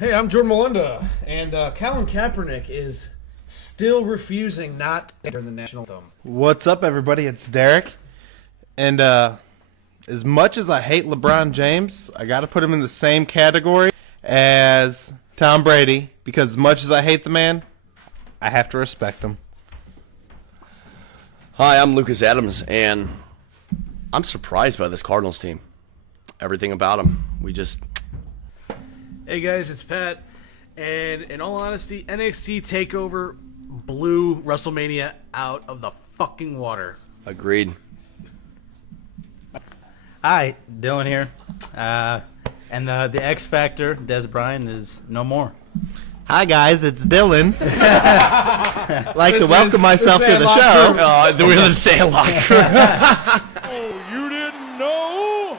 Hey, I'm Jordan Melinda, and Colin Kaepernick is still refusing not to enter the national anthem. What's up, everybody? It's Derek. And as much as I hate LeBron James, I got to put him in the same category as Tom Brady, because as much as I hate the man, I have to respect him. Hi, I'm Lucas Adams, and I'm surprised by this Cardinals team. Everything about them. Hey guys, it's Pat, and in all honesty, NXT Take Over blew Wrestlemania out of the fucking water. Agreed. Hi, Dillon here. And the X Factor, Des Bryant, is no more. Hi, guys. It's Dillon. I'd like to welcome myself to the show. We're the Sandlot Crew. Oh, you didn't know?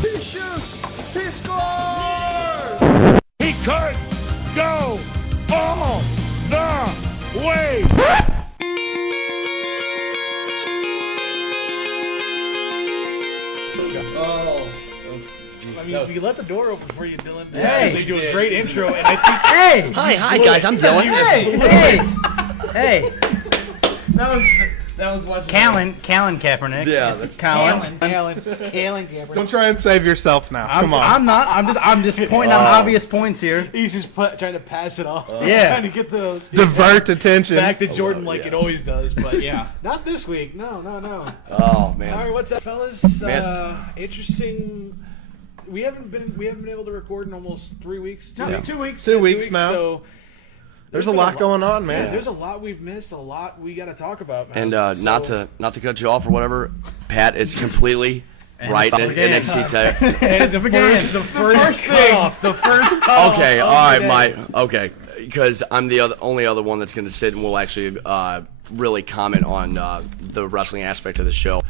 He shoots! He scores! He could go all the way. I mean, you left the door open for you, Dylan. Hey! So you do a great intro, and I think... Hi, guys. I'm Dillon. Hey! That was Callan Kaepernick. Yeah, it's Callan. Don't try and save yourself now. Come on. I'm not. I'm just pointing out obvious points here. He's just trying to pass it off. Yeah. Trying to get the... Divert attention. back to Jordan like yes. it always does, but yeah. Not this week. No. Oh, man. All right, what's up, fellas? Man. Interesting. We haven't been able to record in almost 3 weeks. Yeah. 2 weeks. 2 weeks now. So There's a lot going on, man. Yeah, there's a lot we've missed. A lot we got to talk about, man. And not to cut you off or whatever, Pat is completely right. NXT Take. And the first cutoff. The first cutoff. Okay, all right, okay, because I'm the only other one that's going to sit and will actually really comment on the wrestling aspect of the show.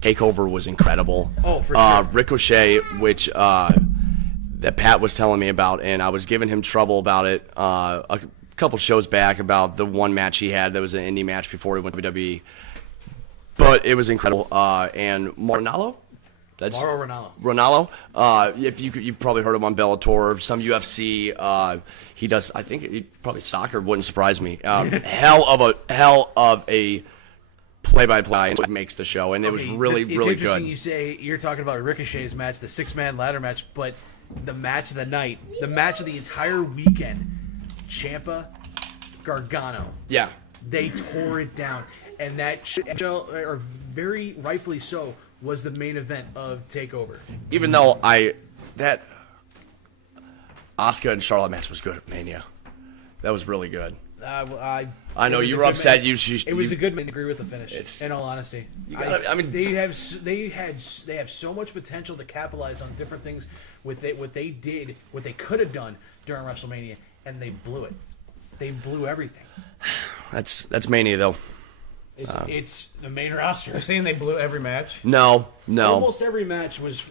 Takeover was incredible. Oh, for sure. Ricochet, which that Pat was telling me about, and I was giving him trouble about it a couple shows back about the one match he had that was an indie match before he went to WWE. But it was incredible. And Mauro Ranallo. If you've probably heard him on Bellator, some UFC. He does. I think probably soccer. Wouldn't surprise me. Hell of a play-by-play makes the show, and it was really It's really interesting good. you say you're talking about Ricochet's match, the 6-man ladder match, but the match of the night, the match of the entire weekend, Ciampa Gargano. Yeah. They tore it down, and that, or very rightfully so, was the main event of TakeOver. Even though that Asuka and Charlotte match was good at Mania, that was really good. I know you were upset. It was a good match. I agree with the finish. In all honesty, they have so much potential to capitalize on different things with what they did, what they could have done during WrestleMania, and they blew it. They blew everything. That's Mania though. It's the main roster. You're saying they blew every match? No. Almost every match was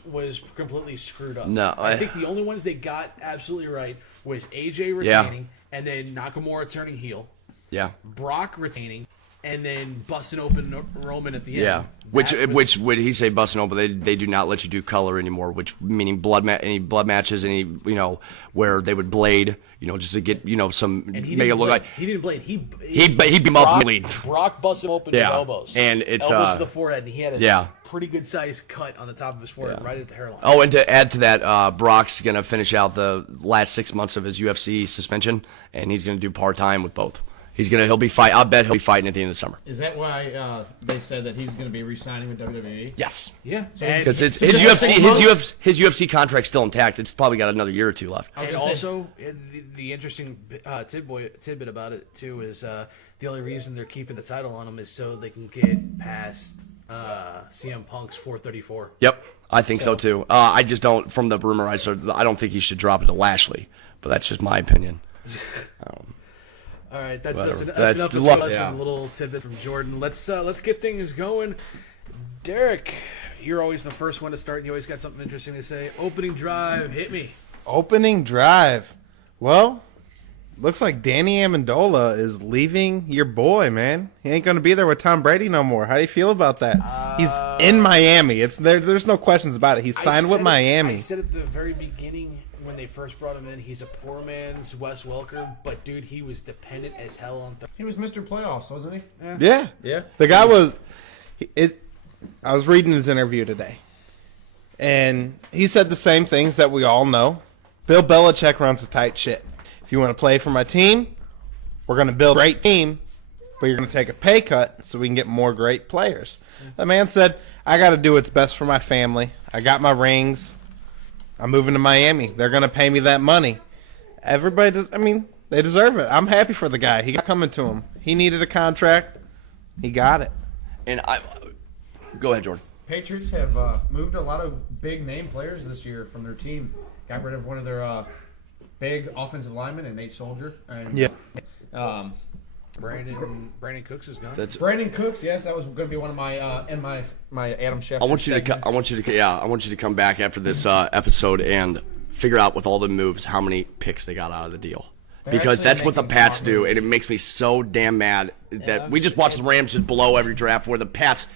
completely screwed up. No, I think the only ones they got absolutely right was AJ retaining, and then Nakamura turning heel. Yeah. Brock retaining, and then busting open Roman at the end. Yeah. Which would he say busting open? They do not let you do color anymore. Which meaning any blood matches, any where they would blade, just to get some And he make it look like he didn't blade. He beat him up and bleed. Brock busted him open with elbows. And it's elbows to the forehead, and he had a pretty good sized cut on the top of his forehead, right at the hairline. Oh, and to add to that, Brock's gonna finish out the last 6 months of his UFC suspension, and he's gonna do part-time with both. He'll be fight. I bet he'll be fighting at the end of the summer. Is that why they said that he's going to be re-signing with WWE? Yes. Yeah. Because his UFC contract's still intact. It's probably got another year or two left. And also, the interesting tidbit about it too is the only reason they're keeping the title on him is so they can get past CM Punk's 434. Yep, I think so too. I just don't. From the rumor I don't think he should drop it to Lashley. But that's just my opinion. All right, that's enough a little tidbit from Jordan. Let's get things going. Derek, you're always the first one to start. You always got something interesting to say. Opening drive, hit me. Opening drive. Well, looks like Danny Amendola is leaving your boy, man. He ain't going to be there with Tom Brady no more. How do you feel about that? He's in Miami. It's there's no questions about it. He's signed with Miami. I said at the very beginning when they first brought him in, he's a poor man's Wes Welker, but dude, he was dependent as hell on He was Mr. Playoffs, wasn't he? Yeah. The guy was. I was reading his interview today, and he said the same things that we all know. Bill Belichick runs a tight ship. If you want to play for my team, we're going to build a great team, but you're going to take a pay cut so we can get more great players. The man said, I got to do what's best for my family. I got my rings. I'm moving to Miami. They're going to pay me that money. Everybody does. I mean, they deserve it. I'm happy for the guy. He got coming to him. He needed a contract. He got it. And go ahead, Jordan. Patriots have moved a lot of big name players this year from their team. Got rid of one of their big offensive linemen, and Nate Soldier. And, Brandon Cooks is gone. Brandon Cooks, yes, that was going to be one of my my Adam Schefter. I want you to come back after this episode and figure out with all the moves how many picks they got out of the deal. Because that's what the Pats do, and it makes me so damn mad that we just watch the Rams just blow every draft where the Pats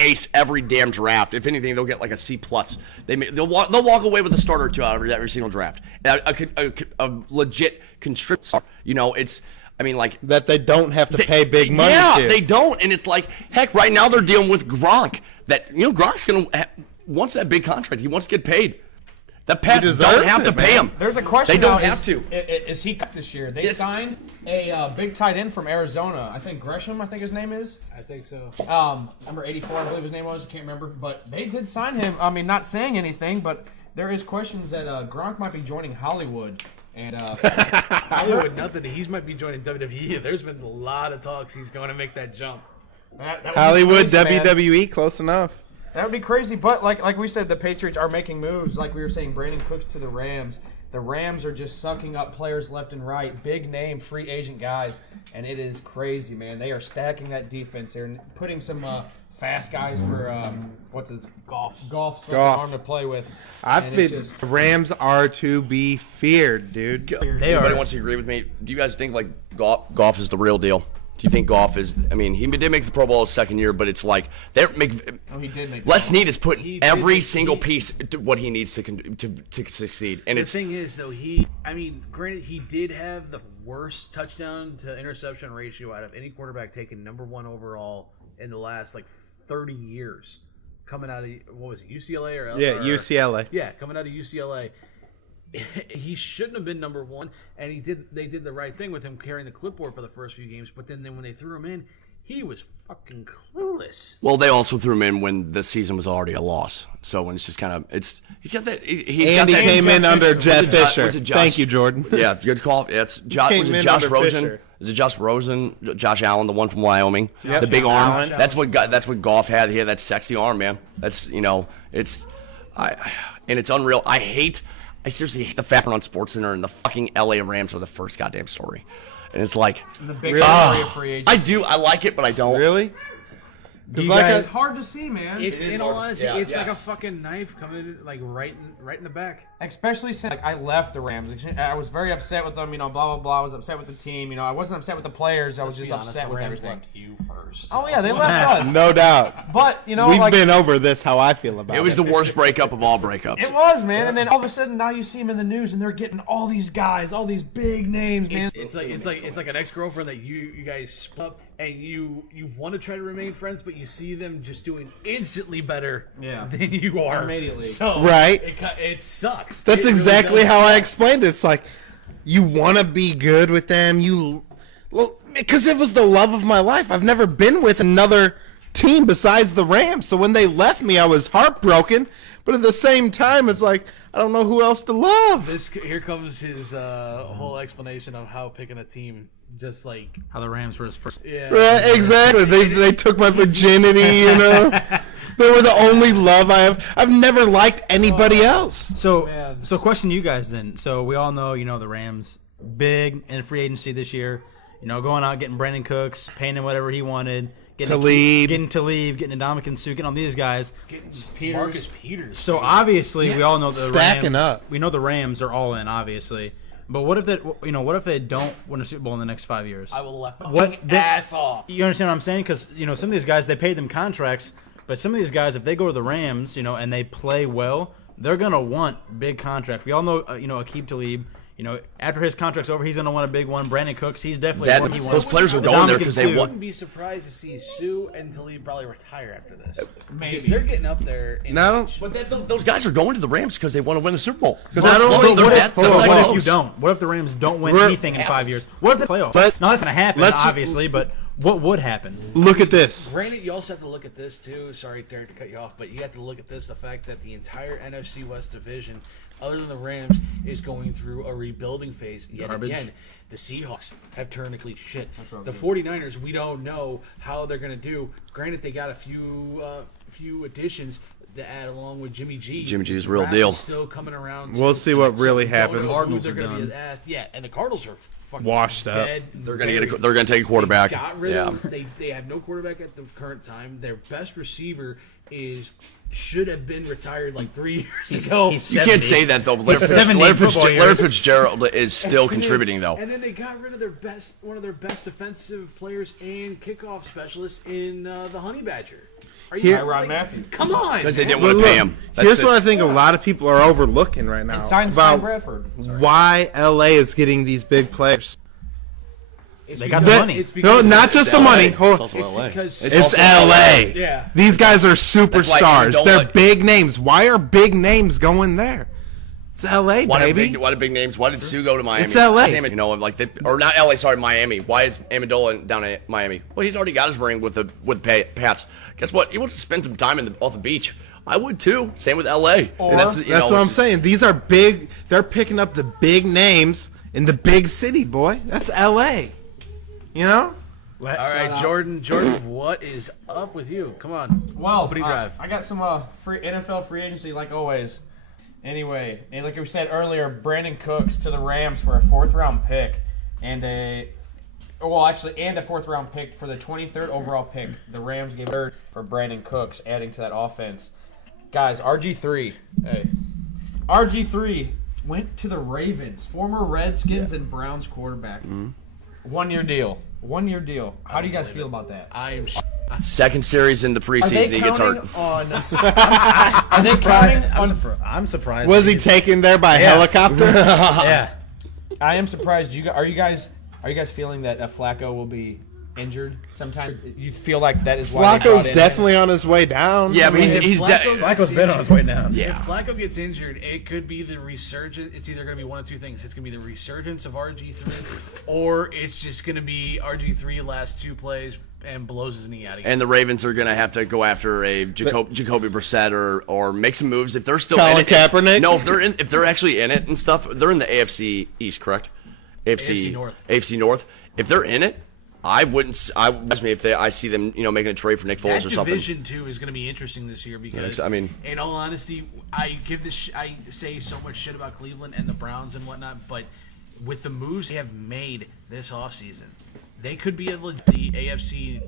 ace every damn draft. If anything, they'll get like a C+. They'll walk away with a starter or two out of every single draft. A legit contributor. You know, it's. I mean, like that they don't have to pay big money. Yeah, they don't, and it's like heck. Right now, they're dealing with Gronk. That Gronk's wants that big contract. He wants to get paid. The Pats don't have to pay him. There's a question. They don't have to. Is he cut this year? They signed a big tight end from Arizona. I think Gresham. I think his name is. I think so. Number 84, I believe his name was. I can't remember, but they did sign him. I mean, not saying anything, but there is questions that Gronk might be joining Hollywood. And Hollywood, nothing. He might be joining WWE. There's been a lot of talks. He's going to make that jump. That Hollywood, crazy, WWE, close enough. That would be crazy, but like we said, the Patriots are making moves. Like we were saying, Brandon Cooks to the Rams. The Rams are just sucking up players left and right, big name free agent guys, and it is crazy, man. They are stacking that defense. They're putting some fast guys for golf arm to play with. I think the Rams are to be feared, dude. Everybody wants to agree with me. Do you guys think like Goff is the real deal? Do you think Goff is? I mean, he did make the Pro Bowl his second year, but it's like he did make. Les Snead is putting every single piece to what he needs to succeed. And the thing is, though, granted, he did have the worst touchdown to interception ratio out of any quarterback taken #1 overall in the last 30 years, coming out of UCLA or UCLA. Yeah, coming out of UCLA. He shouldn't have been #1, and they did the right thing with him carrying the clipboard for the first few games. But then when they threw him in, he was fucking clueless. Well, they also threw him in when the season was already a loss. So when it's just kind of he's got that. He came in under Jeff Fisher. Thank you, Jordan. Yeah, good call. Yeah, it's Josh Rosen? Fisher. Is it Josh Rosen? Josh Allen, the one from Wyoming, the big arm. Allen. That's what Goff had. He had that sexy arm, man. That's and it's unreal. I seriously hate the fact we're on SportsCenter and the fucking LA Rams are the first goddamn story. And it's like, the big free agents. I do. I like it, but I don't. Really? It's hard to see, man. It's in all honesty, it's like a fucking knife coming right in the back. Especially since I left the Rams. I was very upset with them, blah blah blah. I was upset with the team. I wasn't upset with the players. I was just upset with everything. Left you first. Oh yeah, they left us. No doubt. But we've been over this. How I feel about it. It was the worst breakup of all breakups. It was, man. And then all of a sudden, now you see them in the news, and they're getting all these guys, all these big names, man. It's like an ex-girlfriend that you guys split up, and you want to try to remain friends, but you see them just doing instantly better than you are immediately. So right, it sucks. That's exactly how I explained it. It's like you want to be good with them, because it was the love of my life. I've never been with another team besides the Rams, so when they left me, I was heartbroken. But at the same time, it's like I don't know who else to love. Here comes his whole explanation of how picking a team. Just like how the Rams were his first. Yeah, right, exactly. They took my virginity. They were the only love I have. I've never liked anybody else. So question to you guys then. So we all know, the Rams big in free agency this year. Going out getting Brandon Cooks, paying him whatever he wanted, getting Talib, getting Ndamukong Suh, getting all these guys, getting Marcus Peters. So obviously we all know the stacking Rams, up. We know the Rams are all in, obviously. But what if they don't win a Super Bowl in the next 5 years? I will laugh my ass off. You understand what I'm saying? Because some of these guys, they paid them contracts, but some of these guys, if they go to the Rams, and they play well, they're gonna want big contracts. We all know, Aqib Talib. After his contract's over, he's going to want a big one. Brandon Cooks, he's definitely one he wants. Those players are going there because they want. I wouldn't be surprised to see Sue and Talib probably retire after this. Maybe. Because they're getting up there. But those guys are going to the Rams because they want to win the Super Bowl. What if you don't? What if the Rams don't win anything in 5 years? What if the playoffs? That's not going to happen, obviously, but what would happen? Look at this. Granted, you also have to look at this, too. Sorry, Derek, to cut you off, but you have to look at this, the fact that the entire NFC West division, other than the Rams, is going through a rebuilding phase. Yet again, the Seahawks have turned to complete shit. The 49ers, we don't know how they're going to do. Granted, they got a few additions to add along with Jimmy G. Jimmy G is real deal. Still coming around. We'll see what really happens. The Cardinals are going to be and the Cardinals are fucking washed up. Dead. They're going to take a quarterback. They have no quarterback at the current time. Their best receiver should have been retired like 3 years ago. You can't say that though. Larry Fitzgerald is still contributing though. And then they got rid of one of their best defensive players and kickoff specialist in the Honey Badger. Tyrann Mathieu. Come on, because they didn't want to pay him. Here's what I think a lot of people are overlooking right now about why LA is getting these big players. They got the money. No, not just the money. It's also LA. It's LA. Yeah. These guys are superstars. They're big names. Why are big names going there? It's LA, baby. Why do big names? Why did Sue go to Miami? It's LA. Or not LA, sorry, Miami. Why is Amendola down at Miami? Well, he's already got his ring with the Pats. Guess what? He wants to spend some time off the beach. I would too. Same with LA. That's what I'm saying. These are big. They're picking up the big names in the big city, boy. That's LA. All right, Jordan, what is up with you? Come on. Well, drive. I got some NFL free agency like always. Anyway, and like we said earlier, Brandon Cooks to the Rams for a 4th-round pick and a 4th-round pick for the 23rd overall pick. The Rams gave third for Brandon Cooks, adding to that offense. Guys, RG3 went to the Ravens, former Redskins and Browns quarterback. Mm-hmm. 1 year deal. 1 year deal. How do you guys feel about that? I am. Second series in the preseason, he gets hurt. Are they counting I'm surprised. Was he taken there by helicopter? Yeah. I am surprised. Are you guys feeling that Flacco will be injured sometime? You feel like that is why Flacco's definitely on his way down. Yeah, but Flacco's been on his way down. Yeah. If Flacco gets injured, it could be the resurgence. It's either going to be one of two things. It's going to be the resurgence of RG3, or it's just going to be RG3 last 2 plays and blows his knee out again. And the Ravens are going to have to go after a Jacoby Brissett or make some moves if they're still Colin in it. Kaepernick? No, if they're actually in it and stuff, they're in the AFC East, correct? AFC North. AFC North. If they're in it, I wouldn't. If I see them, making a trade for Nick Foles or something. Division 2 is going to be interesting this year because, in all honesty, I say so much shit about Cleveland and the Browns and whatnot, but with the moves they have made this offseason, they could be the AFC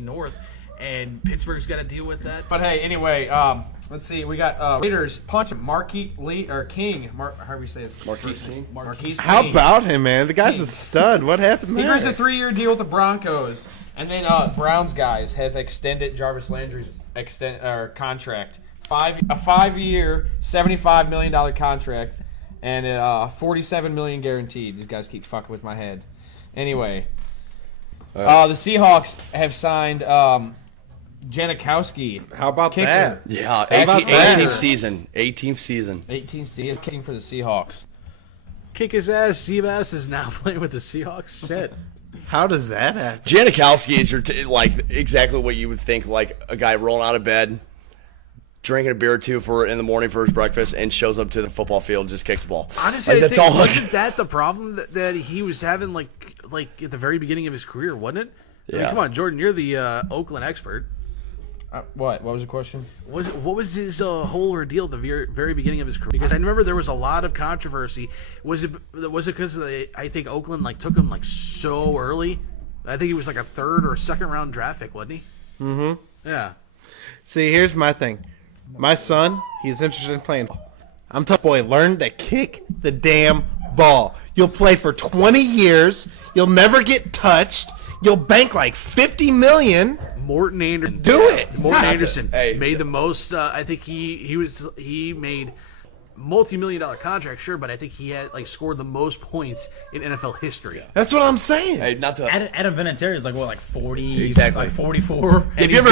North, and Pittsburgh's got to deal with that. But hey, anyway, let's see. We got Raiders punch Marquise King. How do we say this? Marquise King. Marquise How King. about him, man? The guy's a stud. What happened there? He brings a 3-year deal with the Broncos, and then Browns guys have extended Jarvis Landry's contract. A 5-year, $75 million contract, and $47 million guaranteed. These guys keep fucking with my head. Anyway, the Seahawks have signed Janikowski. How about kicker. that? Yeah, 18th season. 18th season kicking for the Seahawks. Kick his ass. Seabass is now playing with the Seahawks. Shit. How does that happen? Janikowski is exactly what you would think, like a guy rolling out of bed, drinking a beer or two in the morning for his breakfast, and shows up to the football field and just kicks the ball. Honestly, wasn't that the problem that he was having like at the very beginning of his career, wasn't it? Yeah. I mean, come on, Jordan, you're the Oakland expert. What was the question? What was his whole ordeal at the very beginning of his career? Because I remember there was a lot of controversy. Was it because I think Oakland took him so early? I think he was a 3rd or 2nd round draft pick, wasn't he? Mm-hmm. Yeah. See, here's my thing. My son, he's interested in playing. I'm telling boy, learn to kick the damn ball. You'll play for 20 years. You'll never get touched. You'll bank like $50 million. Morton Anderson. Do it. Morton Anderson made the most. I think he made multi-million-dollar contract, sure, but I think he had scored the most points in NFL history. That's what I'm saying. Hey, not to Adam Vinatieri is like 40, exactly, like 44. Have you ever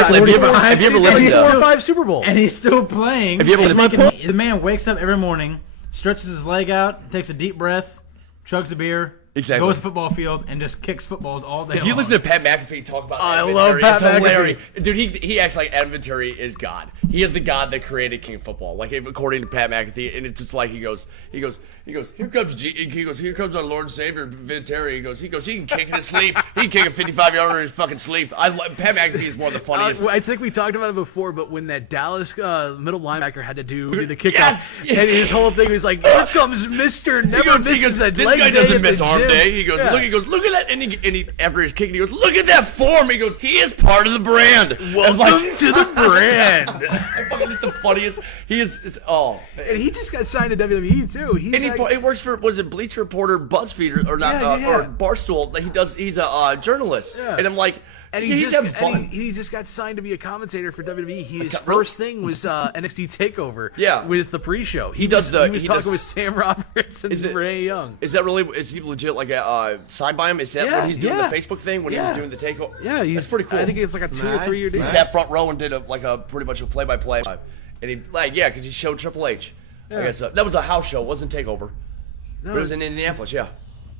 listened to 4 or 5 Super Bowls, and he's still playing. Have you ever the man wakes up every morning, stretches his leg out, takes a deep breath, chugs a beer. Exactly. Goes to the football field and just kicks footballs all day If you long. listen to Pat McAfee talk about I Adam love Vinatieri, Pat it's McAfee. hilarious. Dude, he acts like Adam Vinatieri is God. He is the God that created King of Football. Like, according to Pat McAfee, and it's just like he goes, here comes our Lord and Savior Vinatieri. He goes, he can kick in his sleep. He can kick a 55-yarder in his fucking sleep. Pat McAfee is one of the funniest. I think we talked about it before, but when that Dallas middle linebacker had to do the kickoff, and his whole thing was like, here comes Mister Never Misses a this leg guy day doesn't at miss the arm gym." day. He goes, look at that, and he after his kicking, he goes, look at that form. He goes, he is part of the brand. Welcome to the brand. Fucking just the funniest. He is. And he just got signed to WWE too. He works for Bleacher Reporter, BuzzFeed, or not, or Barstool. He's a journalist, and I'm like. And he's having fun. He just got signed to be a commentator for WWE. His first thing was NXT Takeover. Yeah. With the pre-show. He was talking with Sam Roberts and Ray Young. Is that really? Is he legit like a side by him? Is that what he's doing the Facebook thing when he was doing the takeover? Yeah, that's pretty cool. I think it's like a 2 or 3 year deal. He sat front row and did pretty much a play-by-play, and he because he showed Triple H. I guess that was a house show. It wasn't Takeover. No, but it was in Indianapolis. Yeah.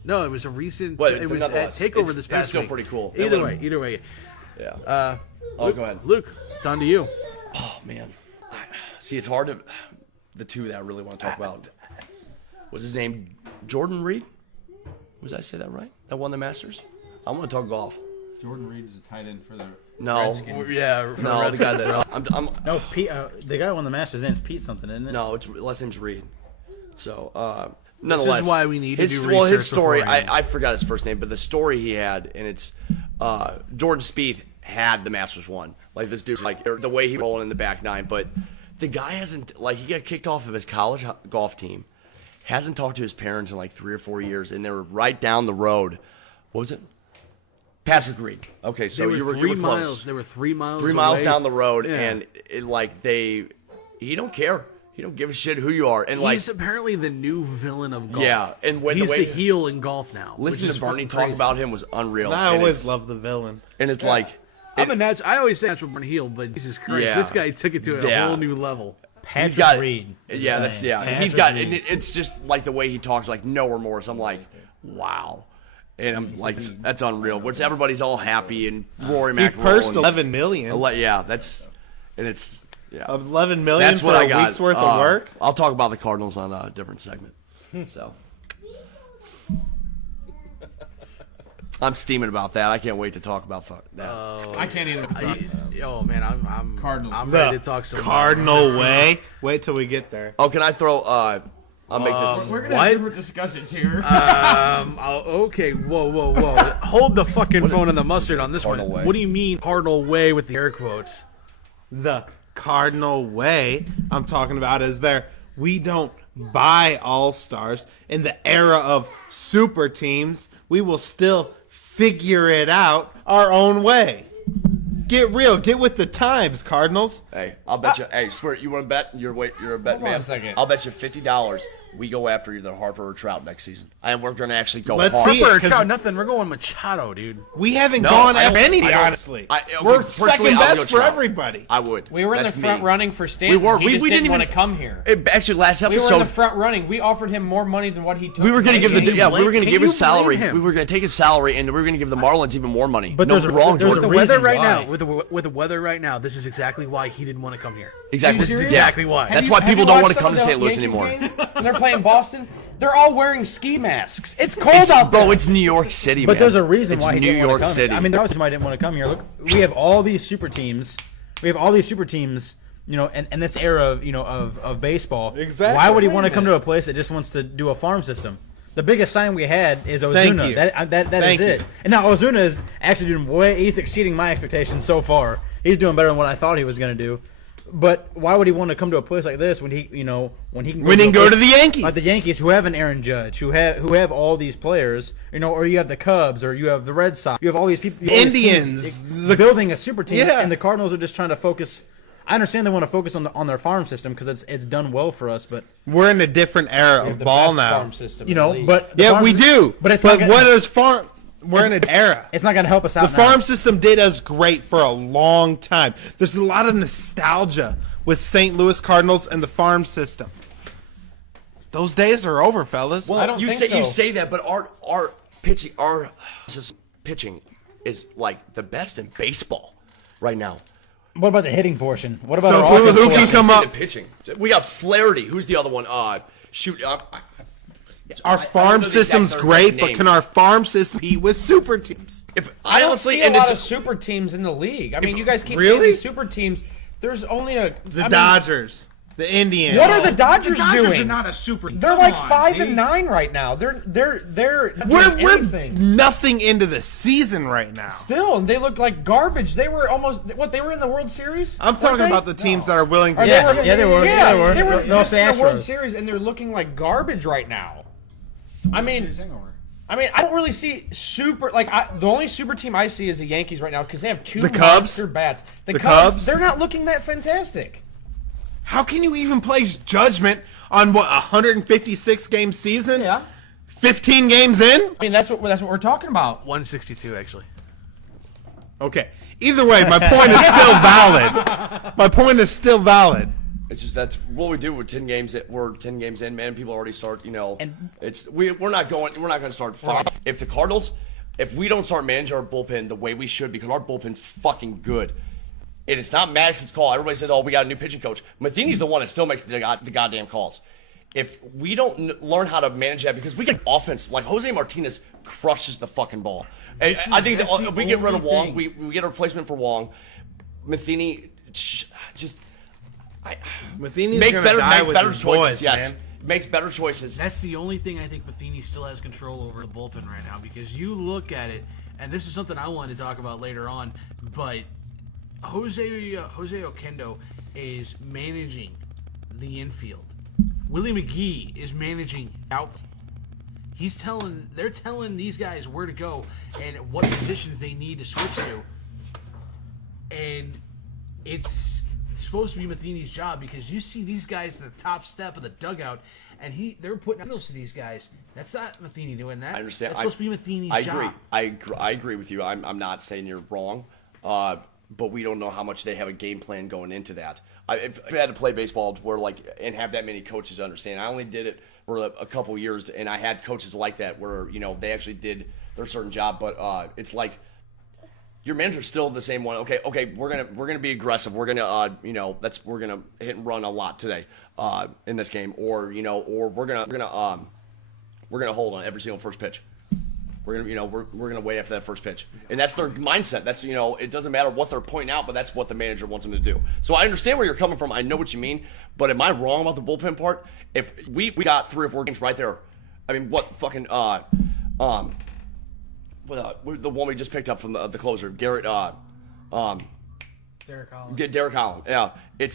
No, it was a recent. But it was at Takeover this past week. It's still pretty cool. Either way. Yeah. Go ahead, Luke. It's on to you. Oh man, see, it's hard to. The two that I really want to talk about. Was his name Jordan Reed? Was I say that right? That won the Masters. I want to talk golf. Jordan Reed is a tight end for the Redskins. Yeah. No, the guy that No, Pete. The guy who won the Masters. His name's Pete something, isn't it? No, it's last name's Reed. So. Nonetheless, this is why we need to do research. Well, his story, I forgot his first name, but the story he had, and it's Jordan Spieth had the Masters won. Like, this dude, the way he rolling in the back nine, but the guy hasn't, he got kicked off of his college golf team, hasn't talked to his parents in 3 or 4 years, and they were right down the road. What was it? Patrick Reed. Okay, so you were 3 close. miles. They were 3 miles. 3 miles away. down the road, Yeah. and he don't care. He don't give a shit who you are. And he's apparently the new villain of golf. Yeah, and he's the heel in golf now. Listen to Bernie talk about him was unreal. I always love the villain. And it's I always say natural born heel, but Jesus Christ, this guy took it to a whole new level. Patrick Reed. Yeah, he's got. And it's just the way he talks, no remorse. I'm like, wow. And I'm like, that's unreal. What's everybody's all happy and Rory McIlroy. He pursed $11 million. It's. Yeah. $11 million That's for what a I got. week's worth of work? I'll talk about the Cardinals on a different segment. So I'm steaming about that. I can't wait to talk about that. I can't even. I'm Cardinals. I'm ready to talk some Cardinal way. Wait till we get there. Oh, can I throw? I'll make this. We're gonna have different discussions here. Okay. Whoa. Hold the fucking phone and the mustard on this Cardinal one. way. What do you mean Cardinal way with the air quotes? The Cardinal way I'm talking about is we don't buy all-stars. In the era of super teams, we will still figure it out our own way. Get real. Get with the times, Cardinals. Hey, I'll bet you. Hey, swear, you want to bet? You're a bet man. on a second. I'll bet you $50 we go after either Harper or Trout next season. And we're going to actually go Let's hard. see it. Harper or 'cause Trout, nothing. We're going Machado, dude. We haven't No, gone I after don't- anybody, I don't- honestly. okay, We're personally, second I'll go best for Trout. everybody. I would. We were in the That's front me. running for Stanton. We were. He We just didn't didn't want even- to come here. Actually, last We were in episode. the front running. We offered him more money than what he took. We were going to give Can you we were going to blame- give can his you blame salary. him? We were going to take his salary, and we were going to give the Marlins even more money. But no, there's a- wrong, there's a Jordan. The weather reason right why. now, with the weather right now, this is exactly why he didn't want to come here. Exactly. This is serious? exactly why. That's why people don't want to come to St. Louis anymore. When they're playing Boston, they're all wearing ski masks. It's cold out there. Bro, it's New York City, But man. there's a reason it's why he New didn't York want to come. City. I mean, there's why he didn't want to come here. Look, we have all these super teams. In this era of baseball. Exactly. Why would he want to come to a place that just wants to do a farm system? The biggest sign we had is Ozuna. Thank you. That Thank is it. you. And now Ozuna is actually doing he's exceeding my expectations so far. He's doing better than what I thought he was going to do. But why would he want to come to a place like this when he can go to the Yankees? Like the Yankees, who have an Aaron Judge, who have all these players, or you have the Cubs, or you have the Red Sox, you have all these people, Indians, building a super team, and the Cardinals are just trying to focus. I understand they want to focus on their farm system because it's done well for us, but we're in a different era of ball now. Farm system but we do. But what is farm? We're in an era. It's not going to help us out. The farm system did us great for a long time. There's a lot of nostalgia with St. Louis Cardinals and the farm system. Those days are over, fellas. Well, I don't think so. You say that, but our pitching is like the best in baseball right now. What about the hitting portion? What about So our who offensive can portion? come up? Pitching. We got Flaherty. Who's the other one? Our farm system's great, but can our farm system compete with super teams? I don't see a lot of super teams in the league. I mean, you guys keep saying these super teams. There's only the Dodgers, the Indians. What are the Dodgers doing? The Dodgers are not a super. They're like 5-9 right now. They're We're nothing into the season right now. Still, and they look like garbage. They were almost they were in the World Series. I'm talking about the teams that are willing to. They were in the World Series, and they're looking like garbage right now. I mean, I don't really see super the only super team I see is the Yankees right now because they have two monster bats. The Cubs, they're not looking that fantastic. How can you even place judgment on what 156 game season? Yeah, 15 games in. I mean, that's what we're talking about. 162 actually. Okay. Either way, my point is still valid. My point is still valid. It's just that's what we do. We're 10 games. We're 10 games in, man. People already start. We're not going to start 5. If the Cardinals, if we don't start managing our bullpen the way we should, because our bullpen's fucking good, and it's not Madison's call. Everybody said, "Oh, we got a new pitching coach." Matheny's the one that still makes the goddamn calls. If we don't learn how to manage that, because we get offense like Jose Martinez crushes the fucking ball. I think that if we get rid of Wong, we get a replacement for Wong. Matheny just. Matheny's make gonna better, die make with better his choices. boys, yes, man. Makes better choices. That's the only thing I think Matheny still has control over the bullpen right now, because you look at it, and this is something I wanted to talk about later on, but Jose Oquendo is managing the infield. Willie McGee is managing out. They're telling these guys where to go and what positions they need to switch to, and it's supposed to be Matheny's job, because you see these guys at the top step of the dugout, and they're putting handles to these guys. That's not Matheny doing that. I understand. That's supposed to be Matheny's job. I agree with you. I'm not saying you're wrong, but we don't know how much they have a game plan going into that. If I had to play baseball and have that many coaches to understand. I only did it for a couple years, and I had coaches like that where they actually did their certain job, but it's like. Your manager's still the same one. Okay, we're gonna be aggressive. We're gonna we're gonna hit and run a lot today in this game, or we're gonna hold on every single first pitch. We're gonna wait after that first pitch, and that's their mindset. That's it doesn't matter what they're pointing out, but that's what the manager wants them to do. So I understand where you're coming from. I know what you mean, but am I wrong about the bullpen part? If we got 3 or 4 games right there, I mean, what fucking the one we just picked up from the closer, Derek Holland. Derek Holland. Yeah, did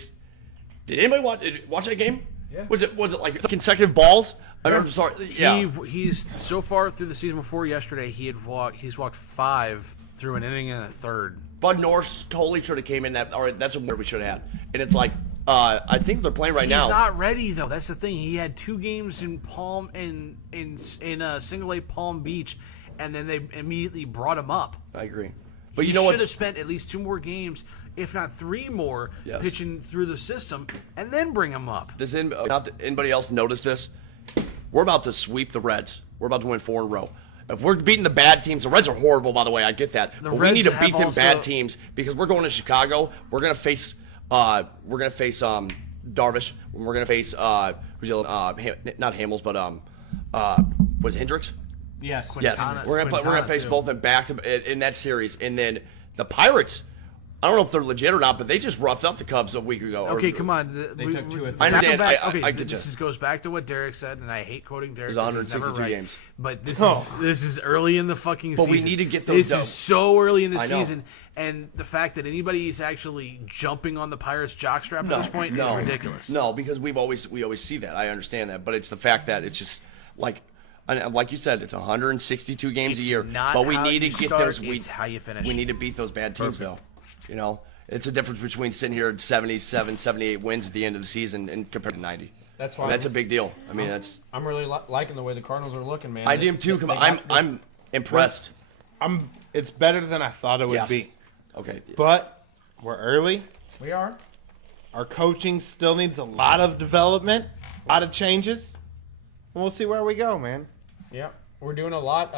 anybody watch that game? Yeah. Was it like consecutive balls? I'm sorry. Yeah. He's so far through the season before yesterday. He's walked 5 through an inning and a third. Bud Norris totally should have came in that. Or that's what we should have had. And it's like I think they're playing now. He's not ready though. That's the thing. He had 2 games in single A Palm Beach. And then they immediately brought him up. I agree. But he should have spent at least 2 more games, if not 3 more, pitching through the system, and then bring him up. Does anybody else notice this? We're about to sweep the Reds. We're about to win 4 in a row. If we're beating the bad teams, the Reds are horrible, by the way. I get that. But we need to beat them bad teams, because we're going to Chicago. We're gonna face Darvish. We're gonna face not Hamels, but was it Hendricks? Yes. Yes. We're gonna face both of them back in that series, and then the Pirates I don't know if they're legit or not, but they just roughed up the Cubs a week ago. Okay, come on. They took 2 or 3. I understand. Okay, this goes back to what Derek said, and I hate quoting Derek. There's 162 games. But this is early in the fucking season. But we need to get those. This is so early in the season, and the fact that anybody is actually jumping on the Pirates jockstrap at this point is ridiculous. No, because we always see that. I understand that, but it's the fact that it's just like you said, it's 162 games a year. But we need to get those. It's how you finish. We need to beat those bad teams, though. You know, it's a difference between sitting here at 77, 78 wins at the end of the season and compared to 90. That's why that's a big deal. I mean, I'm really liking the way the Cardinals are looking, man. I do too. I'm impressed. It's better than I thought it would be. Okay. But we're early. We are. Our coaching still needs a lot of development, a lot of changes. And we'll see where we go, man. Yeah. We're doing a lot.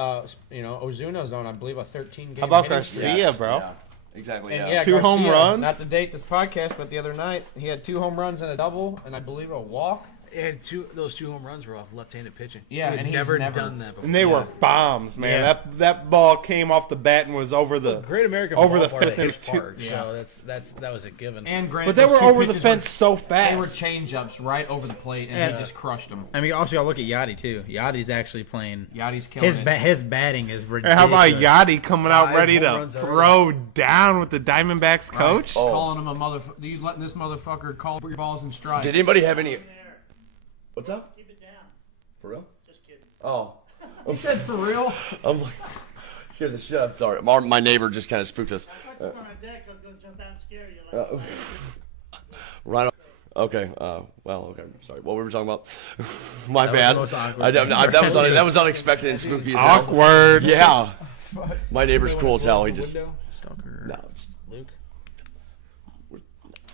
Ozuna's on, I believe, a 13-game. How about Garcia, bro? Yeah. Exactly. And yeah. 2 Garcia, home runs. Not to date this podcast, but the other night he had 2 home runs and a double, and I believe a walk. And those 2 home runs were off left-handed pitching. Yeah, and he's never done that before. And they were bombs, man. Yeah. That ball came off the bat and was over the Great American over the Ballpark, 5th inch Park, so that was a given. And granted, but they were those 2 over the pitches fence so fast. They were change-ups right over the plate, and he just crushed them. I mean, also, y'all look at Yachty, too. Yachty's actually playing. Yachty's killing his batting is ridiculous. And how about Yachty coming out ready to runs throw down with the Diamondbacks coach? Calling him a motherfucker. You letting this motherfucker call your balls and strikes. Did anybody have any? What's up? Keep it down. For real? Just kidding. Oh. You said for real? I'm like, scared the shit out. Sorry, my neighbor just kind of spooked us. I put you on a deck. I was going to jump out and scare you. Right on. Okay. Well. Okay. Sorry. What were we talking about? My That bad. was the most awkward That was unexpected and spooky as hell. Awkward. Yeah. My neighbor's cool as hell. He just. Stalker. No. It's, Luke?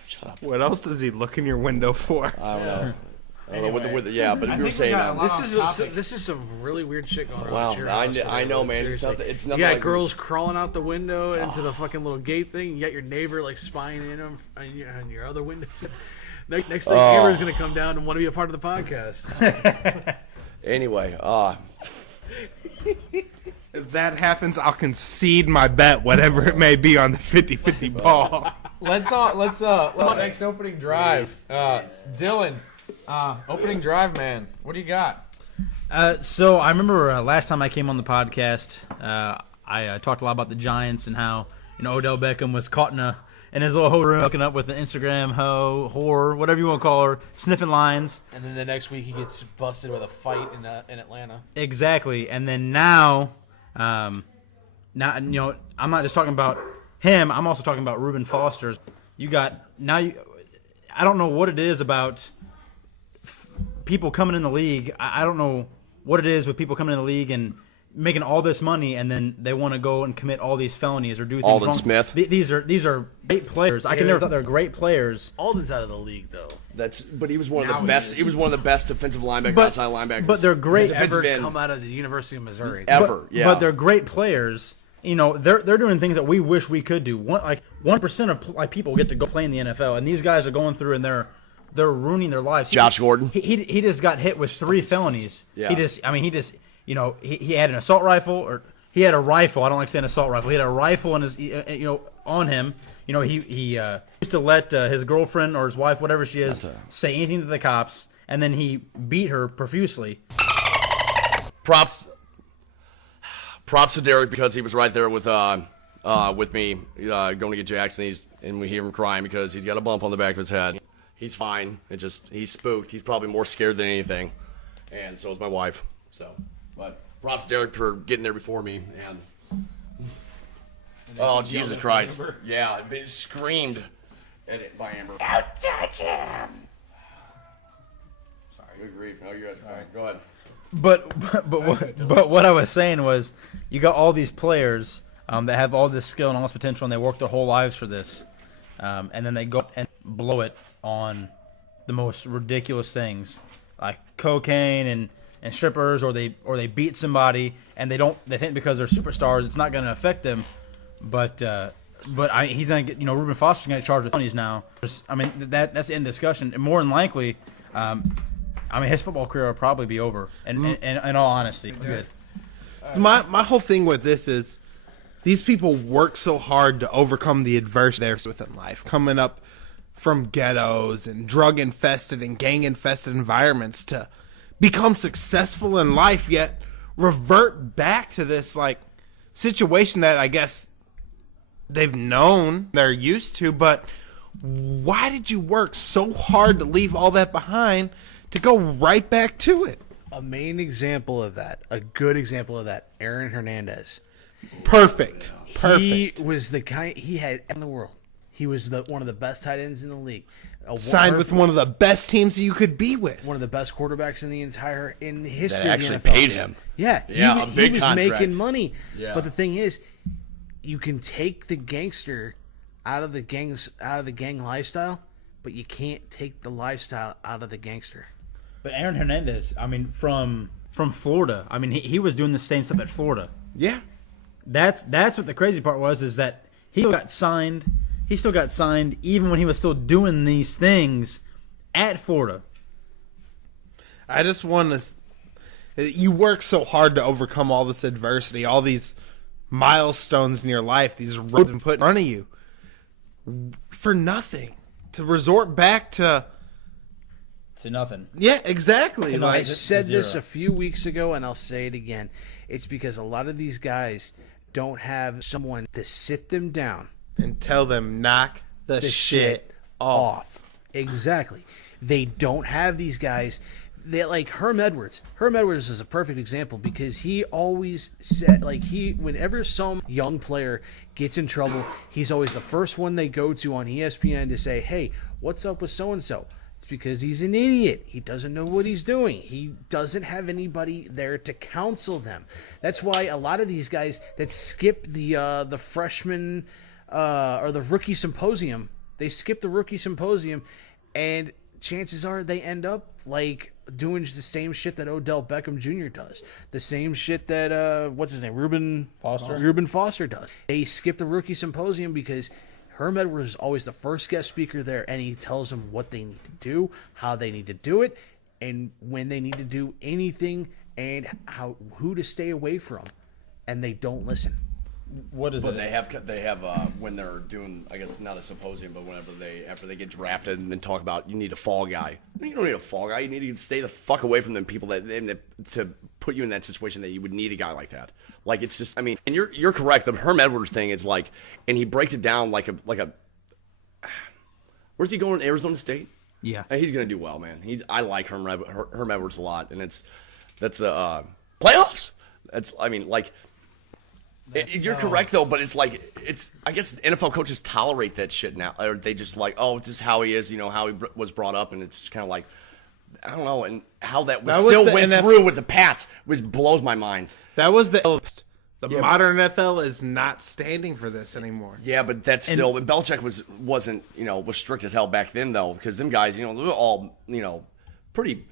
Shut up. What else does he look in your window for? I don't know. Anyway. But you were think we saying got a lot This is some really weird shit going on. Wow, at your house today, I know, Luke, man. seriously. It's nothing You got like girls crawling out the window into the fucking little gate thing. You got your neighbor like spying in them on your other windows. Next thing, Amber's gonna come down and want to be a part of the podcast. Anyway, If that happens, I'll concede my bet, whatever it may be, on the 50-50 ball. Let's next opening drive. Dillon, opening drive, man. What do you got? So I remember last time I came on the podcast, I talked a lot about the Giants and how Odell Beckham was caught in his little room hooking up with an Instagram whore, whatever you want to call her, sniffing lines. And then the next week he gets busted with a fight in Atlanta. Exactly. And then now, I'm not just talking about him. I'm also talking about Reuben Foster. I don't know what it is about people coming in the league. I don't know what it is with people coming in the league and making all this money, and then they want to go and commit all these felonies or do things Alden wrong. Smith. These are great players. I can never thought they're great players. Alden's out of the league though. but he was one of the best. He was one of the best defensive linebackers, outside linebackers. But they're great. Ever come out of the University of Missouri? But they're great players. They're doing things that we wish we could do. 1% of people get to go play in the NFL, and these guys are going through and they're ruining their lives. Josh Gordon. He just got hit with 3 felonies. Yeah. He had an assault rifle, or he had a rifle. I don't like saying assault rifle. He had a rifle in his on him. He used to let his girlfriend or his wife, whatever she is, say anything to the cops, and then he beat her profusely. Props to Derek, because he was right there with me going to get Jackson. And we hear him crying because he's got a bump on the back of his head. He's fine. He's spooked. He's probably more scared than anything, and so is my wife. So, but props to Derek for getting there before me. And oh, Jesus Christ! Yeah, it screamed at it by Amber. Don't touch him. Sorry, good grief. No, you guys. All right, go ahead. But what I was saying was, you got all these players that have all this skill and all this potential, and they work their whole lives for this, and then they go and blow it on the most ridiculous things, like cocaine and strippers, or they beat somebody, and they think because they're superstars it's not going to affect them, but he's going to get Reuben Foster's going to get charged with felonies now. I mean that's in discussion, and more than likely. His football career will probably be over. And in all honesty, good. So my whole thing with this is, These people work so hard to overcome the adversity there's within life, coming up from ghettos and drug-infested and gang-infested environments to become successful in life, yet revert back to this like situation that I guess they've known, they're used to. But why did you work so hard to leave all that behind to go right back to it? A main example of that, a good example of that, Aaron Hernandez. Perfect. He was the guy, he had in the world. He was one of the best tight ends in the league. Signed with one of the best teams you could be with. One of the best quarterbacks in the history that of the actually NFL. paid him. Yeah, Yeah, a big he was contract. making money. Yeah. But the thing is, you can take the gangster out of the gang lifestyle, but you can't take the lifestyle out of the gangster. But Aaron Hernandez, I mean, from Florida, I mean, he was doing the same stuff at Florida. Yeah. That's what the crazy part was, is that he got signed. He still got signed even when he was still doing these things at Florida. I just want to... You work so hard to overcome all this adversity, all these milestones in your life, these roads put in front of you, for nothing. To resort back to nothing. Yeah, exactly. I said this a few weeks ago, and I'll say it again. It's because a lot of these guys don't have someone to sit them down and tell them, knock the shit off. Exactly. They don't have these guys. They like Herm Edwards. Herm Edwards is a perfect example because he always said, whenever some young player gets in trouble, he's always the first one they go to on ESPN to say, hey, what's up with so-and-so? It's because he's an idiot. He doesn't know what he's doing. He doesn't have anybody there to counsel them. That's why a lot of these guys that skip the freshman or the rookie symposium, they skip the rookie symposium, and chances are they end up like doing the same shit that Odell Beckham Jr. does, the same shit that what's his name, Reuben Foster does. They skip the rookie symposium because Herm Edwards is always the first guest speaker there, and he tells them what they need to do, how they need to do it, and when they need to do anything, and who to stay away from, and they don't listen. What is it? But they have when they're doing, I guess not a symposium, but after they get drafted and then talk about, you need a fall guy. You don't need a fall guy. You need to stay the fuck away from them people that to put you in that situation that you would need a guy like that. Like, it's just, I mean, and you're correct. The Herm Edwards thing is like, and he breaks it down like a. Where's he going? Arizona State. Yeah, he's gonna do well, man. I like Herm Edwards a lot, and that's the playoffs. You're correct though, but I guess NFL coaches tolerate that shit now, or they just like, oh, it's just how he is, how he was brought up, and it's kind of like, I don't know, and how that still went through with the Pats, which blows my mind. That was the modern NFL is not standing for this anymore. Yeah, but that's still, and Belichick wasn't was strict as hell back then though, because them guys, they were all pretty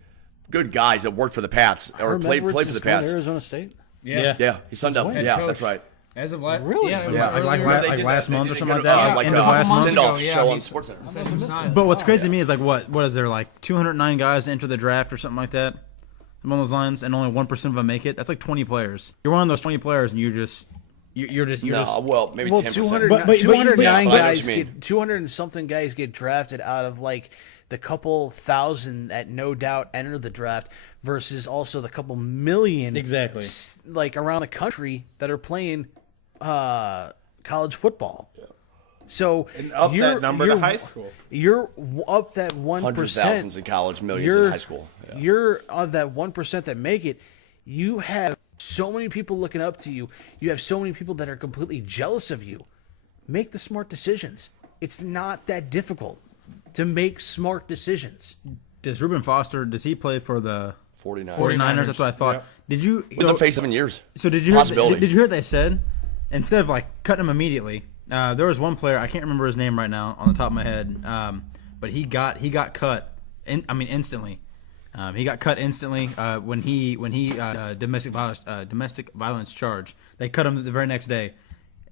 good guys that worked for the Pats or played for the Pats. Arizona State. Yeah, he signed up. Yeah, that's right. As of last, really? Yeah, like last month or something like that. End of last month. Send-off show on SportsCenter. But what's crazy to me is like what is there, like 209 guys enter the draft or something like that, along those lines, and only 1% of them make it. That's like 20 players. You're one of those 20 players, and you're just maybe 10%. 209 guys get 200 and something guys get drafted out of like the couple thousand that no doubt enter the draft versus also the couple million like around the country that are playing college football. Yeah. So and up that number to high school. You're up that 1%. Hundreds of thousands in college, millions in high school. Yeah. You're of that 1% that make it. You have so many people looking up to you. You have so many people that are completely jealous of you. Make the smart decisions. It's not that difficult to make smart decisions. Does Reuben Foster, does he play for the 49ers? That's what I thought. Yep. Did you in the face 7 years? So did you hear what they said? Instead of like cutting him immediately, there was one player, I can't remember his name right now on the top of my head, but he got cut instantly. He got cut instantly when he domestic violence charge. They cut him the very next day.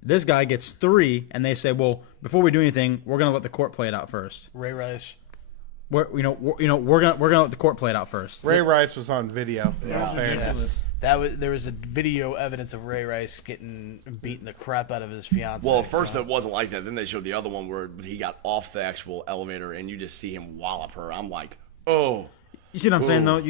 This guy gets 3, and they say, well, before we do anything, we're going to let the court play it out first. Ray Rice. we're gonna let the court play it out first. Ray Rice was on video. There was a video evidence of Ray Rice getting beating the crap out of his fiance. Well, at first it wasn't like that. Then they showed the other one where he got off the actual elevator and you just see him wallop her. I'm like, oh. You see what I'm saying though?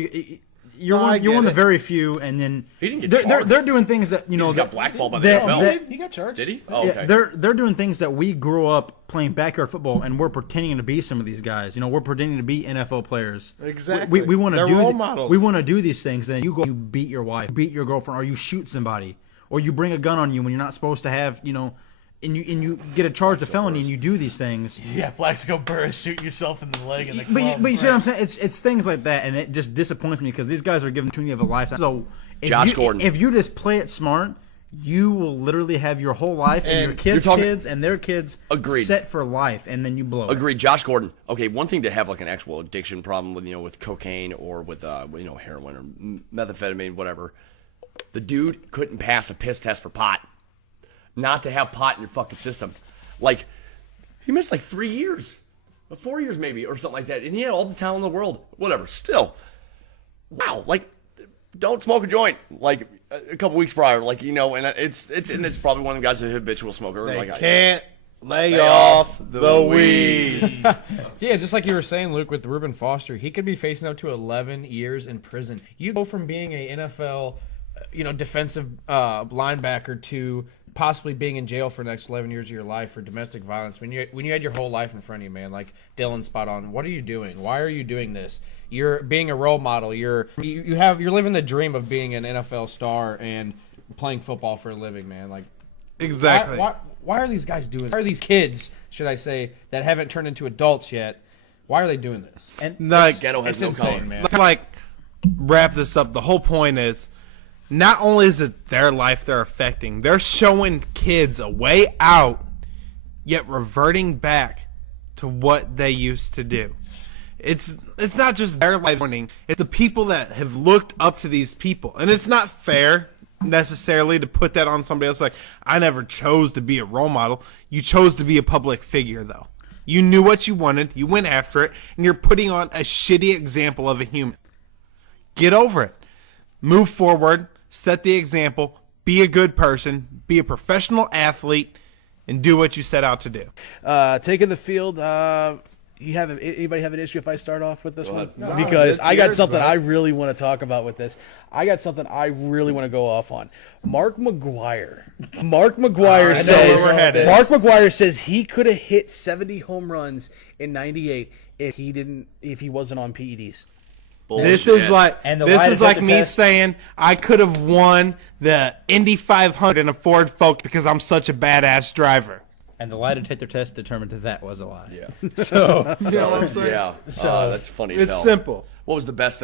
You're one of the very few, and then he didn't get charged. They're doing things that he got blackballed by the NFL. He got charged. Did he? Oh, okay. They're doing things that we grew up playing backyard football, and we're pretending to be some of these guys. We're pretending to be NFL players. Exactly. We want to do role models. We want to do these things. Then you go, you beat your wife, beat your girlfriend, or you shoot somebody, or you bring a gun on you when you're not supposed to have. And you get a charge of felony and you do these things. Yeah, Plaxico Burress, shoot yourself in the leg in the club. But you see what I'm saying? It's things like that, and it just disappoints me because these guys are given opportunity of a lifetime. So Gordon. If you just play it smart, you will literally have your whole life and your kids and their kids set for life, and then you blow it. Agreed. Josh Gordon. Okay, one thing to have like an actual addiction problem with cocaine or with heroin or methamphetamine, whatever. The dude couldn't pass a piss test for pot. Not to have pot in your fucking system. Like, he missed like 3 years. 4 years maybe, or something like that. And he had all the talent in the world. Whatever. Still. Wow. Like, don't smoke a joint. Like, a couple weeks prior. Like, and it's probably one of the guys that habitual smoker. They like, can't lay off the weed. Yeah, just like you were saying, Luke, with Reuben Foster, he could be facing up to 11 years in prison. You go from being a NFL, defensive linebacker to possibly being in jail for the next 11 years of your life for domestic violence when you had your whole life in front of you, man. Like Dillon, spot on. What are you doing? Why are you doing this? You're being a role model. You're living the dream of being an NFL star and playing football for a living, man. Like, exactly. Why are these guys doing this? Why are these kids, should I say, that haven't turned into adults yet? Why are they doing this? And like, ghetto has no insane, color, man. Like, wrap this up. The whole point is, not only is it their life they're affecting, they're showing kids a way out, yet reverting back to what they used to do. It's not just their life warning, it's the people that have looked up to these people. And it's not fair necessarily to put that on somebody else. Like, I never chose to be a role model. You chose to be a public figure, though. You knew what you wanted, you went after it, and you're putting on a shitty example of a human. Get over it. Move forward. Set the example, be a good person, be a professional athlete, and do what you set out to do. Taking the field, anybody have an issue if I start off with this one? No, because I got something I really want to talk about with this. I got something I really want to go off on. Mark McGwire says he could have hit 70 home runs in '98 if he wasn't on PEDs. Bullshit. This is like me saying I could have won the Indy 500 in a Ford Focus because I'm such a badass driver. And the lie detector test determined that was a lie. Yeah. So, you know what I'm saying? Yeah. That's funny as hell. It's simple. What was the best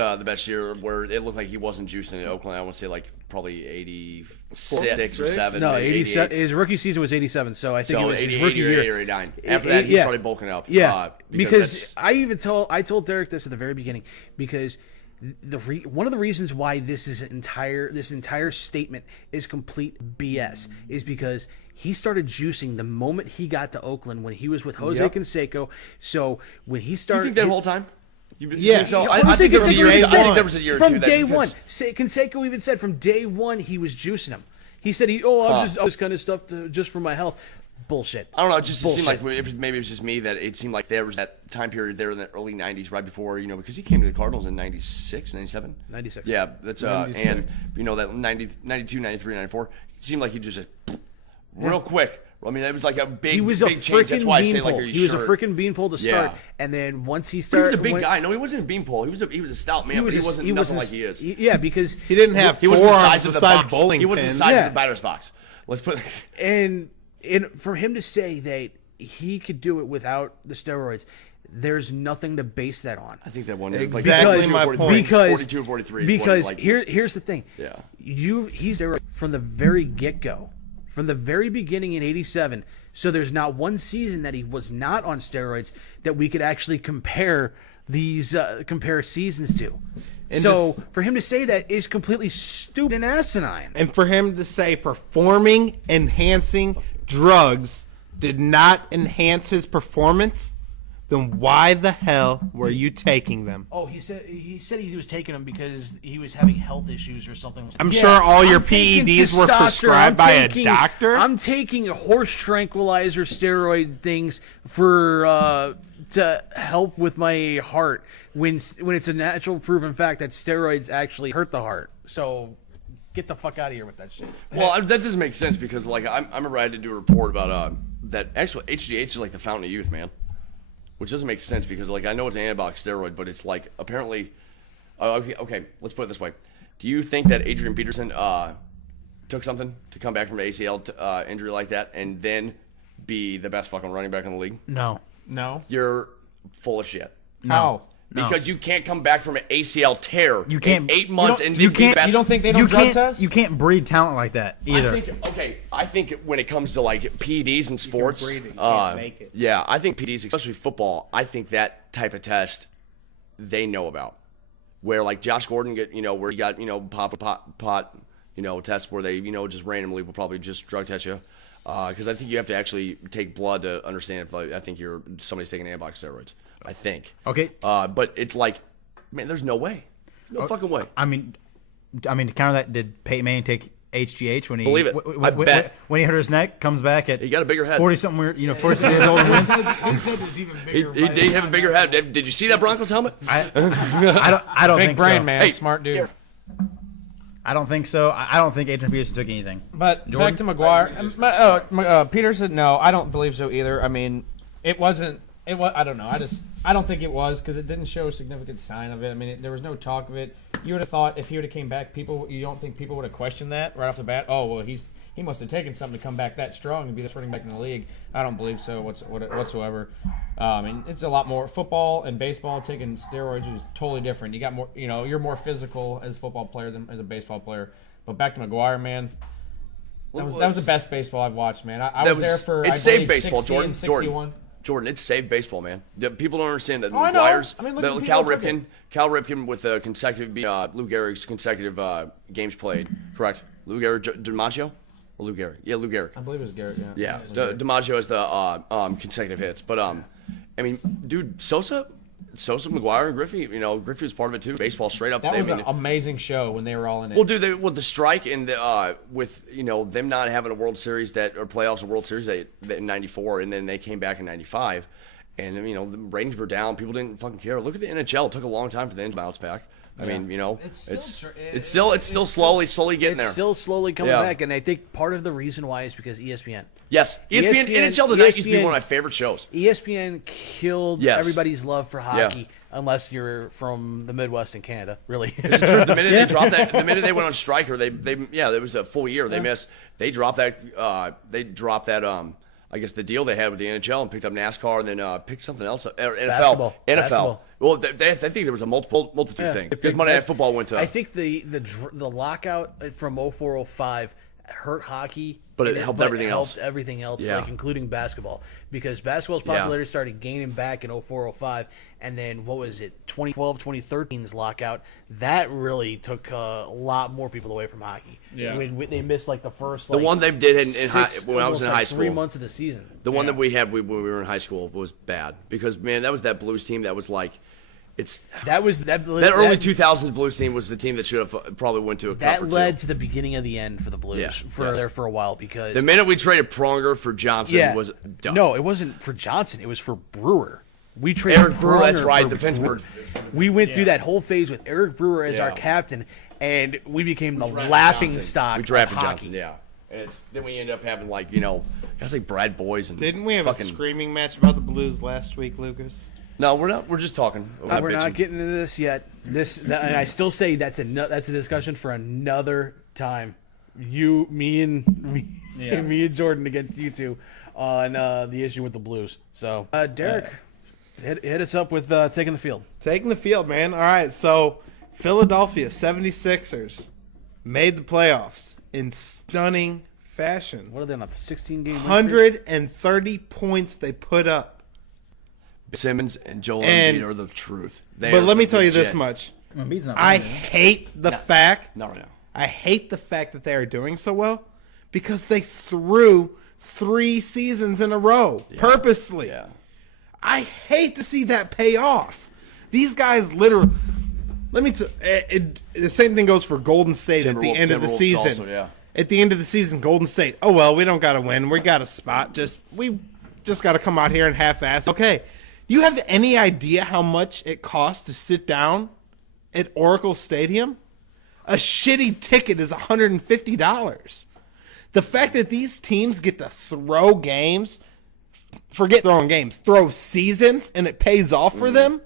year where it looked like he wasn't juicing in Oakland? I want to say like probably 86 or 7. No, 87. His rookie season was 87, so I think it was his rookie year. 88 or 89. After that, he started bulking up. Yeah, because I told Derek this at the very beginning because one of the reasons why this entire statement is complete BS is because he started juicing the moment he got to Oakland when he was with Jose Canseco. So when he started, you think that whole time? Yeah, so I think there was a year. I think there was a year from day one. Canseco even said from day one he was juicing him. He said I'm just this kind of stuff just for my health. Bullshit. I don't know. It just seemed like maybe it was just me that it seemed like there was that time period there in the early '90s, right before because he came to the Cardinals in '96, '97, '96. Yeah, that's 96. And that 92, 93, 94. It seemed like he just real quick. I mean, it was like a big change. That's why I say like he was a freaking beanpole to start, and then once he started, he was a big guy. No, he wasn't a beanpole. He was a stout man, but he wasn't nothing like he is. Yeah, because he didn't have. He wasn't the size of the box. Bowling. He wasn't the size of the batter's box. Let's put and for him to say that he could do it without the steroids, there's nothing to base that on. I think that one exactly my point. Because 42 43. Because here's the thing. Yeah, he's there from the very get-go. From the very beginning in '87, so there's not one season that he was not on steroids that we could actually compare seasons to. And so for him to say that is completely stupid and asinine. And for him to say performing enhancing drugs did not enhance his performance, then why the hell were you taking them? Oh, he said he was taking them because he was having health issues or something. I'm sure all your PEDs were prescribed by a doctor. I'm taking horse tranquilizer steroid things for to help with my heart when it's a natural proven fact that steroids actually hurt the heart. So get the fuck out of here with that shit. Well, that doesn't make sense because like I remember I had to do a report about that actually HGH is like the fountain of youth, man. Which doesn't make sense because, like, I know it's an anabolic steroid, but it's like apparently. Okay, let's put it this way: do you think that Adrian Peterson took something to come back from an ACL injury like that and then be the best fucking running back in the league? No. You're full of shit. How? Because you can't come back from an ACL tear. You can't. In 8 months and you can't. Be best. You don't think they don't drug test? You can't breed talent like that either. I think when it comes to like PEDs in sports, make it. yeah, I think PEDs, especially football, I think that type of test they know about. Where like Josh Gordon where he got pot tests where they just randomly will probably just drug test you. Because I think you have to actually take blood to understand if I think somebody's taking anabolic steroids. I think. Okay. But it's like, man, there's no way, fucking way. I mean, to counter that, did Peyton Manning take HGH when he believe it? I bet when he hurt his neck, comes back at he got a bigger head, 40-something years old and wins. His head is even bigger. He did have a bigger head. Did you see that Broncos helmet? I don't Big think brain, so. man. Hey, Smart dude. I don't think so. I don't think Adrian Peterson took anything. But Jordan? back to McGuire. Peterson, no, I don't believe so either. I mean, it wasn't. It was. I don't know. I don't think it was because it didn't show a significant sign of it. I mean, there was no talk of it. You would have thought if he would have came back, you don't think people would have questioned that right off the bat? Oh, well, he must have taken something to come back that strong and be the running back in the league. I don't believe so whatsoever. And it's a lot more football and baseball. Taking steroids is totally different. You got more. You're more physical as a football player than as a baseball player. But back to McGuire, man. That was the best baseball I've watched, man. I was there for it's safe baseball, 60 and 61. Jordan, it's saved baseball, man. People don't understand that. I know. McGuire's, I mean, look at the Cal people who Ripken with consecutive Lou Gehrig's consecutive games played. Correct. Lou Gehrig, DiMaggio, or Lou Gehrig? Yeah, Lou Gehrig. I believe it was Garrett. Yeah, DiMaggio has the consecutive hits. But I mean, dude, Sosa, McGuire, and Griffey. Griffey was part of it too. Baseball straight up. That was an amazing show when they were all in it. Well, dude, with the strike and with them not having a World Series or playoffs or World Series in '94, and then they came back in '95, and the ratings were down. People didn't fucking care. Look at the NHL. It took a long time for the bounce back. I mean, it's still slowly getting there. It's still slowly coming back, and I think part of the reason why is because ESPN. Yes, ESPN NHL Tonight used to be one of my favorite shows. ESPN killed everybody's love for hockey, unless you're from the Midwest and Canada. Really, it's the truth. The minute they dropped that, the minute they went on strike, or there was a full year they missed. They dropped that. I guess the deal they had with the NHL and picked up NASCAR and then picked something else. NFL. Basketball. Well, I think there was a multitude thing because Monday Night Football went to. I think the lockout from 04-05 hurt hockey, but it helped everything else. Like including basketball, because basketball's popularity started gaining back in 04-05, and then what was it, 2012-2013's lockout? That really took a lot more people away from hockey. Yeah, when they missed like the first. The one they did when I was in high school. 3 months of the season. The one that we had when we were in high school was bad because man, that was that Blues team that was like. That early 2000s Blues team was the team that should have probably went to a cup or two. That led to the beginning of the end for the Blues for a while because the minute we traded Pronger for Johnson was done. No, it wasn't for Johnson. It was for Brewer. We traded Eric Brewer. That's right, defenseman. We went through that whole phase with Eric Brewer as our captain, and we became the laughing stock. We drafted of Johnson. Yeah. Then we ended up having guys like Brad Boys and didn't we have a screaming match about the Blues last week, Lucas? No, we're not. We're just talking. We're not getting into this yet. And I still say that's a discussion for another time. Me and Jordan against you two on the issue with the Blues. So, Derek, hit us up with taking the field. Taking the field, man. All right, so Philadelphia 76ers made the playoffs in stunning fashion. What are they on a 16-game win streak? 130 points they put up. Simmons and Joel Embiid are the truth. But let me tell you this much. I hate the fact. Not right now. I hate the fact that they are doing so well because they threw 3 seasons in a row purposely. Yeah. I hate to see that pay off. These guys literally. The same thing goes for Golden State at the end of the season. Also, yeah. At the end of the season, Golden State. Oh well, we don't got to win. We got a spot. We just got to come out here and half-ass. Okay, you have any idea how much it costs to sit down at Oracle Stadium? A shitty ticket is $150. The fact that these teams get to throw games, forget throwing games, throw seasons, and it pays off for them,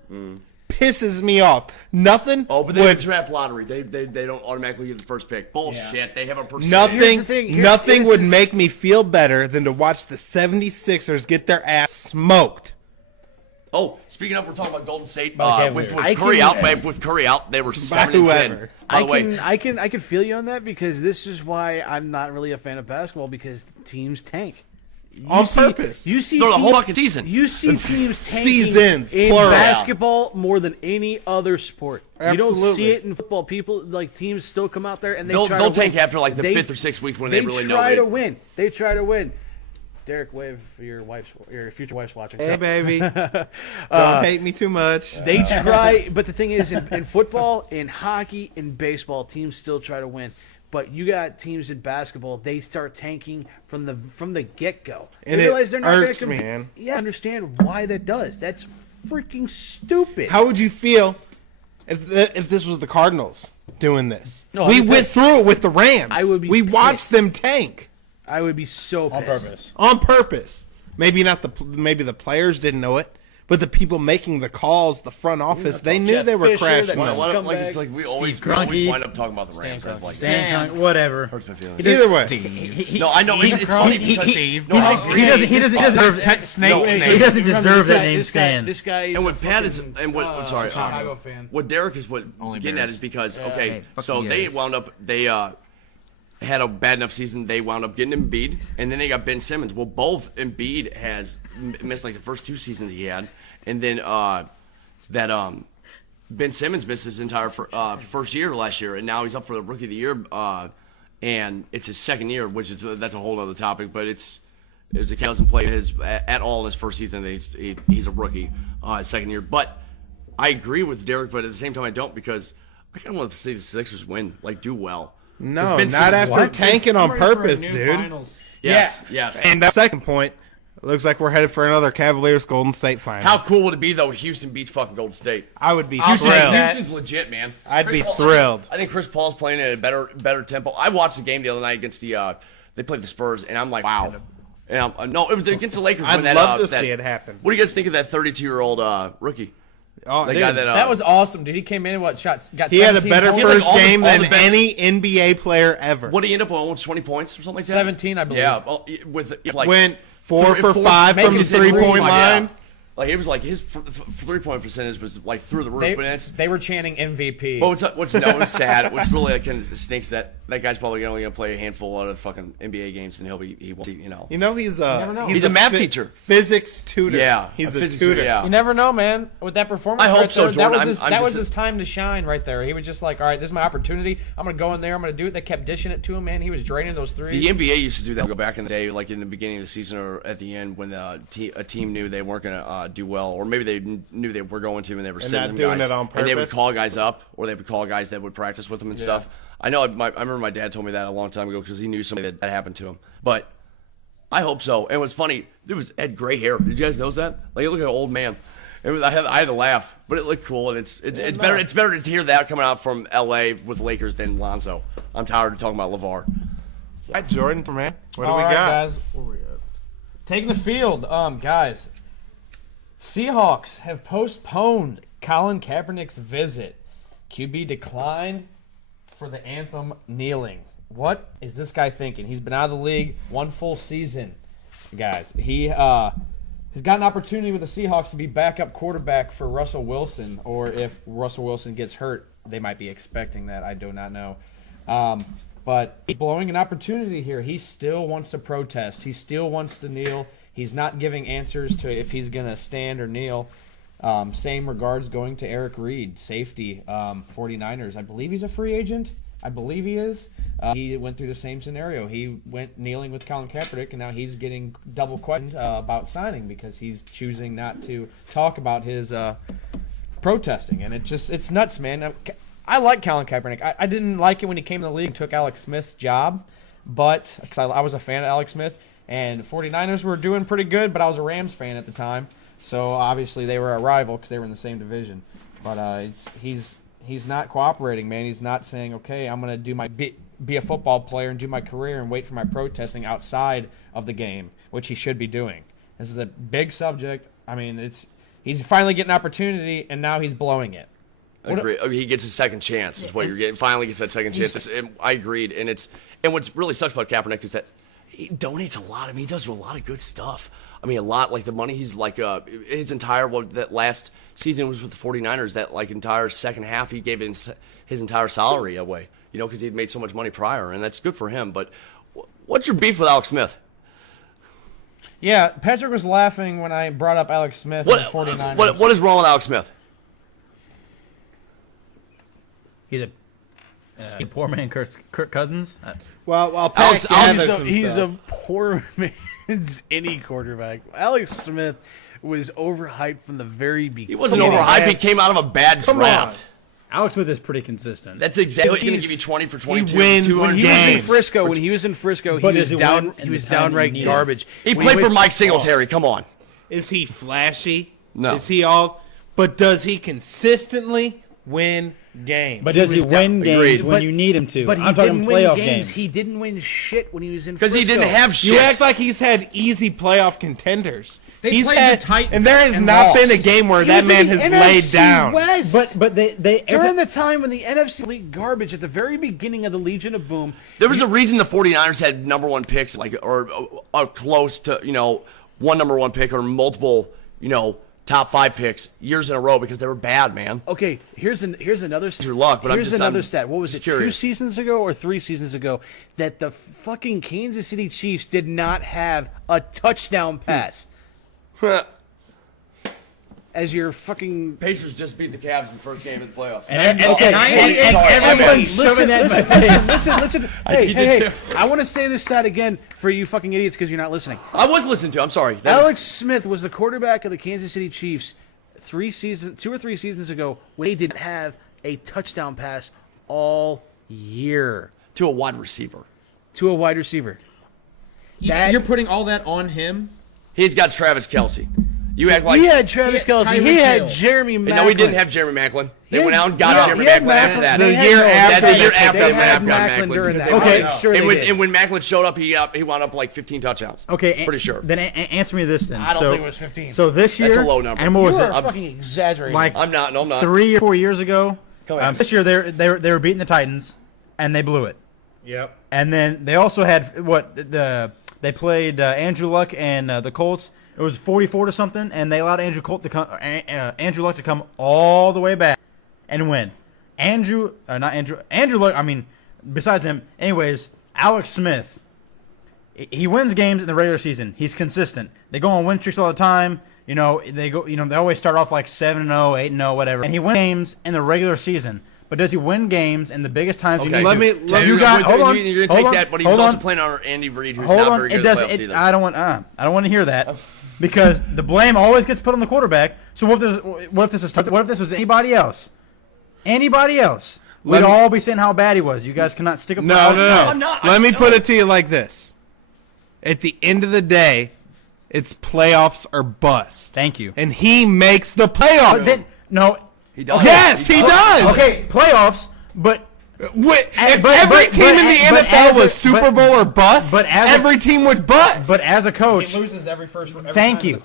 pisses me off. Nothing. Oh, but they have a draft lottery. They don't automatically get the first pick. Bullshit. Yeah. They have a percentage. Nothing would make me feel better than to watch the 76ers get their ass smoked. Oh, speaking of, we're talking about Golden State. With Curry out, they were 7-10. By the way, I can feel you on that because this is why I'm not really a fan of basketball because teams tank. On purpose. You see the whole fucking season. You see teams tanking seasons, in plural. basketball more than any other sport. Absolutely. You don't see it in football. People teams still come out there and they'll try to tank win. after like the 5th or 6th week when they really know They try to win. Derek, wave for your future wife's watching. Hey, baby. Don't hate me too much. They try, but the thing is, in football, in hockey, in baseball, teams still try to win. But you got teams in basketball; they start tanking from the get-go. And they realize they're not going to man. Yeah, I understand why that does. That's freaking stupid. How would you feel if this was the Cardinals doing this? No, we went through it with the Rams. I would be We pissed. watched them tank. I would be so pissed. On purpose. Maybe the players didn't know it, but the people making the calls, the front office, they knew they were crashing. It's like we always wind up talking about the Rams. Stan, whatever. Hurts my feelings. Either way. No, I know it's funny because He doesn't deserve that name, Stan. This guy is and what Pat is and what I'm sorry, Chicago fan. what Derek is getting at is because so they wound up had a bad enough season. They wound up getting Embiid, and then they got Ben Simmons. Well, both Embiid has missed like the first 2 seasons he had, and then Ben Simmons missed his entire first year last year, and now he's up for the Rookie of the Year, and it's his second year, that's a whole other topic. But he doesn't play at all in his first season. He's a rookie, his second year. But I agree with Derek, but at the same time I don't because I kind of want to see the Sixers win, do well. No, not after tanking on purpose, dude. Finals. Yes. And that second point, it looks like we're headed for another Cavaliers-Golden State final. How cool would it be, though, if Houston beats fucking Golden State? I would be thrilled. thrilled. Houston's legit, man. I'd be thrilled. I think Chris Paul's playing at a better tempo. I watched the game the other night against they played the Spurs, and I'm like, wow. And no, it was against the Lakers. I'd love to see it happen. What do you guys think of that 32-year-old rookie? Oh, the guy that was awesome, dude. He came in and got he had a better first game than the any NBA player ever. What did he end up with? Almost 20 points or something like that? 17, I believe. Yeah, went 4 for 5 from the 3-point line. Yeah. It was like his 3-point percentage was through the roof. They were chanting MVP. But what's sad? What's really kind of stinks that guy's probably only gonna play a handful of fucking NBA games, and he won't. He's a math teacher, physics tutor. Yeah, he's a tutor. You never know, man. With that performance, I hope so. Jordan. That was his time to shine right there. He was just like, all right, this is my opportunity. I'm gonna go in there. I'm gonna do it. They kept dishing it to him, man. He was draining those threes. The NBA used to do that. Go back in the day, like in the beginning of the season or at the end, when a team knew they weren't gonna do well, or maybe they knew they were going to, and they were sending doing guys, it on purpose. and they would call guys up, or they would call guys that would practice with them and stuff. I know. I remember my dad told me that a long time ago because he knew somebody that happened to him. But I hope so. And what's funny, had gray hair. Did you guys notice that? He looked like an old man. I had to laugh, but it looked cool, and it's better. It's better to hear that coming out from LA with Lakers than Lonzo. I'm tired of talking about LeVar. All right, Jordan, man. What do All we right, got? Guys, where we at? Taking the field, guys. Seahawks have postponed Colin Kaepernick's visit. QB declined for the anthem kneeling. What is this guy thinking? He's been out of the league 1 full season, guys. He has got an opportunity with the Seahawks to be backup quarterback for Russell Wilson, or if Russell Wilson gets hurt, they might be expecting that. I do not know. But he's blowing an opportunity here. He still wants to protest. He still wants to kneel. He's not giving answers to if he's going to stand or kneel. Same regards going to Eric Reed, safety, 49ers. I believe he's a free agent. I believe he is. He went through the same scenario. He went kneeling with Colin Kaepernick, and now he's getting double questioned about signing because he's choosing not to talk about his protesting. And it's nuts, man. I like Colin Kaepernick. I didn't like it when he came to the league and took Alex Smith's job, but because I was a fan of Alex Smith, and 49ers were doing pretty good, but I was a Rams fan at the time, so obviously they were a rival because they were in the same division. But he's not cooperating, man. He's not saying, okay, I'm going to be a football player and do my career and wait for my protesting outside of the game, which he should be doing. This is a big subject. I mean, he's finally getting an opportunity, and now he's blowing it. Agree. He gets a second chance. Is what you're getting. Finally gets that second chance. I agreed. And what's really sucks about Kaepernick is that he donates a lot. I mean, he does a lot of good stuff. I mean, a lot. Like the money he's like his entire that last season was with the 49ers. That like entire second half he gave his entire salary away. You know, because he'd made so much money prior, and that's good for him. But what's your beef with Alex Smith? Yeah, Patrick was laughing when I brought up Alex Smith and the 49ers. What is wrong with Alex Smith? He's a poor man, Kirk Cousins. Well, he's a poor man's any quarterback. Alex Smith was overhyped from the very beginning. He wasn't overhyped. He came out of a bad draft. Alex Smith is pretty consistent. That's exactly. He's going to give you 20 for 22. He wins when he was in Frisco. When he was in Frisco, he was downright garbage. He played for Mike Singletary. Come on. Is he flashy? No. Is he all? But does he consistently win games? But does he win games when you need him to? But he didn't win games. He didn't win shit when he was in Frisco. Because he didn't have shit. You act like he's had easy playoff contenders. He's had the Titans, and there has not been a game where that man has laid down. West. But they during the time when the NFC league garbage at the very beginning of the Legion of Boom, there was a reason the 49ers had number one picks, like or close to one number one pick or multiple top 5 picks years in a row because they were bad, man. Okay, here's another stat. Your luck, but here's another stat. What was it? Curious. 2 seasons ago or 3 seasons ago that the fucking Kansas City Chiefs did not have a touchdown pass. As your fucking Pacers just beat the Cavs in the first game of the playoffs. And everyone's listen. Hey, I want to say this stat again for you fucking idiots because you're not listening. I was listening to. I'm sorry. Alex Smith was the quarterback of the Kansas City Chiefs 2 or 3 seasons ago when they didn't have a touchdown pass all year to a wide receiver. You're putting all that on him? He's got Travis Kelce. You act like he had Travis Kelce. He had Jeremy Maclin. No, he didn't have Jeremy Maclin. They went out and got Jeremy Maclin after that. The year after they had Maclin during that. Okay, and when Maclin showed up, he wound up like 15 touchdowns. Okay, pretty sure. Then answer me this then. I don't think it was 15. So this year, that's a low number. And what was it? Fucking exaggerating. Like I'm not. 3 or 4 years ago. This year they were beating the Titans, and they blew it. Yep. And then they also had they played Andrew Luck and the Colts. It was 44 to something, and they allowed Andrew Luck to come all the way back and win. Andrew Luck. I mean, besides him, anyways. Alex Smith. He wins games in the regular season. He's consistent. They go on win streaks all the time. They always start off like 7-0, 8-0, whatever. And he wins games in the regular season. But does he win games in the biggest times? Okay, hold on. You're going to take that, but he's also playing on Andy Reid, who's not very good at playoffs either. I don't want to hear that because the blame always gets put on the quarterback. So what if this was anybody else? We'd all be saying how bad he was. You guys cannot stick up. No. I'm not. Let me put it to you like this: at the end of the day, it's playoffs or bust. Thank you. And he makes the playoffs. No. He does. Yes, he does. Okay, playoffs, but if every team in the NFL was Super Bowl or bust, every team would bust. But as a coach, he loses every first round. Thank you.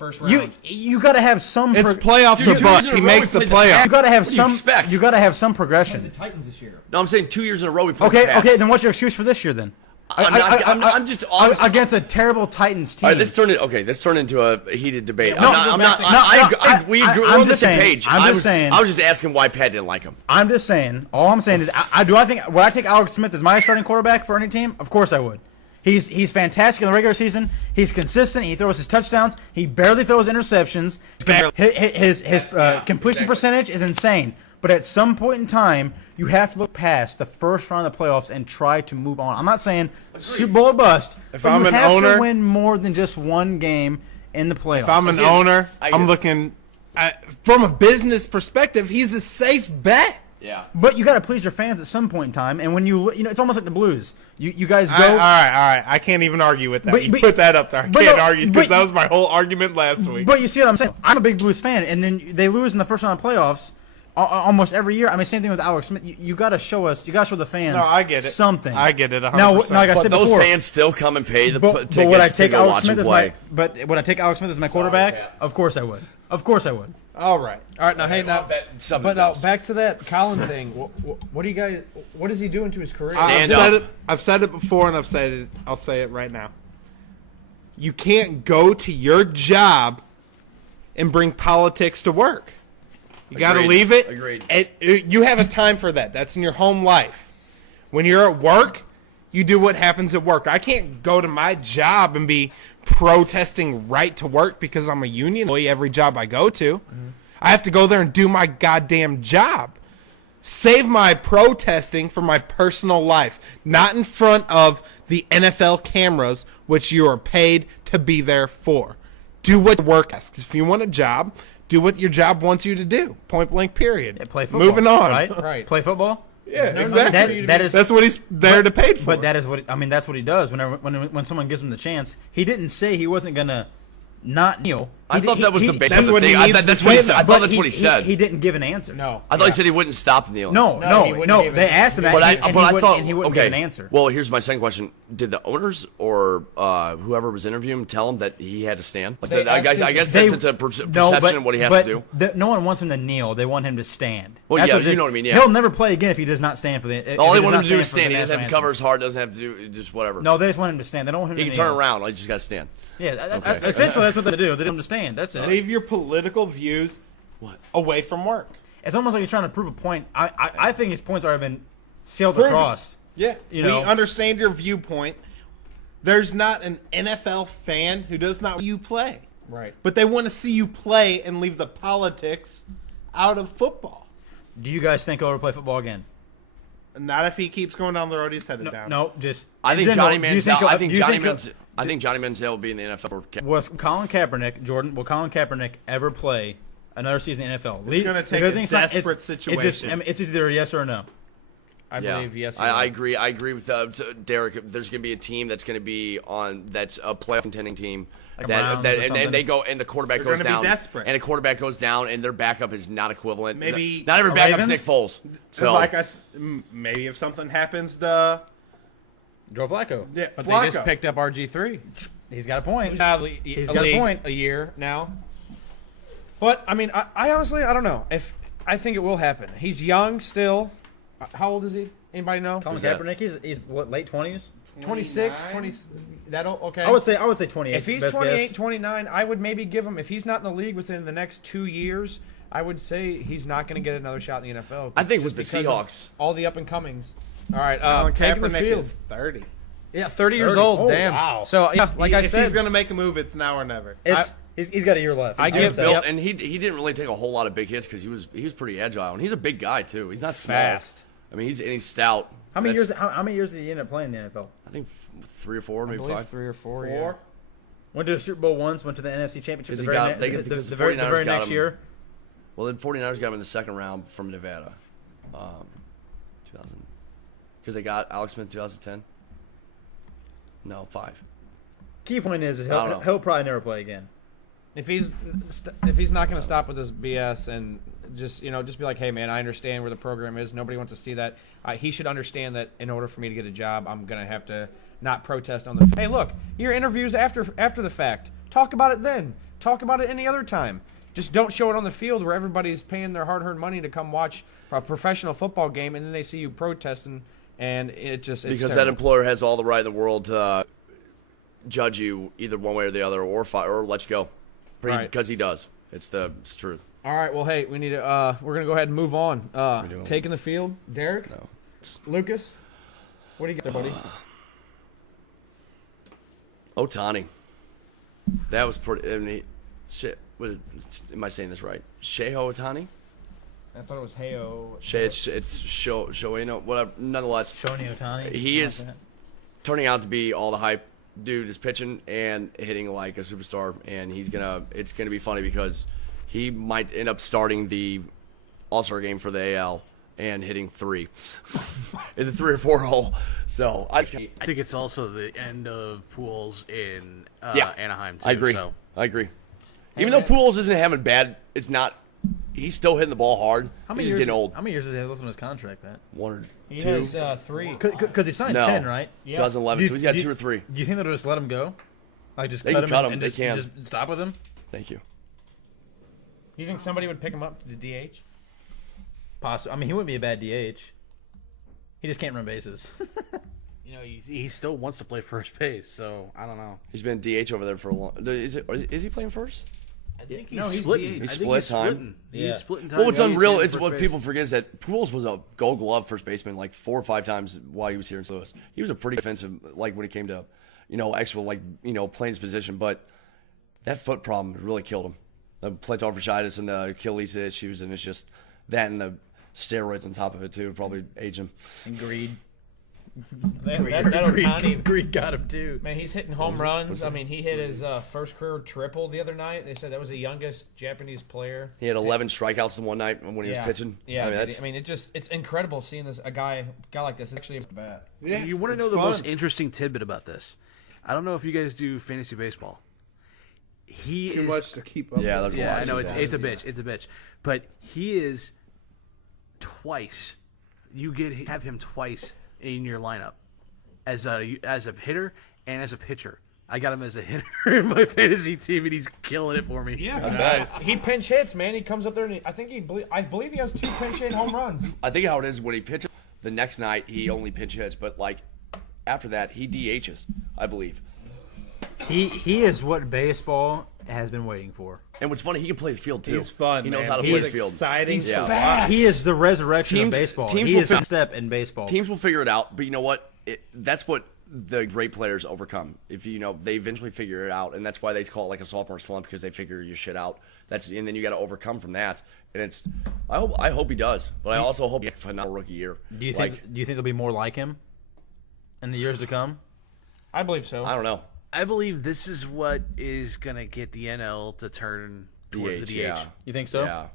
You got to have some. It's playoffs or bust. He makes the playoffs. You got to have some. Expect? You got to have some progression. The Titans this year. No, I'm saying 2 years in a row we played. Okay. Then what's your excuse for this year then? I'm just honest. Against a terrible Titans team. All right, this turned into a heated debate. No, I'm not. We're on the same page. I was just asking why Pat didn't like him. I'm just saying. All I'm saying is, would I take Alex Smith as my starting quarterback for any team? Of course I would. He's fantastic in the regular season. He's consistent. He throws his touchdowns. He barely throws interceptions. His completion percentage is insane. But at some point in time, you have to look past the first round of the playoffs and try to move on. I'm not saying Super Bowl or bust. If but I'm you an have owner, to win more than just one game in the playoffs. If I'm an owner, I'm looking from a business perspective. He's a safe bet. Yeah. But you got to please your fans at some point in time, and when it's almost like the Blues. You guys go. All right. I can't even argue with that. But, you put that up there. I can't argue because that was my whole argument last week. But you see what I'm saying? I'm a big Blues fan, and then they lose in the first round of playoffs almost every year. I mean, same thing with Alex Smith. You got to show us. You got to show the fans. No, I get it. Something. I get it. 100%. Now, like I said those before, fans still come and pay the tickets but would I take to go Alex watch Smith him as play. But would I take Alex Smith as my quarterback? Of course I would. Of course I would. All right. Now, hey, now, back to that Colin thing. What do you guys? What is he doing to his career? I've said it before, and I'll say it right now. You can't go to your job and bring politics to work. You got to leave it. Agreed. You have a time for that. That's in your home life. When you're at work, you do what happens at work. I can't go to my job and be protesting right to work because I'm a union employee every job I go to. Mm-hmm. I have to go there and do my goddamn job. Save my protesting for my personal life, not in front of the NFL cameras, which you are paid to be there for. Do what work asks. If you want a job, do what your job wants you to do. Point blank, period. Yeah, play football. Moving on. Right. Play football? Yeah, exactly. That's what he's there to pay for. But that is what that's what he does. When someone gives him the chance, he didn't say he wasn't gonna not kneel. I thought that was the basis of the thing. That's what he said. He didn't give an answer. No. I thought he said he wouldn't stop kneeling. No. They asked him that, and he wouldn't give an answer. Well, here's my second question: did the owners or whoever was interviewing him tell him that he had to stand? I guess that's a perception of what he has to do. No one wants him to kneel. They want him to stand. Well, yeah, you know what I mean. Yeah. He'll never play again if he does not stand for the. All they want him to do is stand. He doesn't have to cover his heart. Doesn't have to do just whatever. No, they just want him to stand. They don't want him to kneel. He can turn around. I just got to stand. Yeah, essentially that's what they do. They want him to stand. That's it. Leave your political views away from work. It's almost like he's trying to prove a point. I think his points already been sailed across. Yeah, we understand your viewpoint. There's not an NFL fan who does not want you play. Right. But they want to see you play and leave the politics out of football. Do you guys think he'll ever play football again? Not if he keeps going down the road he's headed down. No, just I think Johnny Manziel. I think Johnny Manziel will be in the NFL. Will Colin Kaepernick ever play another season in the NFL? It's going to take a desperate situation. It's either a yes or a no. I believe yes. I agree. I agree with Derek. There's going to be a team that's going to be that's a playoff contending team. And they go and the quarterback goes down. And the quarterback goes down and their backup is not equivalent. Maybe not every backup is Nick Foles. So maybe if something happens to Joe Flacco. Yeah, but they just picked up RG3. He's got a point. He's got a point. A year now. But I mean, I honestly I don't know if I think it will happen. He's young still. How old is he? Anybody know? Colin Kaepernick. He's what, late 20s? 26, 20. Okay. I would say 28. If he's 28, 29, I would maybe give him. If he's not in the league within the next 2 years, I would say he's not going to get another shot in the NFL. I think with the Seahawks, all the up and comings. All right, taking the field. Is 30. Yeah, 30 years old. Oh, damn. Wow. So yeah, like I said, if he's going to make a move, it's now or never. He's got a year left. and he didn't really take a whole lot of big hits because he was pretty agile and he's a big guy too. He's not small. Fast. I mean, he's stout. How many years did he end up playing in the NFL? I think 3 or 4, maybe 5. 3 or 4. Yeah. Went to the Super Bowl once. Went to the NFC Championship the very next year. Well, the 49ers got him in the second round from Nevada, 2000, because they got Alex Smith in 2010. No, 5. Key point is he'll probably never play again. If he's not going to stop with this BS and just be like, hey man, I understand where the program is. Nobody wants to see that. He should understand that in order for me to get a job, I'm going to have to not protest on the. Hey, look, your interviews after the fact. Talk about it then. Talk about it any other time. Just don't show it on the field where everybody's paying their hard-earned money to come watch a professional football game, and then they see you protesting, and it's because terrible. That employer has all the right in the world to judge you either one way or the other, or let you go. Because he does. It's the truth. All right. Well, hey, we need to. We're gonna go ahead and move on. Taking the field, Derek. No. Lucas. What do you got there, buddy? Ohtani. That was pretty. I mean, shit. Am I saying this right? Shohei Ohtani. I thought it was Heyo. It's Shohei, whatever. Nonetheless, Shohei Ohtani. He is turning out to be all the hype. Dude is pitching and hitting like a superstar, and it's gonna be funny because he might end up starting the All-Star game for the AL and hitting 3 in the 3 or 4 hole. So I think it's also the end of Pujols in Anaheim too. I agree. So. I agree. Even though Pujols isn't having bad, it's not. He's still hitting the ball hard. He's just getting old. How many years does he have left on his contract, Matt? 1 or 2. He has 3. Because he signed 10, right? Yeah. 2011. So he's got 2 or 3. Do you think they'll just let him go? Like just they cut can cut him and they just, can. just stop with him? Thank you. You think somebody would pick him up to DH? Possibly. I mean, he wouldn't be a bad DH. He just can't run bases. He still wants to play first base, so I don't know. He's been DH over there for a long. Is he playing first? I think he's splitting. He's split time. He's splitting time. Well, what's unreal is what people forget is that Pujols was a Gold Glove first baseman like 4 or 5 times while he was here in St. Louis. He was a pretty defensive, like when it came to, actual playing his position. But that foot problem really killed him. The plantar fasciitis and the Achilles issues, and it's just that and the steroids on top of it too probably aged him. And greed. That Ohtani, greed got him too. Man, he's hitting home runs. I mean, he hit his first career triple the other night. They said that was the youngest Japanese player. He had 11 strikeouts in one night when he was pitching. Yeah, it's incredible seeing a guy like this. It's actually a bat. Yeah, you want to know the most interesting tidbit about this? I don't know if you guys do fantasy baseball. Too much to keep up. Yeah, with. I know it's a bitch. It's a bitch. But he is twice. You have him twice in your lineup as a hitter and as a pitcher. I got him as a hitter in my fantasy team, and he's killing it for me. Yeah, he pinch hits, man. He comes up there, and I believe he has 2 pinch hit home runs. I think how it is when he pitches the next night, he only pinch hits, but like after that, he DHs, I believe. He is what baseball has been waiting for. And what's funny, he can play the field too. He's fun. He knows man. how to He's play the field. Exciting. He's Fast. He is the resurrection of baseball. He is a step in baseball. Teams will figure it out, but you know what? That's what the great players overcome. If they eventually figure it out, and that's why they call it like a sophomore slump because they figure your shit out. And then you got to overcome from that. And I hope he does, but I also hope he has a phenomenal rookie year. Do you think there'll be more like him in the years to come? I believe so. I don't know. I believe this is what is going to get the NL to turn towards the DH. Yeah. You think so? Yeah.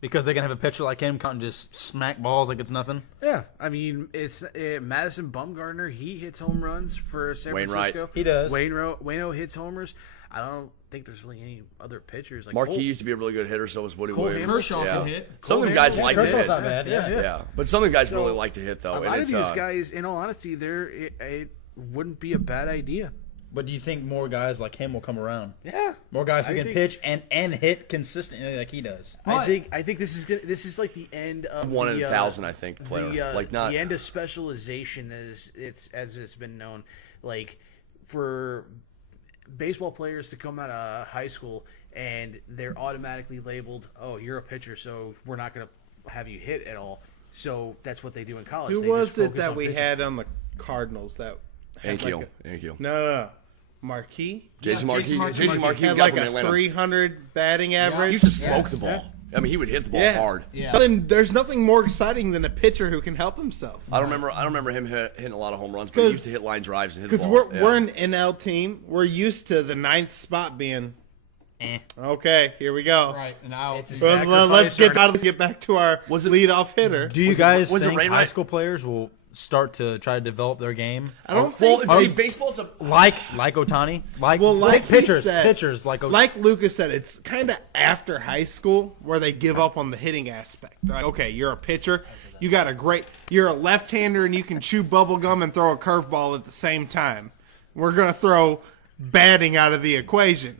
Because they can have a pitcher like him come and just smack balls like it's nothing? Yeah. I mean, it's Madison Bumgarner. He hits home runs for San Francisco. He does. Waino hits homers. I don't think there's really any other pitchers. Like Marquis used to be a really good hitter, so was Woody Cole Williams. Kershaw can hit. Some of them guys like to Kershaw's hit. not bad. Yeah. But some of the guys really like to hit, though. A lot of these guys, in all honesty, it wouldn't be a bad idea. But do you think more guys like him will come around? Yeah, more guys who can pitch and hit consistently like he does. I think this is like the end of 1 in 1,000. I think player the end of specialization as it's been known. Like for baseball players to come out of high school and they're automatically labeled, oh, you're a pitcher, so we're not going to have you hit at all. So that's what they do in college. Who they was just it focus that on we pitching. had on the Cardinals that? Thank you. No. Marquis? Jason Marquis had like a 300 batting average. He used to smoke the ball. I mean, he would hit the ball hard. Yeah. Then there's nothing more exciting than a pitcher who can help himself. I don't remember him hitting a lot of home runs, but he used to hit line drives and hit the Because ball. we're an NL team. We're used to the 9th spot being. Okay, here we go. Right, and now It's a Well, let's get back to our leadoff hitter. Do you guys was it think Rain high Man? school players will start to try to develop their game? I don't think. See, baseball's a Like Ohtani? Like pitchers. he said, Pitchers like Ohtani. Like Lucas said, it's kind of after high school where they give up on the hitting aspect. They're like, okay, you're a pitcher. You're a left-hander and you can chew bubble gum and throw a curveball at the same time. We're going to throw batting out of the equation,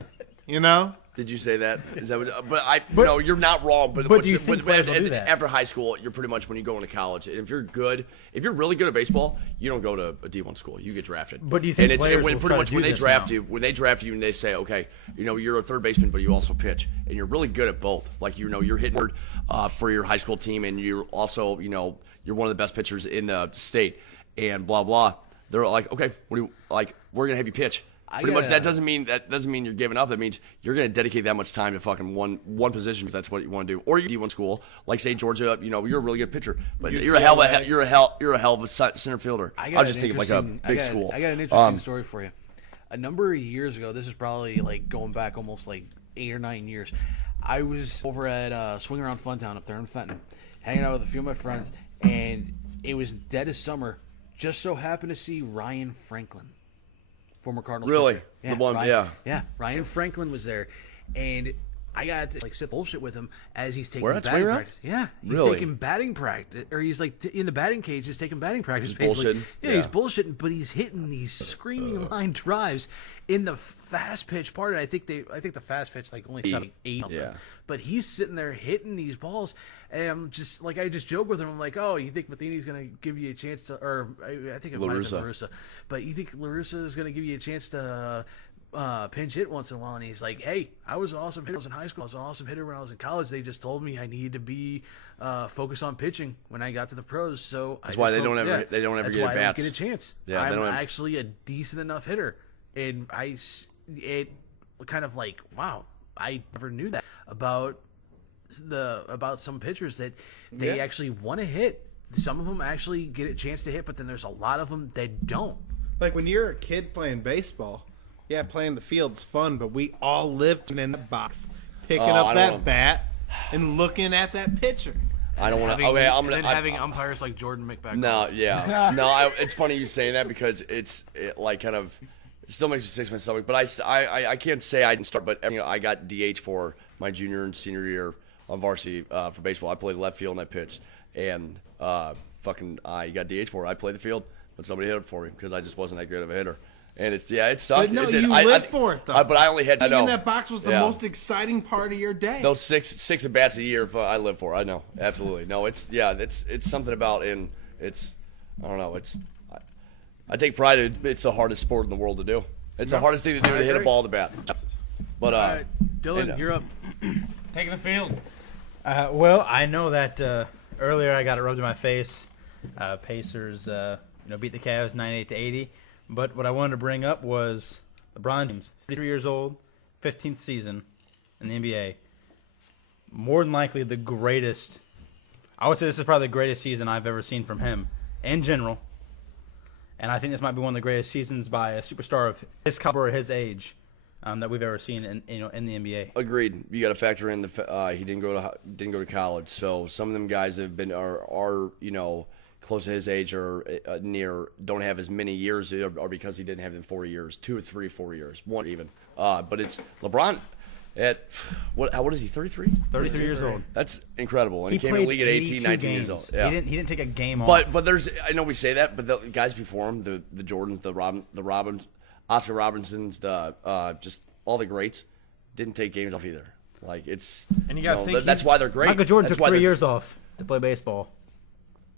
you know? Did you say that? Is that what, no, you're not wrong. But do you think players will do that? After high school, you're pretty much when you go into college. And if you're really good at baseball, you don't go to a D1 school. You get drafted. But do you think players will try to do when they this draft now? you, and they say, okay, you're a third baseman, but you also pitch, and you're really good at both. Like you're hitting for your high school team, and you're also you're one of the best pitchers in the state, and blah blah. They're like, okay, we're gonna have you pitch. Pretty much, that doesn't mean you're giving up. That means you're going to dedicate that much time to fucking one position because that's what you want to do. Or you D1 school, like say Georgia, you're a really good pitcher, but you're a hell of a center fielder. I was just thinking like a big school. I got an interesting story for you. A number of years ago, this is probably like going back almost like 8 or 9 years. I was over at Swing Around Funtown up there in Fenton, hanging out with a few of my friends, and it was dead of summer. Just so happened to see Ryan Franklin. Former Cardinals pitcher. Yeah, the one, Yeah, Ryan Franklin was there, and I got to sit bullshit with him as he's taking batting practice. Yeah, he's taking batting practice, or he's like in the batting cage, just taking batting practice. Basically, he's bullshitting, but he's hitting these screaming line drives in the fast pitch part. And I think the fast pitch like only 8. Yeah. But he's sitting there hitting these balls, and I'm just like, I just joke with him. I'm like, oh, you think Matheny's going to give you a chance to, or I think it might have been LaRussa, but you think LaRussa is going to give you a chance to pinch hit once in a while? And he's like, hey, I was an awesome hitter. I was in high school. I was an awesome hitter when I was in college. They just told me I needed to be focused on pitching when I got to the pros. So that's why they don't ever get at bats. That's why I don't get a chance. Yeah, I'm actually a decent enough hitter, and it kind of like, wow, I never knew that about some pitchers, that they actually want to hit. Some of them actually get a chance to hit, but then there's a lot of them that don't. Like when you're a kid playing baseball, yeah, playing the field's fun, but we all lived in the box, picking up that bat and looking at that pitcher. I don't want to. Okay, having umpires like Jordan McBack. No, yeah, no. It's funny you saying that because it still makes me sick to my stomach. But I can't say I didn't start, but I got DH for my junior and senior year on varsity for baseball. I played left field and I pitched, and I got DH for it. I played the field, but somebody hit it for me because I just wasn't that good of a hitter. And it sucked. But no, you lived for it though. But I only had. Being in that box was the most exciting part of your day. Those six at bats a year, I live for. I know, absolutely. No, it's something about, and it's, I don't know. I take pride in it. It's the hardest sport in the world to do. It's the hardest thing to do to hit a ball to bat. But all right, Dillon, you're up. Taking the field. Well, I know that earlier I got it rubbed in my face. Pacers, beat the Cavs 98-80. But what I wanted to bring up was LeBron James, 33 years old, 15th season in the NBA. More than likely the greatest. I would say this is probably the greatest season I've ever seen from him in general. And I think this might be one of the greatest seasons by a superstar of his caliber or his age that we've ever seen in the NBA. Agreed. You got to factor in he didn't go to college, so some of them guys that have been are close to his age or near don't have as many years, or because he didn't have them 4 years, 2 or 3, 4 years, one even. But it's LeBron at what is he? 33. 33 years old. That's incredible. And he came in the league at 18, 19 games. years old. Yeah. He didn't take a game off. But there's, I know we say that, but the guys before him, the Jordans, the Robbins, Oscar Robinsons, just all the greats, didn't take games off either. Like it's, and you got to think that's why they're great. Michael Jordan took 3 years off to play baseball.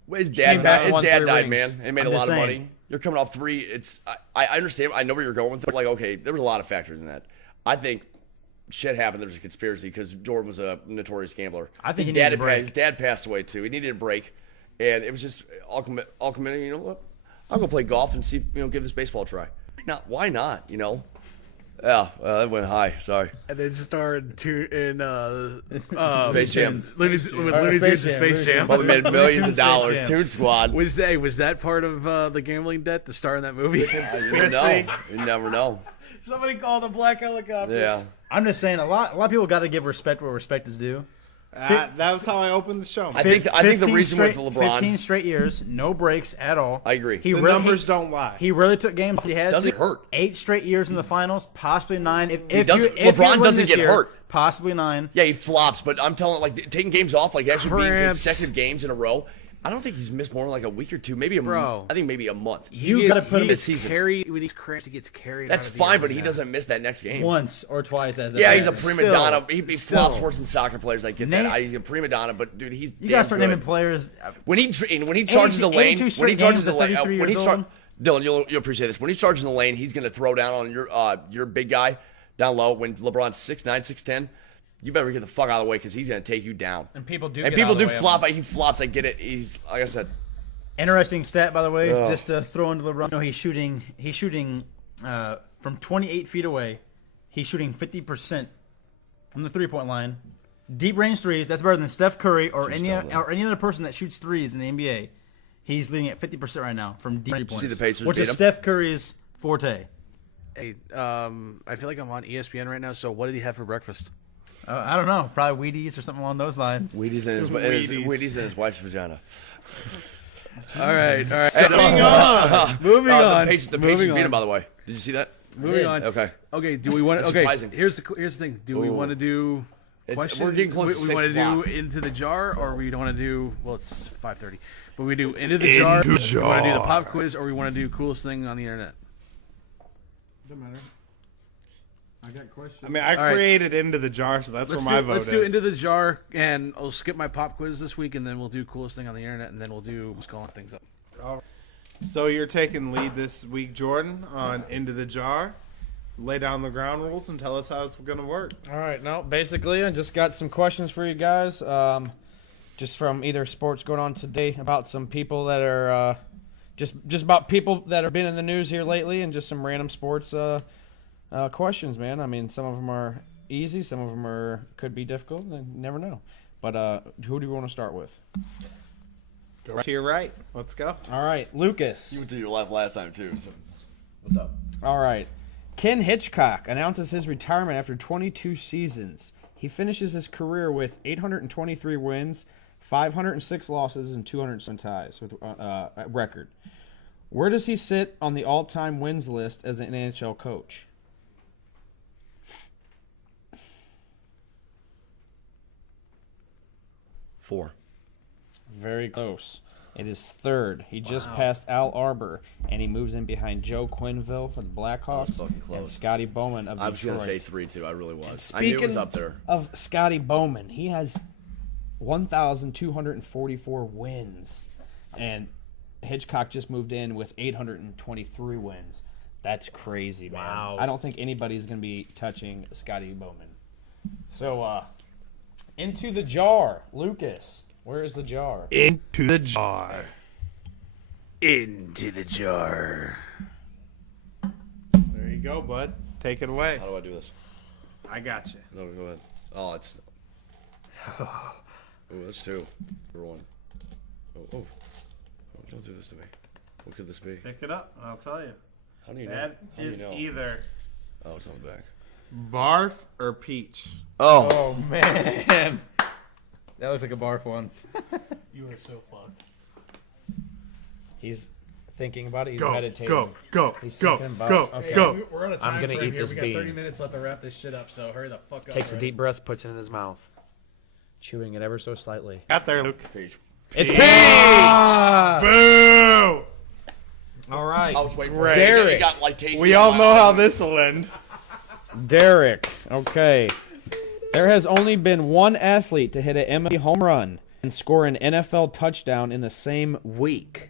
Well, his dad died, man. He made a lot of money. You're coming off 3. I understand. I know where you're going with it. But like, okay, there was a lot of factors in that. I think shit happened. There was a conspiracy because Jordan was a notorious gambler. I think his dad passed away too. He needed a break, and it was just all committed. You know what? I'll go play golf and see. Give this baseball a try. Why not? Yeah, that went high. Sorry. And then starred in Space Jam. Looney Tunes Space Jam. Probably made millions of dollars. Toon Squad. Was that part of the gambling debt to star in that movie? You never know. Somebody called the black helicopters. Yeah. I'm just saying, a lot of people got to give respect where respect is due. That was how I opened the show. I think the reason with LeBron, 15 straight years, no breaks at all. I agree. The numbers don't lie. He really took games. He had doesn't hurt. 8 straight years in the finals, possibly 9. LeBron doesn't get hurt. Possibly 9. Yeah, he flops, but I'm telling taking games off, actually being consecutive games in a row. I don't think he's missed more than a week or two, maybe I think maybe a month. You got to put him in season. When he's cramps, he gets carried. That's fine, but he doesn't miss that next game once or twice. He's a prima donna. He flops worse than soccer players. I get that. He's a prima donna, but dude, he's you gotta start naming players. When he charges the lane, Dillon, you'll appreciate this. When he charges in the lane, he's gonna throw down on your big guy down low. When LeBron's 6'9", 6'10". You better get the fuck out of the way because he's going to take you down. And people do flop. He flops. I get it. He's, like I said. Interesting stat, by the way, just to throw into LeBron. No, he's shooting from 28 feet away, he's shooting 50% from the three-point line. Deep range threes, that's better than Steph Curry or any other person that shoots threes in the NBA. He's leading at 50% right now from deep three points. See the Pacers which beat is him? Steph Curry's forte. Hey, I feel like I'm on ESPN right now. So what did he have for breakfast? I don't know. Probably Wheaties or something along those lines. Wheaties in his wife's vagina. All right. Moving on. The Pacers beat him, by the way. Did you see that? Moving on. Okay. Do we want to? That's Okay. surprising. Here's the thing. Do we want to do? We're getting close to We want 6 to do o'clock. into the jar, or we don't want to do? Well, it's 5:30, but we do into the jar. We want to do the pop quiz, or we want to do coolest thing on the internet. Doesn't matter. I got questions. I mean, I created Into the Jar, so that's where my vote is. Let's do into the jar, and I'll skip my pop quiz this week, and then we'll do coolest thing on the internet, and then we'll do what's calling things up. So you're taking lead this week, Jordan, on Into the Jar. Lay down the ground rules and tell us how it's going to work. All right, now basically I just got some questions for you guys, just from either sports going on today about some people that are just about people that have been in the news here lately, and just some random sports questions, man. I mean, some of them are easy, some of them could be difficult. You never know. But who do you want to start with? Go right to your right. Let's go. All right, Lucas. You went to your left last time, too. So what's up? All right. Ken Hitchcock announces his retirement after 22 seasons. He finishes his career with 823 wins, 506 losses, and 207 ties with record. Where does he sit on the all-time wins list as an NHL coach? Four. Very close. It is third. He just passed Al Arbor, and he moves in behind Joe Quenneville for the Blackhawks and Scotty Bowman of Detroit. I was going to say 3, too. I really was. Speaking I knew it was up there. Of Scotty Bowman, he has 1,244 wins, and Hitchcock just moved in with 823 wins. That's crazy, man. Wow. I don't think anybody's going to be touching Scotty Bowman. So, into the jar. Lucas, where is the jar? Into the jar. Into the jar. There you go, bud. Take it away. How do I do this? I got you. No, go ahead. Oh, it's... Oh, that's 2. Number 1. Oh, don't do this to me. What could this be? Pick it up, and I'll tell you. How do you know? That How do is you know? either Oh, it's on the back. barf or peach. Oh. Man. That looks like a barf one. You are so fucked. He's thinking about it. He's Go, meditating. go, He's go, thinking about go, it. Okay. go. We're on a I'm time gonna frame eat here. this We got bean. 30 minutes left to wrap this shit up, so hurry the fuck up. Takes a already. deep breath, puts it in his mouth, chewing it ever so slightly. Got there, Luke. Peach. It's peach! Boo! All right. I was waiting for Great. it. Derek. It got, like, tasty We on all my know how own. this will end. Derek. Okay. There has only been one athlete to hit an MLB home run and score an NFL touchdown in the same week.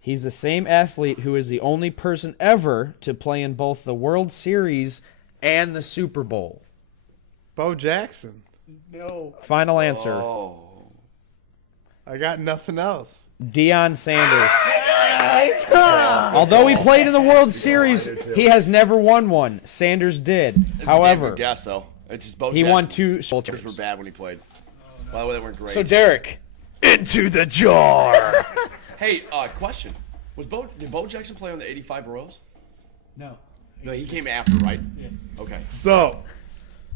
He's the same athlete who is the only person ever to play in both the World Series and the Super Bowl. Bo Jackson. No. Final answer. Oh. I got nothing else. Deion Sanders. Although he played in the World Series, he has never won one. Sanders did. It's a damn However, good guess, though. It's just Bo he Jackson. won 2 Super Just were Bowls. bad when he played. By the way, they weren't great. So Derek, into the jar. Hey, question. Did Bo Jackson play on the 85 Royals? No. No, he came after, right? Yeah. Okay. So,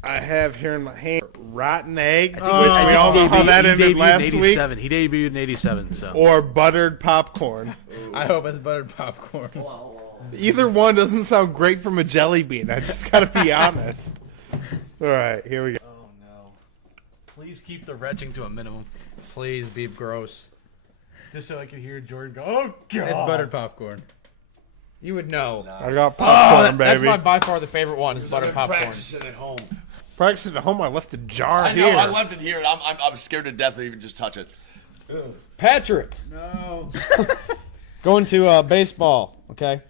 I have here in my hand rotten egg, which we all know how that ended last week, He debuted in 87, so. or buttered popcorn. I hope it's buttered popcorn. Either one doesn't sound great from a jelly bean. I just gotta be honest. All right, here we go. Oh, no. Please keep the retching to a minimum. Please be gross. Just so I can hear Jordan go, oh, God. It's buttered popcorn. You would know. I got popcorn, That's baby. by far the favorite one is buttered popcorn. Practicing at home. Practicing at home, I left the jar I know. here. I left it here. I'm scared to death to even just touch it. Patrick, No. going to baseball, okay?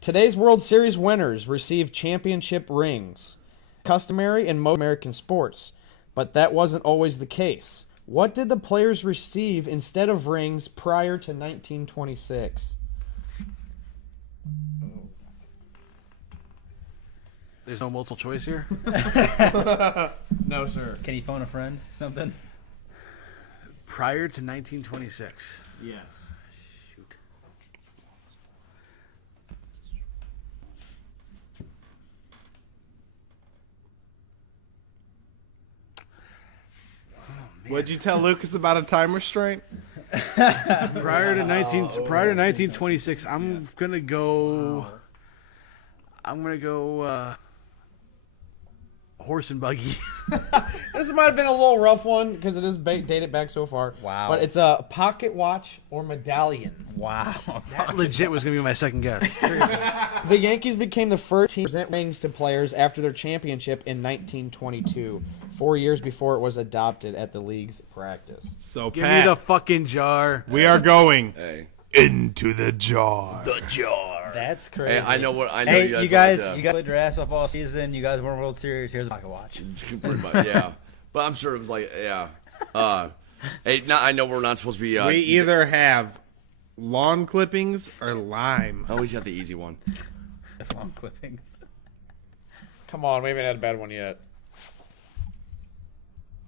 Today's World Series winners receive championship rings. Customary in most American sports, but that wasn't always the case. What did the players receive instead of rings prior to 1926? There's no multiple choice here. No, sir. Can you phone a friend? Something? Prior to 1926. Yes. Shoot. What'd you tell Lucas about a time restraint? Prior to 1926, I'm gonna go. I'm gonna go. Horse and buggy. This might have been a little rough one because it is dated back so far. Wow. But it's a pocket watch or medallion. Wow. That legit was gonna be my second guess. The Yankees became the first team to present rings to players after their championship in 1922, 4 years before it was adopted at the league's practice. So, Give Pat, me the fucking jar. we are going Hey. into the jar. The jar. That's crazy. Hey, I know what I know. Hey, you guys like played your ass off all season. You guys won World Series. Here's a pocket watch. Pretty much, yeah. But I'm sure it was like, yeah. Hey, I know we're not supposed to be. We either have lawn clippings or lime. I always got the easy one. Long clippings. Come on, we haven't had a bad one yet.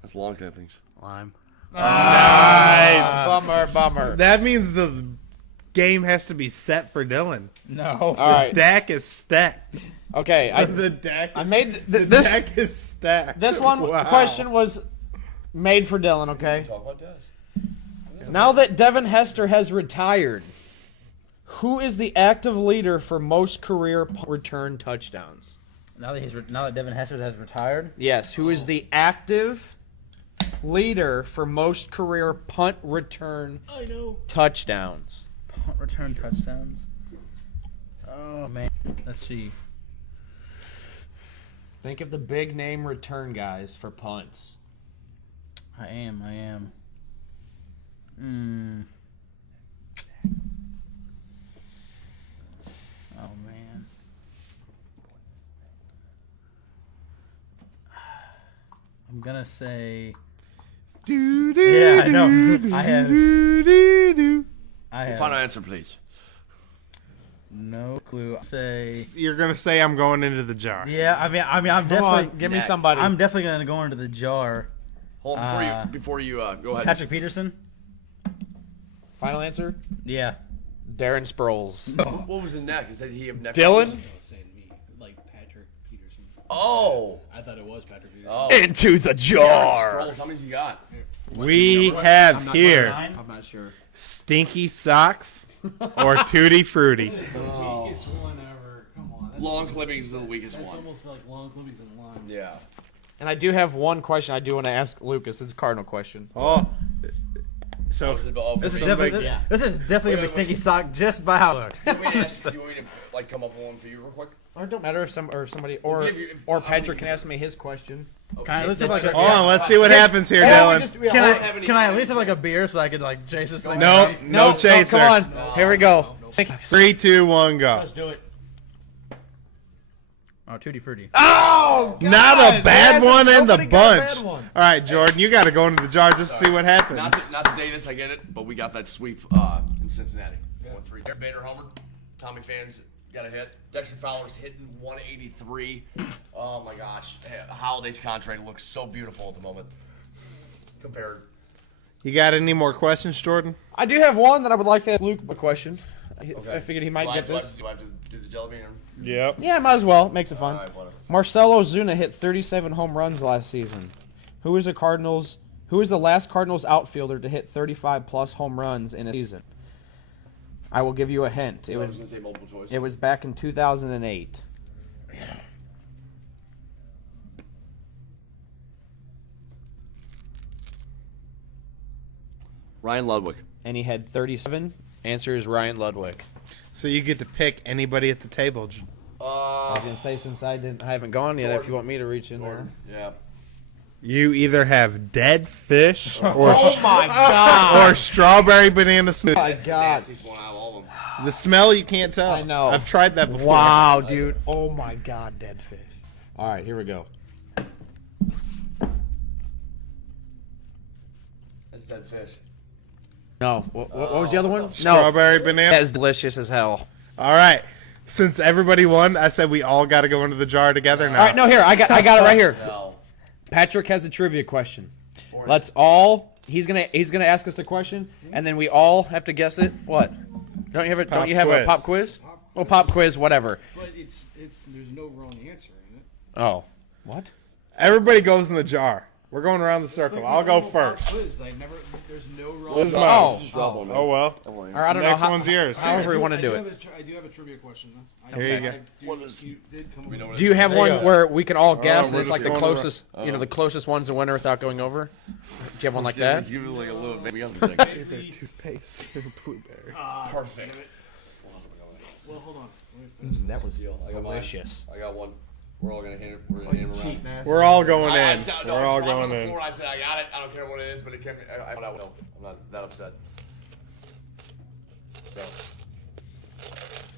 That's long clippings. Lime. Bummer. That means the game has to be set for Dillon. No. All right. Deck is stacked. Okay. The deck. I made this deck is stacked. This one Wow. question was made for Dillon, okay? Now that Devin Hester has retired, who is the active leader for most career punt return touchdowns? Now that Devin Hester has retired. Yes, who is the active leader for most career punt return touchdowns? Punt return touchdowns. Oh man. Let's see. Think of the big name return guys for punts. I am. Oh man. I'm gonna say. Yeah, I know. I have Final answer, please. no clue. Say. You're gonna say I'm going into the jar. Yeah, I'm Come definitely. on, give me somebody. I'm definitely gonna go into the jar. Hold on, before you go ahead. Patrick Peterson. Final answer? Yeah. Darren Sproles. What was the neck? Is that he have neck? Dylan? Saying me, like Patrick Peterson. Oh. I thought it was Patrick Peterson. Oh. Into the jar. Sproles, how many's he got? We have here I'm not sure. Stinky Socks or Tutti Frutti. Weakest one ever. Come on. Long clippings is the weakest That's one. almost like long clippings and lime. Yeah. And I do have one question I do want to ask Lucas. It's a Cardinal question. Oh, so This is Wait, definitely gonna be Stinky Sock just by how it looks. do you want me to like come up with one for you real quick? Or it don't matter if somebody if- Patrick can ask me his question. Let's have like a, hold on, let's see what happens here, Dylan. can I at least have like a beer so I could like chase this thing? Nope, no chaser. Come on. Here we go. 3, 2, 1, go. Let's do it. Oh, Tutti Frutti. Oh, Not a bad one in the nobody got a bunch. bad All one. right, Jordan, you got to go into the jar just to see what happens. Not to day this, I get it, but we got that sweep in Cincinnati. 1-3. Bader homer. Tommy fans got a hit. Dexter Fowler's hitting 183. Oh my gosh. Holiday's contract looks so beautiful at the moment. Compared. You got any more questions, Jordan? I do have one that I would like to ask Luke a question. Okay. I figured he might get this. Do I have to do the jelly bean? Yep. Yeah, might as well. Makes it fun. All right, whatever. Marcelo Zuna hit 37 home runs last season. Who is the last Cardinals outfielder to hit 35 plus home runs in a season? I will give you a hint. I was going to say multiple choice. It was back in 2008. Ryan Ludwig. And he had 37. Answer is Ryan Ludwig. So you get to pick anybody at the table. I was gonna say since I haven't gone yet. If you want me to reach in there. Yeah. You either have dead fish or Oh my god! or strawberry banana smoothie. My That's god! the nastiest one out of all of them. The smell you can't tell. I know. I've tried that before. Wow, dude! Oh my god, dead fish. All right, here we go. That's dead fish. No, what was the other one? No, Strawberry banana. that is delicious as hell. All right. Since everybody won, I said we all got to go into the jar together now. All right, no, here I got it right here. No. Patrick has a trivia question. Let's all. He's gonna ask us the question, and then we all have to guess it. What? Don't you have a pop quiz? Well, pop quiz, whatever. But it's there's no wrong answer in it. Oh, what? Everybody goes in the jar. We're going around the circle. I'll go first. There's no wrong. What's Oh. mine? Oh, Oh well. Or I don't Next know. one's yours. However we want to do it. I do have a trivia question though. Here you go. You did come up with Do you have one where we can all guess? we're And it's like just the going closest, the closest one's the winner without going over. Do you have one like that? Give it like a little baby Toothpaste. Blueberry. Perfect. Well, hold on. Let me finish. That was Deal. I got mine. delicious. I got one. We're all gonna hand it. We're gonna hand it around. We're all going I in. said, We're all it's on going the in. floor. I said I got it. I don't care what it is, but it came. I will. I'm not that upset. So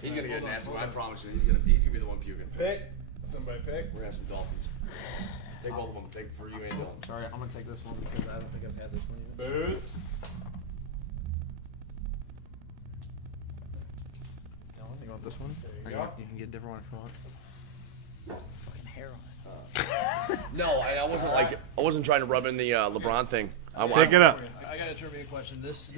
he's gonna get nasty. I promise you. He's gonna be the one puking. Pick. Somebody pick. We're gonna have some dolphins. Take both of them. Take for you and Dillon. Sorry, I'm gonna take this one because I don't think I've had this one yet. Booze. Dylan, you want this one? There you go. You can get a different one if you want. Fucking hair on it. No, I wasn't trying to rub in the LeBron thing. Pick it up. I got a trivia question. This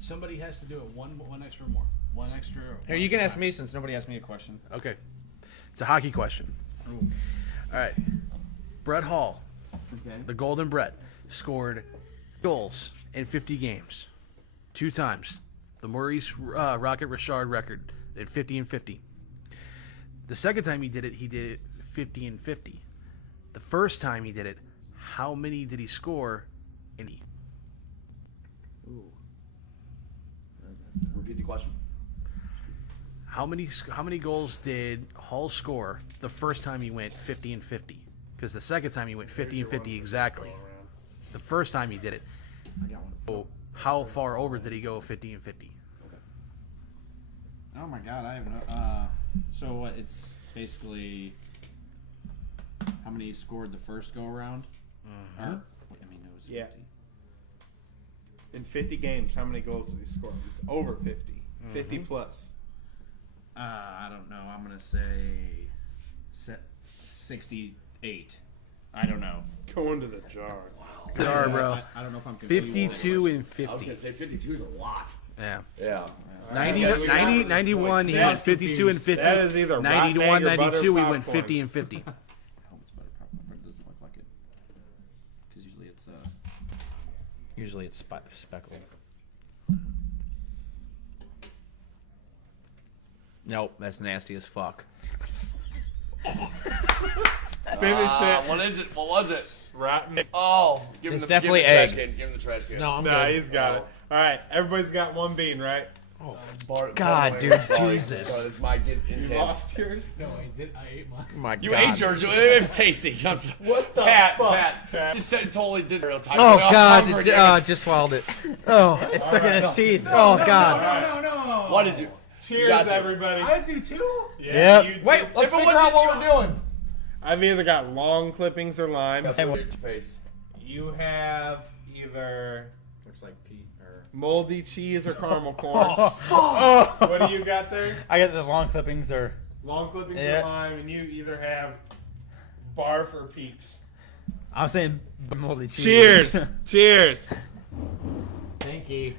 somebody has to do it one extra more. One extra. Here, you can ask me since nobody asked me a question. Okay. It's a hockey question. All right. Brett Hall, the Golden Brett, scored goals in 50 games. 2 times. The Maurice Rocket Richard record at 50 and 50. The second time he did it 50 and 50. The first time he did it, how many did he score in E? Repeat the question. How many goals did Hall score the first time he went 50 and 50? Because the second time he went 50 and 50 exactly. The first time he did it. So how far over did he go 50 and 50? Oh my god, I have no. So what? It's basically how many he scored the first go around. Or, I mean, it was 50. Yeah. In 50 games, how many goals did he score? It's over 50. 50 plus. I don't know. I'm gonna say 68. I don't know. Go into the jar. Jar, bro. I don't know if I'm 52 and I was 50. gonna say 52 is a lot. Yeah. Yeah. 91, he went 52 and 50. That is either 91, rotten egg or 92, he butter went popcorn. 50 and 50. I hope it's butter popcorn, but it doesn't look like it. Because usually it's speckled. Nope, that's nasty as fuck. Finish it. What is it? What was it? Rotten. Oh, give him It's the definitely trash egg. can. Give him the trash can. No, I'm Nah, good. he's got it. All right, everybody's got one bean, right? God, dude, Jesus. This might get intense. Lost yours? No, I did. I ate mine. Oh my You God. ate yours. It was tasty. What the Pat, fuck? Pat. You said totally did real time. Oh Like, God! I'm It, hungry, just swallowed it. Oh, it's stuck in his teeth. Oh God! No. What did you? Cheers, got to. everybody. I do too? Yeah, Yep. you Wait, do. let's figure out what we're doing. I've either got long clippings or lime. That's what your face. You have either Looks like Pete or moldy cheese or caramel corn. What do you got there? I got the long clippings or Long clippings Yeah. or lime, and you either have barf or peach. I'm saying moldy cheese. Cheers! Cheers! Thank you.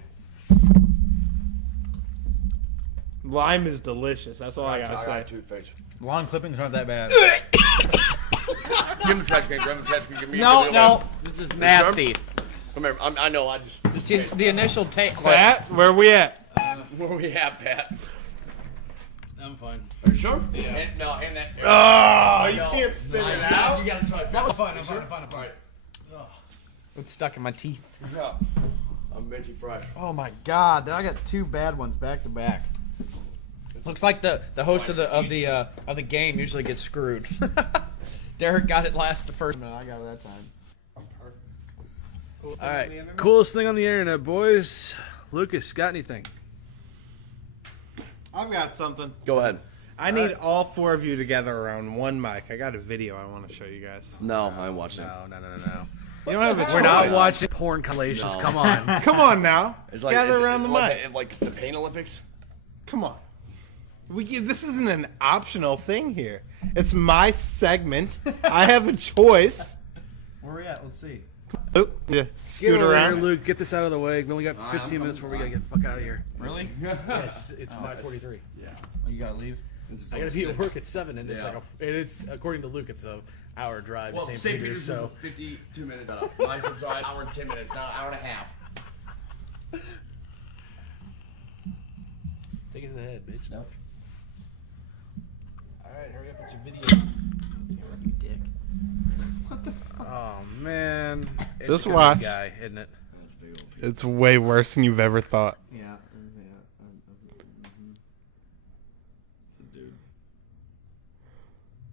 Lime is delicious. That's all I gotta say. Toothpaste. Long clippings aren't that bad. Give him the trash can. Grab the trash can. Give me No, this is nasty. Come here. I know. I just. The initial take. Pat, where we at? Where we at, Pat? I'm fine. Are you sure? Yeah. No, hand that. Oh, you No. can't spit it You out. gotta try. I'm fine. I'm fine. It's stuck in my teeth. Yeah. I'm minty fresh. Oh my God! I got 2 bad ones back to back. Looks like the host of the game usually gets screwed. Derek got it last the first minute. I got it that time. All right. Coolest thing on the internet, boys. Lucas, got anything? I've got something. Go ahead. I need all 4 of you together around one mic. I got a video I want to show you guys. No, I ain't watching. No. You don't have a We're not choice. watching porn compilations. No. Come on. Come on now. It's like Gather it's around the like, mic. like the Pain Olympics. Come on. This isn't an optional thing here. It's my segment. I have a choice. Where are we at? Let's see. Oh, yeah, scoot around. Here, Luke. Get this out of the way. We only got 15 minutes before we gotta get the fuck out of here. Really? Yes, it's 5:43. Yeah. Oh, you gotta leave. I gotta be at work at 7, and it's according to Luke, it's a hour drive to St. Peter's. So 52 minutes. Mine's an hour and 10 minutes, not an hour and a half. Take it to the head, bitch. No. All right, hurry up with your video. You dick. What the fuck? Oh man, it's Just gonna watch. be Guy, isn't it? It's way worse than you've ever thought. Yeah. Dude.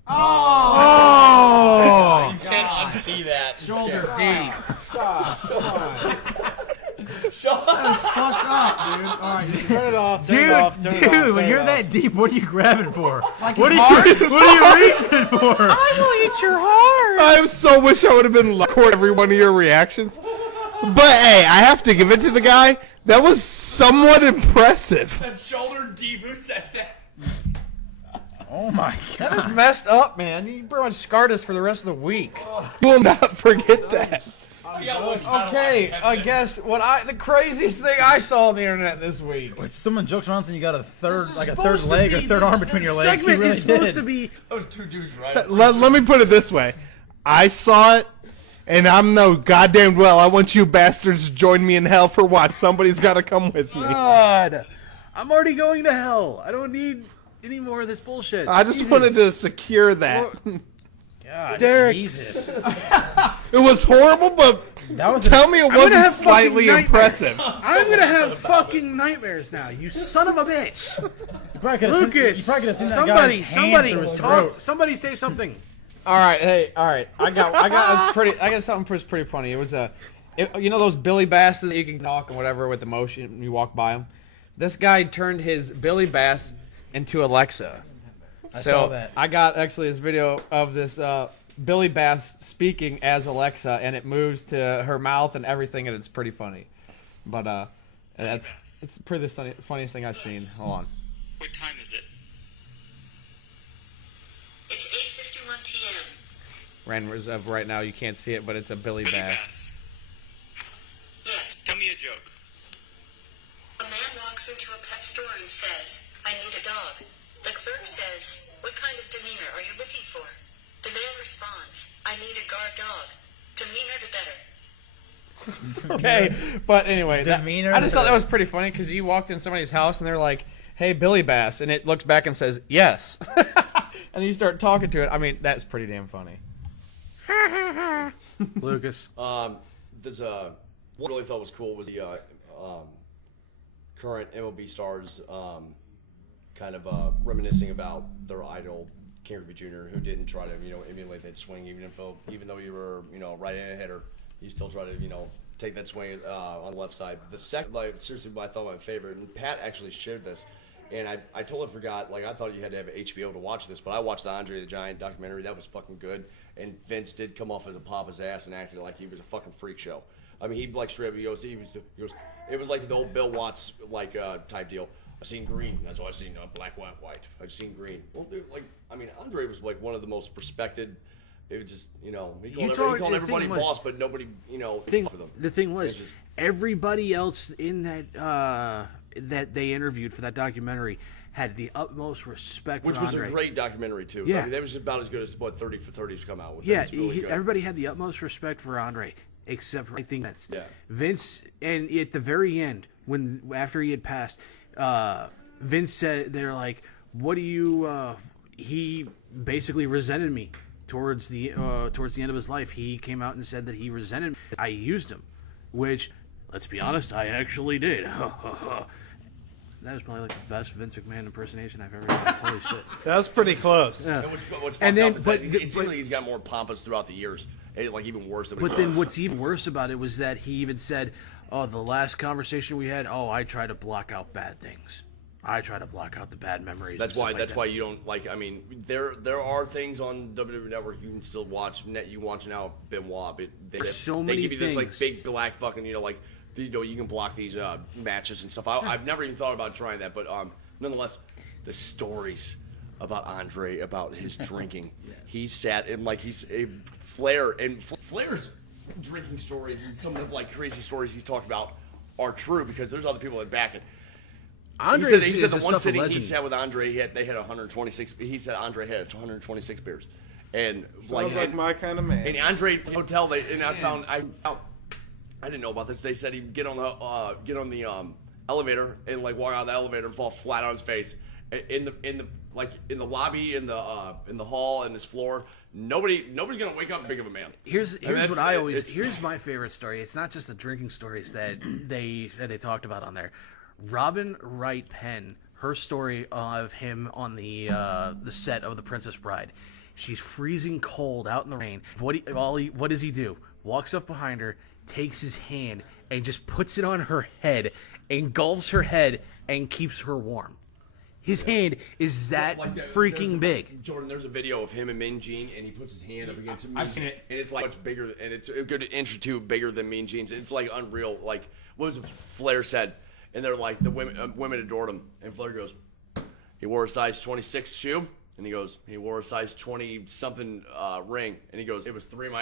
Oh! You can't unsee that. Shoulder deep. Stop. That's fucked up, dude. All right, Turn it off. Dude, when you're that deep, what are you grabbing for? Like What his are heart? you reaching for? I will eat your heart. I so wish I would have been record every one of your reactions. But hey, I have to give it to the guy. That was somewhat impressive. That's shoulder deep. Who said that? Oh my god. That is messed up, man. You pretty much scarred us for the rest of the week. You will not forget that. Okay, I guess the craziest thing I saw on the internet this week. When someone jokes around saying you got a third leg or third arm between your legs, Segment you really is supposed did. to be. Those two dudes, right? Let me put it this way. I saw it, and I'm no goddamn well. I want you bastards to join me in hell for what? Somebody's got to come with me. God, I'm already going to hell. I don't need any more of this bullshit. I just wanted to secure that. God, Derek. Jesus. It was horrible, but tell me it wasn't have slightly fucking impressive. I'm gonna have fucking nightmares now. You son of a bitch, Lucas. Somebody say something. All right. I got something pretty funny. It was you know those Billy Basses that you can talk and whatever with the motion when you walk by them. This guy turned his Billy Bass into Alexa. I saw that. I got actually this video of this Billy Bass speaking as Alexa, and it moves to her mouth and everything, and it's pretty funny. But it's pretty the funniest thing I've seen. Hold on. What time is it? It's 8:51 p.m. As of right now, you can't see it, but it's a Billy Bass. Yes. Tell me a joke. A man walks into a pet store and says, "I need a dog." The clerk says, "What kind of demeanor are you looking for?" The man responds, "I need a guard dog. Demeanor to better." Okay, but anyway, Demeanor I just thought to- that was pretty funny because you walked in somebody's house and they're like, "Hey, Billy Bass," and it looks back and says, "Yes," and you start talking to it. I mean, that's pretty damn funny. Lucas. There's what I really thought was cool was the current MLB stars kind of reminiscing about their idol Ken Griffey Jr., who didn't try to emulate that swing, even though you were right-handed hitter, you still try to take that swing on the left side. The second, seriously, I thought my favorite, and Pat actually shared this, and I totally forgot. I thought you had to have HBO to watch this, but I watched the Andre the Giant documentary. That was fucking good. And Vince did come off as a papa's ass and acted like he was a fucking freak show. I mean, he straight up, he goes, it was like the old Bill Watts type deal. I seen green. That's why I seen black, white. I just seen green. Well, dude, Andre was one of the most respected. It was just, he called everybody boss, but nobody, for them. The thing was, everybody else in that that they interviewed for that documentary had the utmost respect Which for was Andre. a great documentary, too. Yeah. I mean, that was about as good as what 30 for 30's come out with. Yeah, Really good. everybody had the utmost respect for Andre, except for I think Vince. Yeah. Vince, and at the very end, after he had passed, Vince said, "They're like, what do you?" He basically resented me towards the end of his life. He came out and said that he resented me. I used him, which, let's be honest, I actually did. That was probably the best Vince McMahon impersonation I've ever done. Holy shit. That was pretty close. Yeah. And what's fucked up is that it seems like he's got more pompous throughout the years. Even worse than But then what's even worse about it was that he even said, "Oh, the last conversation we had, I try to block out bad things. I try to block out the bad memories." That's why you don't like. I mean, there are things on WWE Network you can still watch. You watch now Benoit, but they give you this big black fucking you can block these matches and stuff. I've never even thought about trying that, but nonetheless, the stories about Andre, about his drinking. He sat and like he's a Flair's drinking stories and some of the like crazy stories he's talked about are true because there's other people that back it. Andre he said the one city he sat with Andre, they had 126. He said Andre had 126 beers, and sounds like my kind of man. And Andre hotel, I didn't know about this. They said he'd get on the elevator and like walk out of the elevator and fall flat on his face in the lobby, in the hall, in this floor. Nobody's gonna wake up big of a man. Here's my favorite story. It's not just the drinking stories that they talked about on there. Robin Wright Penn, her story of him on the set of The Princess Bride. She's freezing cold out in the rain. What does he do? Walks up behind her, takes his hand, and just puts it on her head, engulfs her head, and keeps her warm. His hand is that freaking big. Jordan, there's a video of him and Mean Gene, and he puts his hand up against me. I've seen it. And it's like much bigger, and it's a good inch or two bigger than Mean Gene's. It's like unreal. Like, what was it Flair said? And they're like, the women adored him. And Flair goes, he wore a size 26 shoe. And he goes, he wore a size 20-something ring. And he goes, it was three of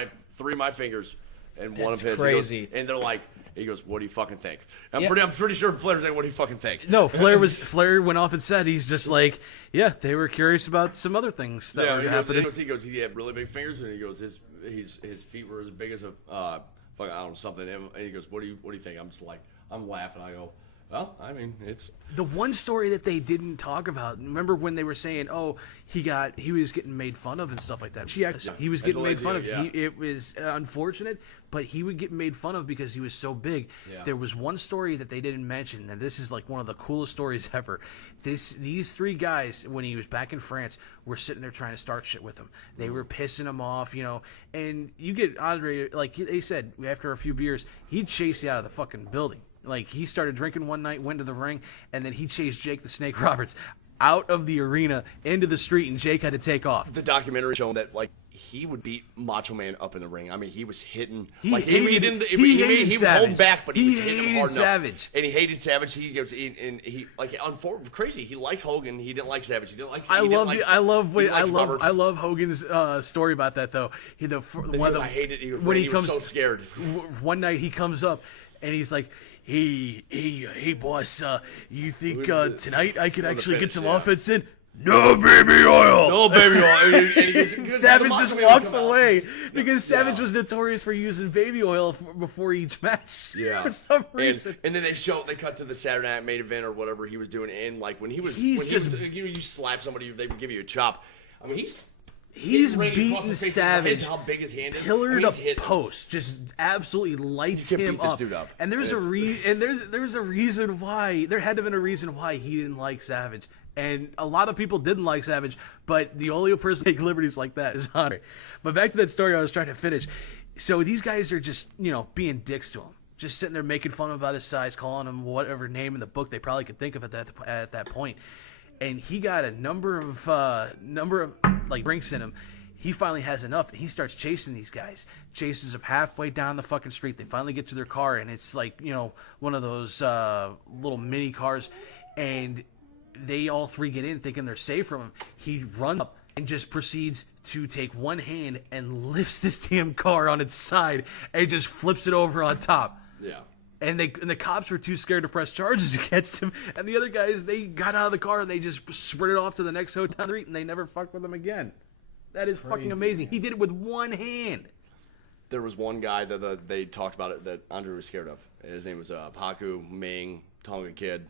my fingers and one of his. Crazy. And they're like, he goes, what do you fucking think? I'm pretty sure Flair's like, what do you fucking think? No, Flair went off and said, he's just like, yeah, they were curious about some other things that were happening. He goes, he had really big fingers, and he goes, his feet were as big as a I don't know, something. And he goes, what do you think? I'm just like, I'm laughing. I go, well, I mean, it's the one story that they didn't talk about. Remember when they were saying, "Oh, he was getting made fun of and stuff like that." He was getting made fun of. Yeah. It was unfortunate, but he would get made fun of because he was so big. Yeah. There was one story that they didn't mention, and this is like one of the coolest stories ever. These three guys, when he was back in France, were sitting there trying to start shit with him. They were pissing him off, And you get Andre, like they said, after a few beers, he'd chase you out of the fucking building. Like, he started drinking one night, went to the ring, and then he chased Jake the Snake Roberts out of the arena into the street, and Jake had to take off. The documentary showing that, like, he would beat Macho Man up in the ring. I mean, he was hitting. He was holding back, but he was hitting him hard enough. And he hated Savage. He goes, crazy. He liked Hogan. He didn't like Savage. He didn't like. I love Hogan's story about that though. I hated. He was so scared. One night he comes up, and he's like, Hey, boss, you think tonight I could actually get some offense in? No baby oil! No baby oil. Savage just walks away because Savage was notorious for using baby oil before each match. Yeah. For some reason. And then they cut to the Saturday Night Main Event or whatever he was doing, and like when you slap somebody, they would give you a chop. I mean, he's beating Savage, how big his hand is. Pillar to post, just absolutely lights him up. This dude up. And there's a reason why. There had to have been a reason why he didn't like Savage. And a lot of people didn't like Savage, but the only person who take liberties like that is Andre. But back to that story I was trying to finish. So these guys are just, being dicks to him. Just sitting there making fun about his size, calling him whatever name in the book they probably could think of at that point. And he got a number of like drinks in him. He finally has enough, and he starts chasing these guys. Chases them halfway down the fucking street. They finally get to their car, and it's like, one of those little mini cars. And they all three get in thinking they're safe from him. He runs up and just proceeds to take one hand and lifts this damn car on its side and just flips it over on top. Yeah. And the cops were too scared to press charges against him. And the other guys, they got out of the car and they just sprinted off to the next hotel street and they never fucked with him again. That is fucking amazing. Man. He did it with one hand. There was one guy that they talked about it that Andre was scared of. His name was Haku Ming, Tonga Kid.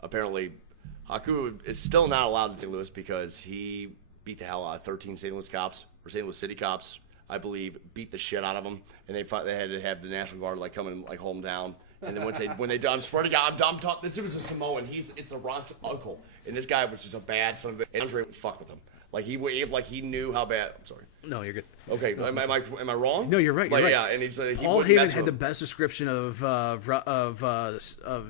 Apparently, Haku is still not allowed in St. Louis because he beat the hell out of 13 St. Louis cops, or St. Louis City cops, I believe, beat the shit out of him, and they had to have the National Guard come and hold him down. And then when they done, swear to God, I'm talking. This was a Samoan. It's the Rock's uncle, and this guy was just a bad son of a. And Andre would fuck with him. He knew how bad. I'm sorry. No, you're good. Okay, no, am I wrong? No, you're right. You're right. Yeah, and Paul Heyman had the best description of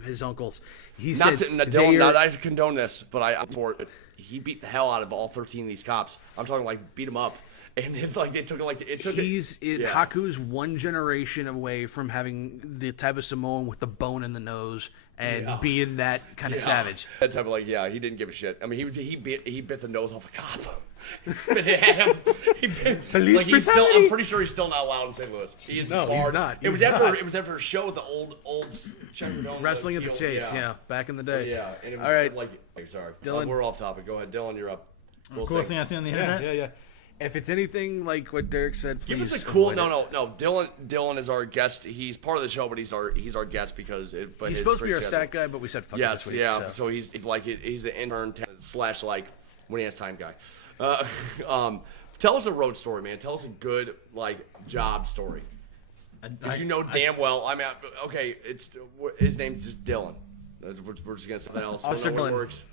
his uncles. He said, Dillon, not I condone this, but I'm for it. He beat the hell out of all 13 of these cops. I'm talking beat them up. And Haku's one generation away from having the type of Samoan with the bone in the nose and being that kind of savage. That type of he didn't give a shit. I mean, he bit the nose off a cop and spit it at him. Police brutality. I'm pretty sure he's still not allowed in St. Louis. He's not. It was after a show at the old Checker Dome. Wrestling at the Chase, back in the day. Yeah, and it was all right. Sorry, Dylan. We're off topic. Go ahead, Dylan. You're up. Coolest thing I've seen on the internet. Yeah. If it's anything like what Derek said, please. Give us a cool. No. Dylan is our guest. He's part of the show, but he's our guest because he's supposed to be our stat guy, but we said fuck this week. Yeah. So he's the intern / when he has time guy. Tell us a road story, man. Tell us a good job story. Because you know damn well. I mean, okay, his name's just Dillon. We're just gonna say that else. Officer Dillon works.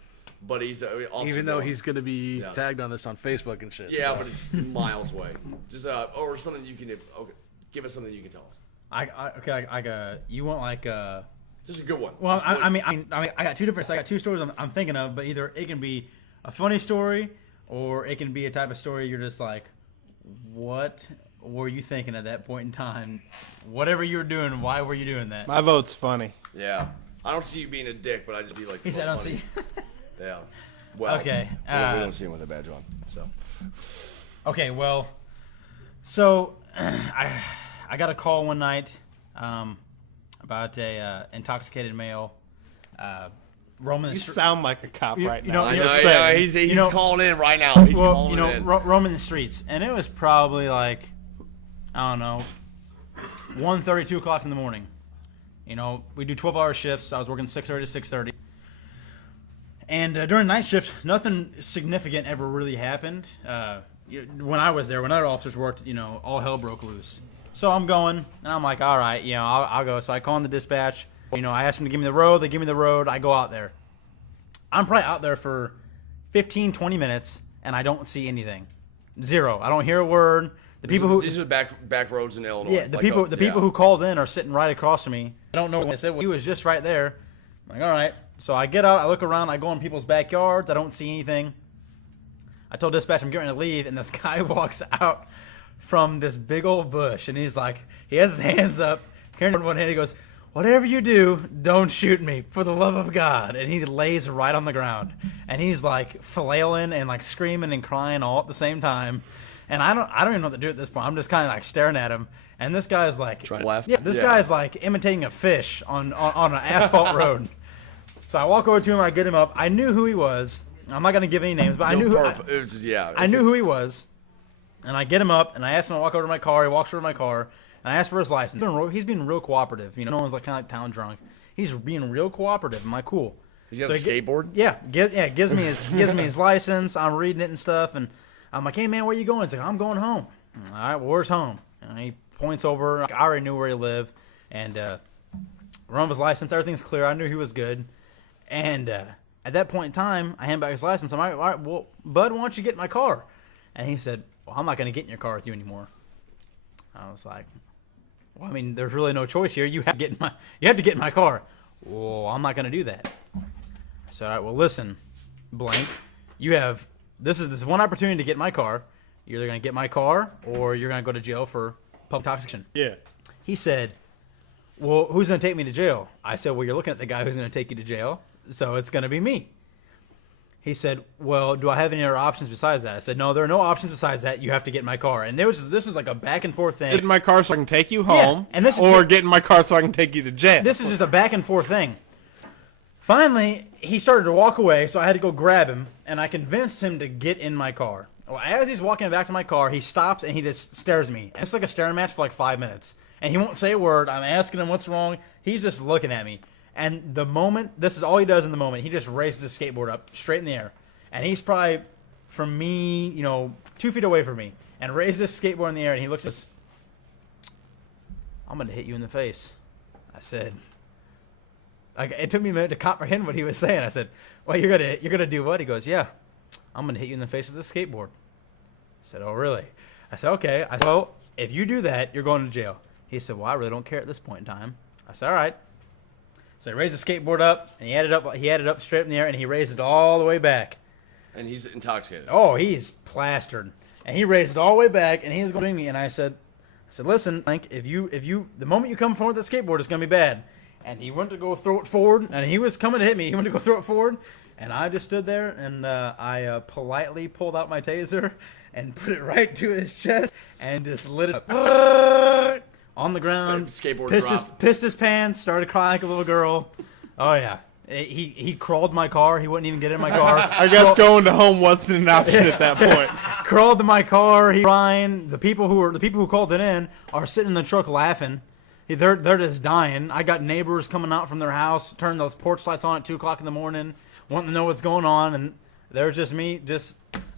But he's even though he's going to be tagged on this on Facebook and shit. Yeah, but it's miles away. Just or something you can. Okay, give us something you can tell us. You want just a good one. Well, I mean, I got two different. I got two stories I'm thinking of, but either it can be a funny story or it can be a type of story you're just like, what were you thinking at that point in time? Whatever you were doing, why were you doing that? My vote's funny. Yeah, I don't see you being a dick, but I just be like. He said, "I don't see." Yeah. Well, okay. We don't see him with a badge on. So. Okay. Well. So, I got a call one night about a intoxicated male. Roaming. You sound like a cop right now. He's calling in right now. He's calling in. Roaming the streets, and it was probably I don't know, 1:30, 2 o'clock in the morning. We do 12-hour shifts. I was working 6:30 to 6:30. And during night shift, nothing significant ever really happened. When I was there, when other officers worked, all hell broke loose. So I'm going, and I'm like, all right, I'll go. So I call in the dispatch. I ask them to give me the road. They give me the road. I go out there. I'm probably out there for 15, 20 minutes, and I don't see anything. Zero. I don't hear a word. These are back roads in Illinois. Yeah, the people who called in are sitting right across from me. I don't know what they said. Well, he was just right there. I'm like, all right. So I get out, I look around, I go in people's backyards, I don't see anything. I told dispatch I'm getting ready to leave, and this guy walks out from this big old bush, and he's like, he has his hands up, carrying one hand, he goes, whatever you do, don't shoot me, for the love of God. And he lays right on the ground, and he's flailing and screaming and crying all at the same time. And I don't even know what to do at this point. I'm just kind of staring at him, and this guy's trying to laugh. Yeah, this guy's imitating a fish on an asphalt road. So I walk over to him, I get him up. I knew who he was. I'm not going to give any names, but I knew who he was. And I get him up, and I asked him to walk over to my car. He walks over to my car, and I asked for his license. He's being real cooperative. No one's kind of town drunk. He's being real cooperative. I'm like, cool. He got a skateboard? Gives me his license. I'm reading it and stuff, and I'm like, hey, man, where you going? He's like, I'm going home. All right, well, where's home? And he points over. I already knew where he lived, and run his license. Everything's clear. I knew he was good. And at that point in time, I hand back his license. I'm like, all right, well, bud, why don't you get in my car? And he said, well, I'm not going to get in your car with you anymore. I was like, well, I mean, there's really no choice here. You have to get in my car. Well, I'm not going to do that. I said, all right, well, listen, blank. This is one opportunity to get in my car. You're either going to get my car or you're going to go to jail for public intoxication. Yeah. He said, well, who's going to take me to jail? I said, well, you're looking at the guy who's going to take you to jail. So it's going to be me. He said, well, do I have any other options besides that? I said, no, there are no options besides that. You have to get in my car. And this was like a back and forth thing. Get in my car so I can take you home, and get in my car so I can take you to jail. This is just a back and forth thing. Finally, he started to walk away, so I had to go grab him, and I convinced him to get in my car. Well, as he's walking back to my car, he stops and he just stares at me. It's like a staring match for 5 minutes. And he won't say a word. I'm asking him what's wrong. He's just looking at me. And the moment, this is all he does in the moment, he just raises his skateboard up straight in the air. And he's probably from me, 2 feet away from me. And raises his skateboard in the air and he looks at us. I'm going to hit you in the face. I said, it took me a minute to comprehend what he was saying. I said, well, you're gonna do what? He goes, yeah, I'm going to hit you in the face with this skateboard. I said, oh, really? I said, okay. I said, well, if you do that, you're going to jail. He said, well, I really don't care at this point in time. I said, all right. So he raised the skateboard up, and he had it up straight in the air, and he raised it all the way back. And he's intoxicated. Oh, he's plastered. And he raised it all the way back, and he's going to me. And I said, listen, Link, if you, the moment you come forward with that skateboard, it's going to be bad. and he went to go throw it forward, and he was coming to hit me. He went to go throw it forward, and I just stood there, and I politely pulled out my taser and put it right to his chest and just lit it up on the ground. Skateboard pissed his pants, started crying like a little girl. Oh yeah. He crawled my car. He wouldn't even get in my car. I guess going to home wasn't an option at that point. Crawled to my car. He crying. The people who called it in are sitting in the truck laughing. They're just dying. I got neighbors coming out from their house, turning those porch lights on at 2:00 in the morning, wanting to know what's going on, and there's just me.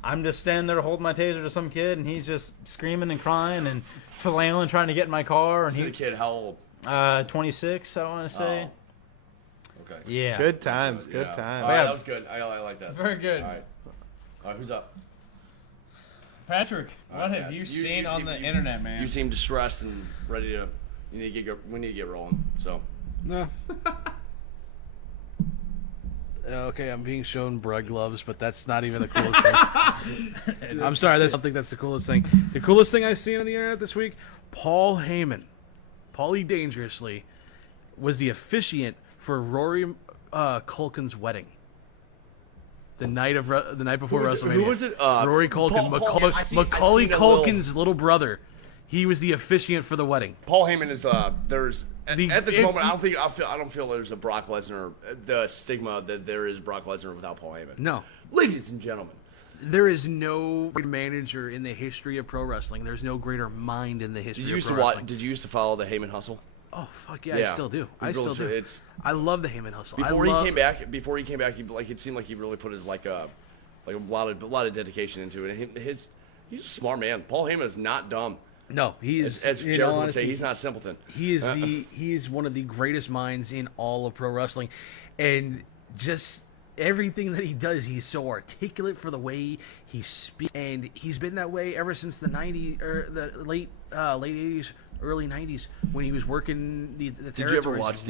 I'm just standing there holding my taser to some kid, and he's just screaming and crying and flailing, trying to get in my car. And The kid, how old? 26, I want to say. Oh. Okay. Yeah. Good times. Good times. All right, that was good. I like that. Very good. All right, who's up? Patrick, what have you seen on the internet, man? You seem distressed and ready to. We need to get rolling. So. No. Okay, I'm being shown bread gloves, but that's not even the coolest thing. I'm sorry, I don't think that's the coolest thing. The coolest thing I've seen on the internet this week, Paul Heyman, Paulie Dangerously, was the officiant for Rory Culkin's wedding. The night before WrestleMania. Who was it? Rory Culkin, Macaulay Culkin's little brother. He was the officiant for the wedding. Paul Heyman is at this moment. I don't feel there's a Brock Lesnar. The stigma that there is Brock Lesnar without Paul Heyman. No, ladies and gentlemen, there is no greater manager in the history of pro wrestling. There's no greater mind in the history of pro wrestling. Did you used to follow the Lot Hustle? Oh fuck yeah, I still do. I love the Heyman Hustle. Before he came back, he it seemed like he really put his a lot of dedication into it. He's a smart man. Paul Heyman is not dumb. No, as Jericho would say, he's not simpleton. He is one of the greatest minds in all of pro wrestling, and just everything that he does, he's so articulate for the way he speaks, and he's been that way ever since the '90s or the late '80s, early '90s when he was working the territories. Did you ever watch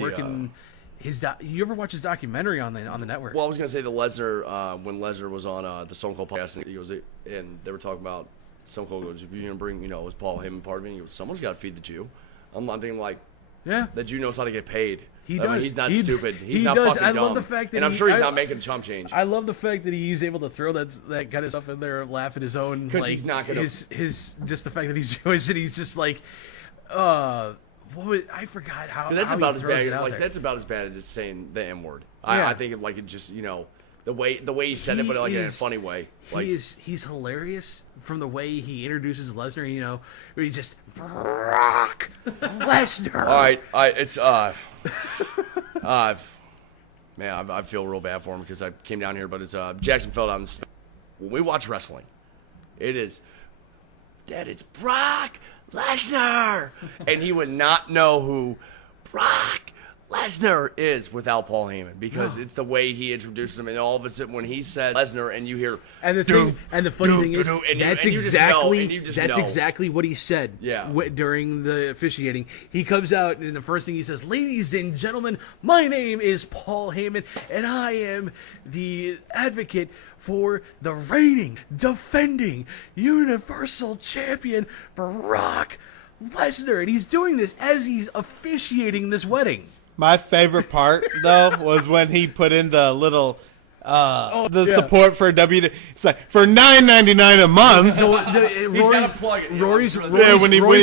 you ever watch his documentary on the network? Well, I was gonna say the Lesnar when Lesnar was on the Stone Cold podcast, and they were talking about. Stone Cold goes, if you're gonna bring, was Paul Heyman part of it? He goes, someone's got to feed the Jew. I'm thinking the Jew knows how to get paid. He does. He's not stupid. He's not fucking dumb. I love the fact that I'm sure he's not making chump change. I love the fact that he's able to throw that kind of stuff in there, laugh at his own. Because he's not gonna. His just the fact that he's Jewish and he's just like, I forgot how. That's how about he as throws bad. it out there. That's about as bad as just saying the M word. Yeah. I think it just the way he said it, but in a funny way. He's hilarious from the way he introduces Lesnar. Where he just Brock Lesnar. All right, it's man, I feel real bad for him because I came down here, but it's Jackson fell down. When we watch wrestling, it's Brock Lesnar, and he would not know who Brock Lesnar is without Paul Heyman because it's the way he introduces him, and all of a sudden when he said Lesnar, and you hear the funny thing is that's exactly what he said. Yeah. During the officiating, he comes out and the first thing he says, "Ladies and gentlemen, my name is Paul Heyman, and I am the advocate for the reigning, defending Universal Champion Brock Lesnar," and he's doing this as he's officiating this wedding. My favorite part, though, was when he put in the little support for WWE. It's like, for $9.99 a month. Rory's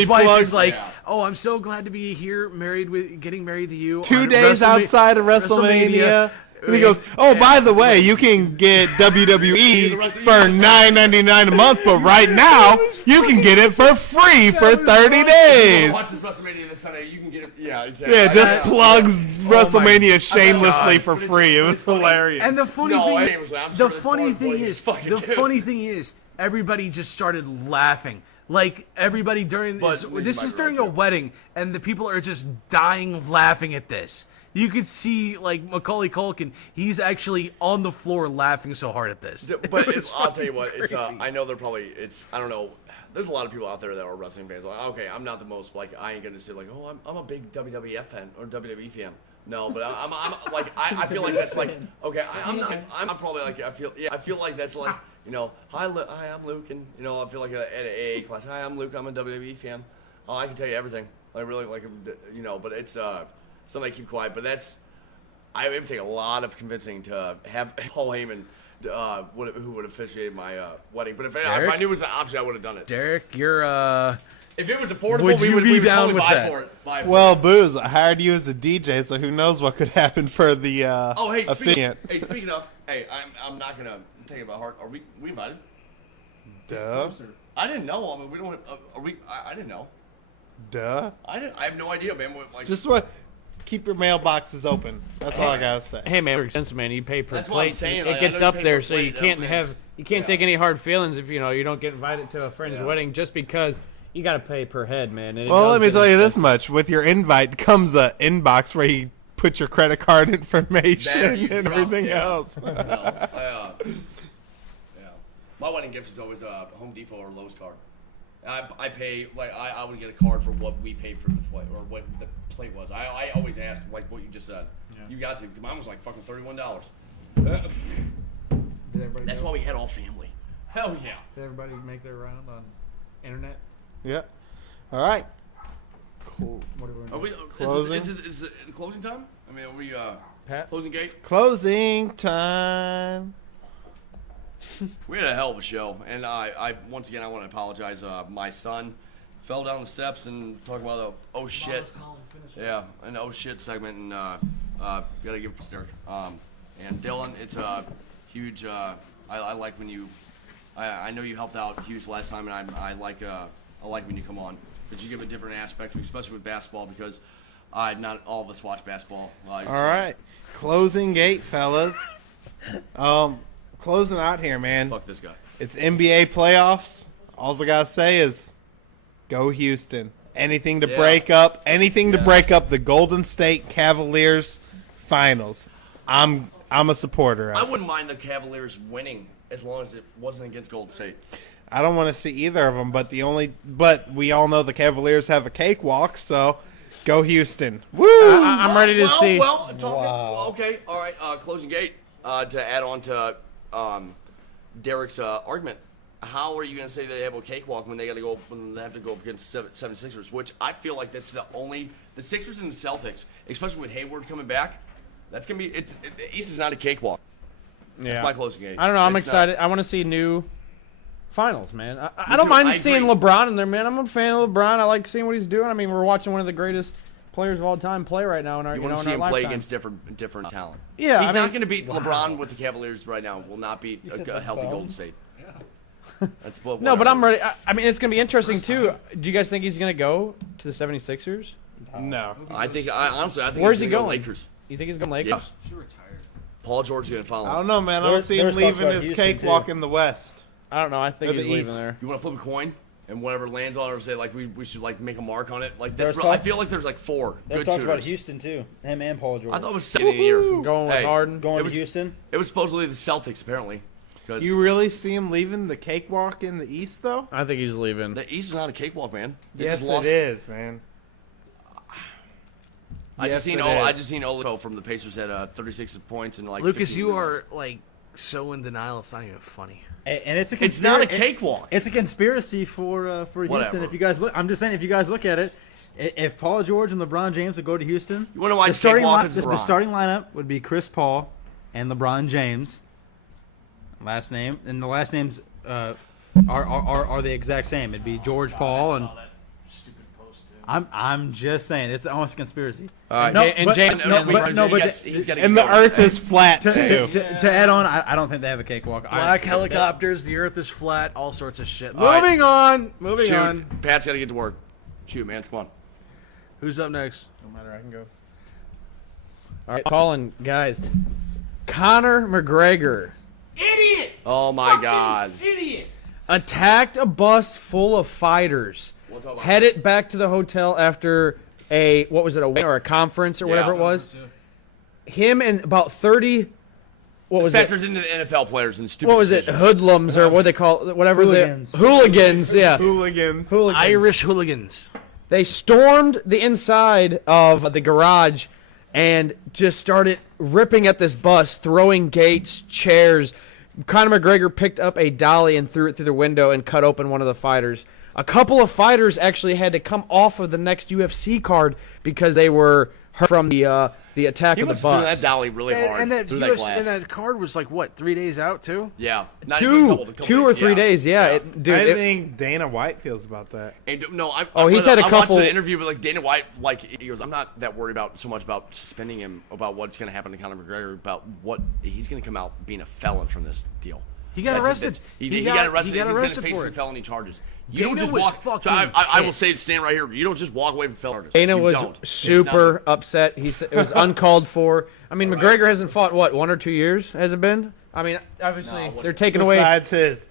wife is like, "Oh, I'm so glad to be here, getting married to you. 2 days outside of WrestleMania. And he goes, "Oh, by the way, you can get WWE for $9.99 a month, but right now you can get it for free for 30 days." Watch this WrestleMania this Sunday. You can get it. Yeah, exactly. Yeah, just plugs WrestleMania shamelessly for free. It was hilarious. And the funny thing is, everybody just started laughing. Like everybody during this is during a wedding, and the people are just dying laughing at this. You could see, Macaulay Culkin, he's actually on the floor laughing so hard at this. But I'll tell you what, I know they're probably, I don't know, there's a lot of people out there that are wrestling fans. Okay, I'm not the most, I ain't going to say, I'm a big WWF fan or WWE fan. No, but I feel like that's okay, I'm probably I feel like that's hi, I'm Luke, and, I feel like at an AA class, hi, I'm Luke, I'm a WWE fan. I can tell you everything. I really but it's, somebody keep quiet. But I would take a lot of convincing to have Paul Heyman, who would officiate my wedding. But if I knew it was an option, I would have done it. Derek, you're if it was affordable, we would totally buy for it. Well, Booze, I hired you as a DJ, so who knows what could happen for the speaking of, I'm not gonna take it by heart. Are we invited? Duh. I didn't know. I mean, we don't. Are we? I didn't know. Duh. I have no idea, man. Keep your mailboxes open. That's all I gotta say. Hey man, it sense, man. You pay per That's what I'm plate. saying, It gets up there, so you can't take any hard feelings if you don't get invited to a friend's wedding just because you got to pay per head, man. And well, let me tell you this much: with your invite comes an inbox where you put your credit card information and everything else. My wedding gift is always a Home Depot or Lowe's card. I pay I would get a card for what we paid for the plate or what the plate was. I always ask what you just said. Yeah. You got to. Mine was like fucking $31. That's why we had all family. Hell yeah. Did everybody make their round on internet? Yeah. All right. Cool. What are we doing? Closing? Is it closing time? I mean, are we Pat? Closing gate? Closing time. We had a hell of a show, and I once again I want to apologize. My son fell down the steps and talking about the oh shit, an oh shit segment, and gotta give it to Derek. And Dillon, it's a huge. I like when you. I know you helped out huge last time, and I like when you come on because you give a different aspect, especially with basketball, because not all of us watch basketball. All right, closing gate, fellas. Closing out here, man. Fuck this guy. It's NBA playoffs. All I gotta say is, go Houston. Anything to break up the Golden State Cavaliers finals. I'm a supporter of. I wouldn't mind the Cavaliers winning as long as it wasn't against Golden State. I don't want to see either of them, but we all know the Cavaliers have a cakewalk, so go Houston. Woo! I'm ready to see. Okay, all right. Closing gate. To add on to Derek's argument, how are you going to say they have a cakewalk when they have to go up against 76ers? Which I feel like that's the Sixers and the Celtics, especially with Hayward coming back. That's going to be the East is not a cakewalk. That's my closing game. I don't know. I'm excited. I want to see new finals, man. I don't mind seeing LeBron in there, man. I'm a fan of LeBron. I like seeing what he's doing. I mean, we're watching one of the greatest players of all time play right now in our. You want to see him play against different talent. Yeah, he's not going to beat LeBron with the Cavaliers right now. Will not beat a healthy Golden State. Yeah. That's what. No, but I'm ready. I mean, it's going to be interesting too. Do you guys think he's going to go to the 76ers? No. Honestly, I think. Where's he going? Lakers. You think he's going to Lakers? Yeah. Should retire. Paul George is going to follow. I don't know, man. I don't see him leaving his cakewalk in the West. I don't know. I think he's leaving there. You want to flip a coin? And whatever lands on it, or say we should make a mark on it. I feel like there's 4 good suitors. About Houston too. Him and Paul George. I thought it was 2nd year. Going with Harden. Going to Houston. It was supposedly the Celtics apparently. You really see him leaving the cakewalk in the East though? I think he's leaving. The East is not a cakewalk, man. Yes, it is, man. I just seen Oladipo from the Pacers at 36 points and Lucas, you are so in denial. It's not even funny. And it's not a cakewalk. It's a conspiracy for Houston. If you guys look, I'm just saying, if you guys look at it, if Paul George and LeBron James would go to Houston, you wonder why the starting lineup would be Chris Paul and LeBron James. Last name and the last names are the exact same. It'd be George Paul and. I'm just saying it's almost a conspiracy. And the Earth is flat too. To add on, I don't think they have a cakewalk. Black helicopters, the Earth is flat, all sorts of shit. Moving on. Pat's got to get to work. Shoot, man, come on. Who's up next? No matter, I can go. All right, calling guys. Conor McGregor. Idiot! Oh my God. Idiot! Attacked a bus full of fighters. Headed back to the hotel after a win or a conference or whatever it was. Him and about 30. What was factors into the NFL players and stupid. What was it? Hoodlums or what they call whatever. Hooligans. Yeah. Hooligans. Irish hooligans. They stormed the inside of the garage and just started ripping at this bus, throwing gates, chairs. Conor McGregor picked up a dolly and threw it through the window and cut open one of the fighters. A couple of fighters actually had to come off of the next UFC card because they were from the attack He of the must have threw bus. that dolly really hard. And that through that glass. and that card was like what, 3 days out too? Yeah, not even a couple Two or 3 days. Yeah, Dude, I think Dana White feels about that. And, no, he's had a couple. I watched the interview, but like Dana White, like he goes, I'm not that worried about so much about suspending him, about what's going to happen to Conor McGregor, about what he's going to come out being a felon from this deal. He got arrested. He got arrested. He got He's arrested going to face for it. felony charges. You Dana don't just was walk. fucking I will pissed. say, stand right here. You don't just walk away from felonies. Dana You was don't. super upset. He said it was uncalled for. I mean, McGregor hasn't fought what, 1 or 2 years? Has it been? I mean, obviously they're taking away. Besides his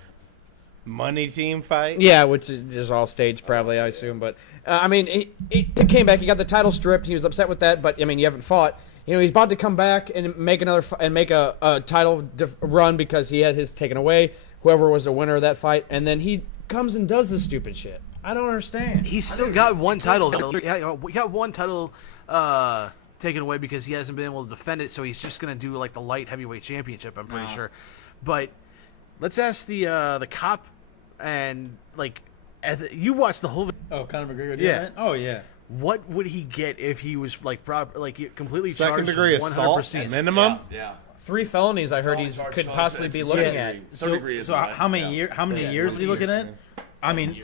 money team fight. Yeah, which is just all staged, probably, I assume. But I mean, he came back. He got the title stripped. He was upset with that. But I mean, you haven't fought. You know, he's about to come back and make a title run because he had his taken away. Whoever was the winner of that fight, and then he comes and does this stupid shit. I don't understand. He's still got one title. He got one title taken away because he hasn't been able to defend it. So he's just gonna do like the light heavyweight championship. I'm pretty sure. But let's ask the cop and like you watched the whole. Oh, Conor McGregor. Yeah. That? Oh yeah. What would he get if he was like completely Second charged? degree 100%? assault minimum. Yeah. 3 felonies. I heard he Felony could charge, possibly so be it's looking third at. degree. Third degree is So right. how many years is he looking at? I mean,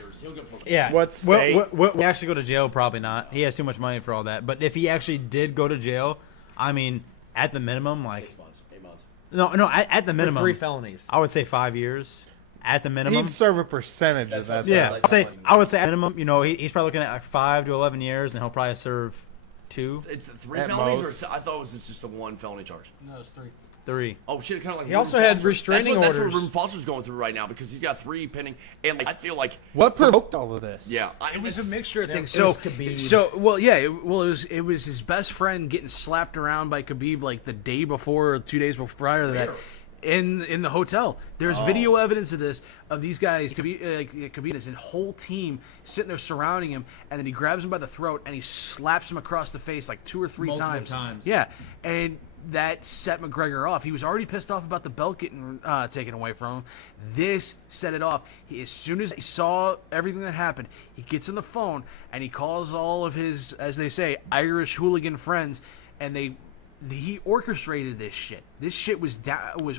yeah. What state? Will he actually go to jail? Probably not. He has too much money for all that. But if he actually did go to jail, I mean, at the minimum, like 6 months, 8 months. no, at the minimum, 3 felonies. I would say 5 years. At the minimum, He'd serve a percentage of that. yeah. I would say at minimum. You know, he's probably looking at like 5 to 11 years, and he'll probably serve 2, It's the 3 At felonies, most. or I thought it was just the 1 felony charge. No, it's 3. 3. Oh shit! Kind of like He also had restraining That's orders. what Ruben Foster's going through right now because he's got 3 pending, and like, I feel like What provoked all of this? yeah, It was a mixture of things. it was Khabib. It was his best friend getting slapped around by Khabib like the day before or 2 days prior to that. In the hotel, there's video evidence of this, of these guys, Khabib and his whole team sitting there surrounding him, and then he grabs him by the throat and he slaps him across the face like 2 or 3 Multiple times. times. Yeah, and that set McGregor off. He was already pissed off about the belt getting taken away from him. This set it off. As soon as he saw everything that happened, he gets on the phone and he calls all of his, as they say, Irish hooligan friends, and he orchestrated this shit. This shit was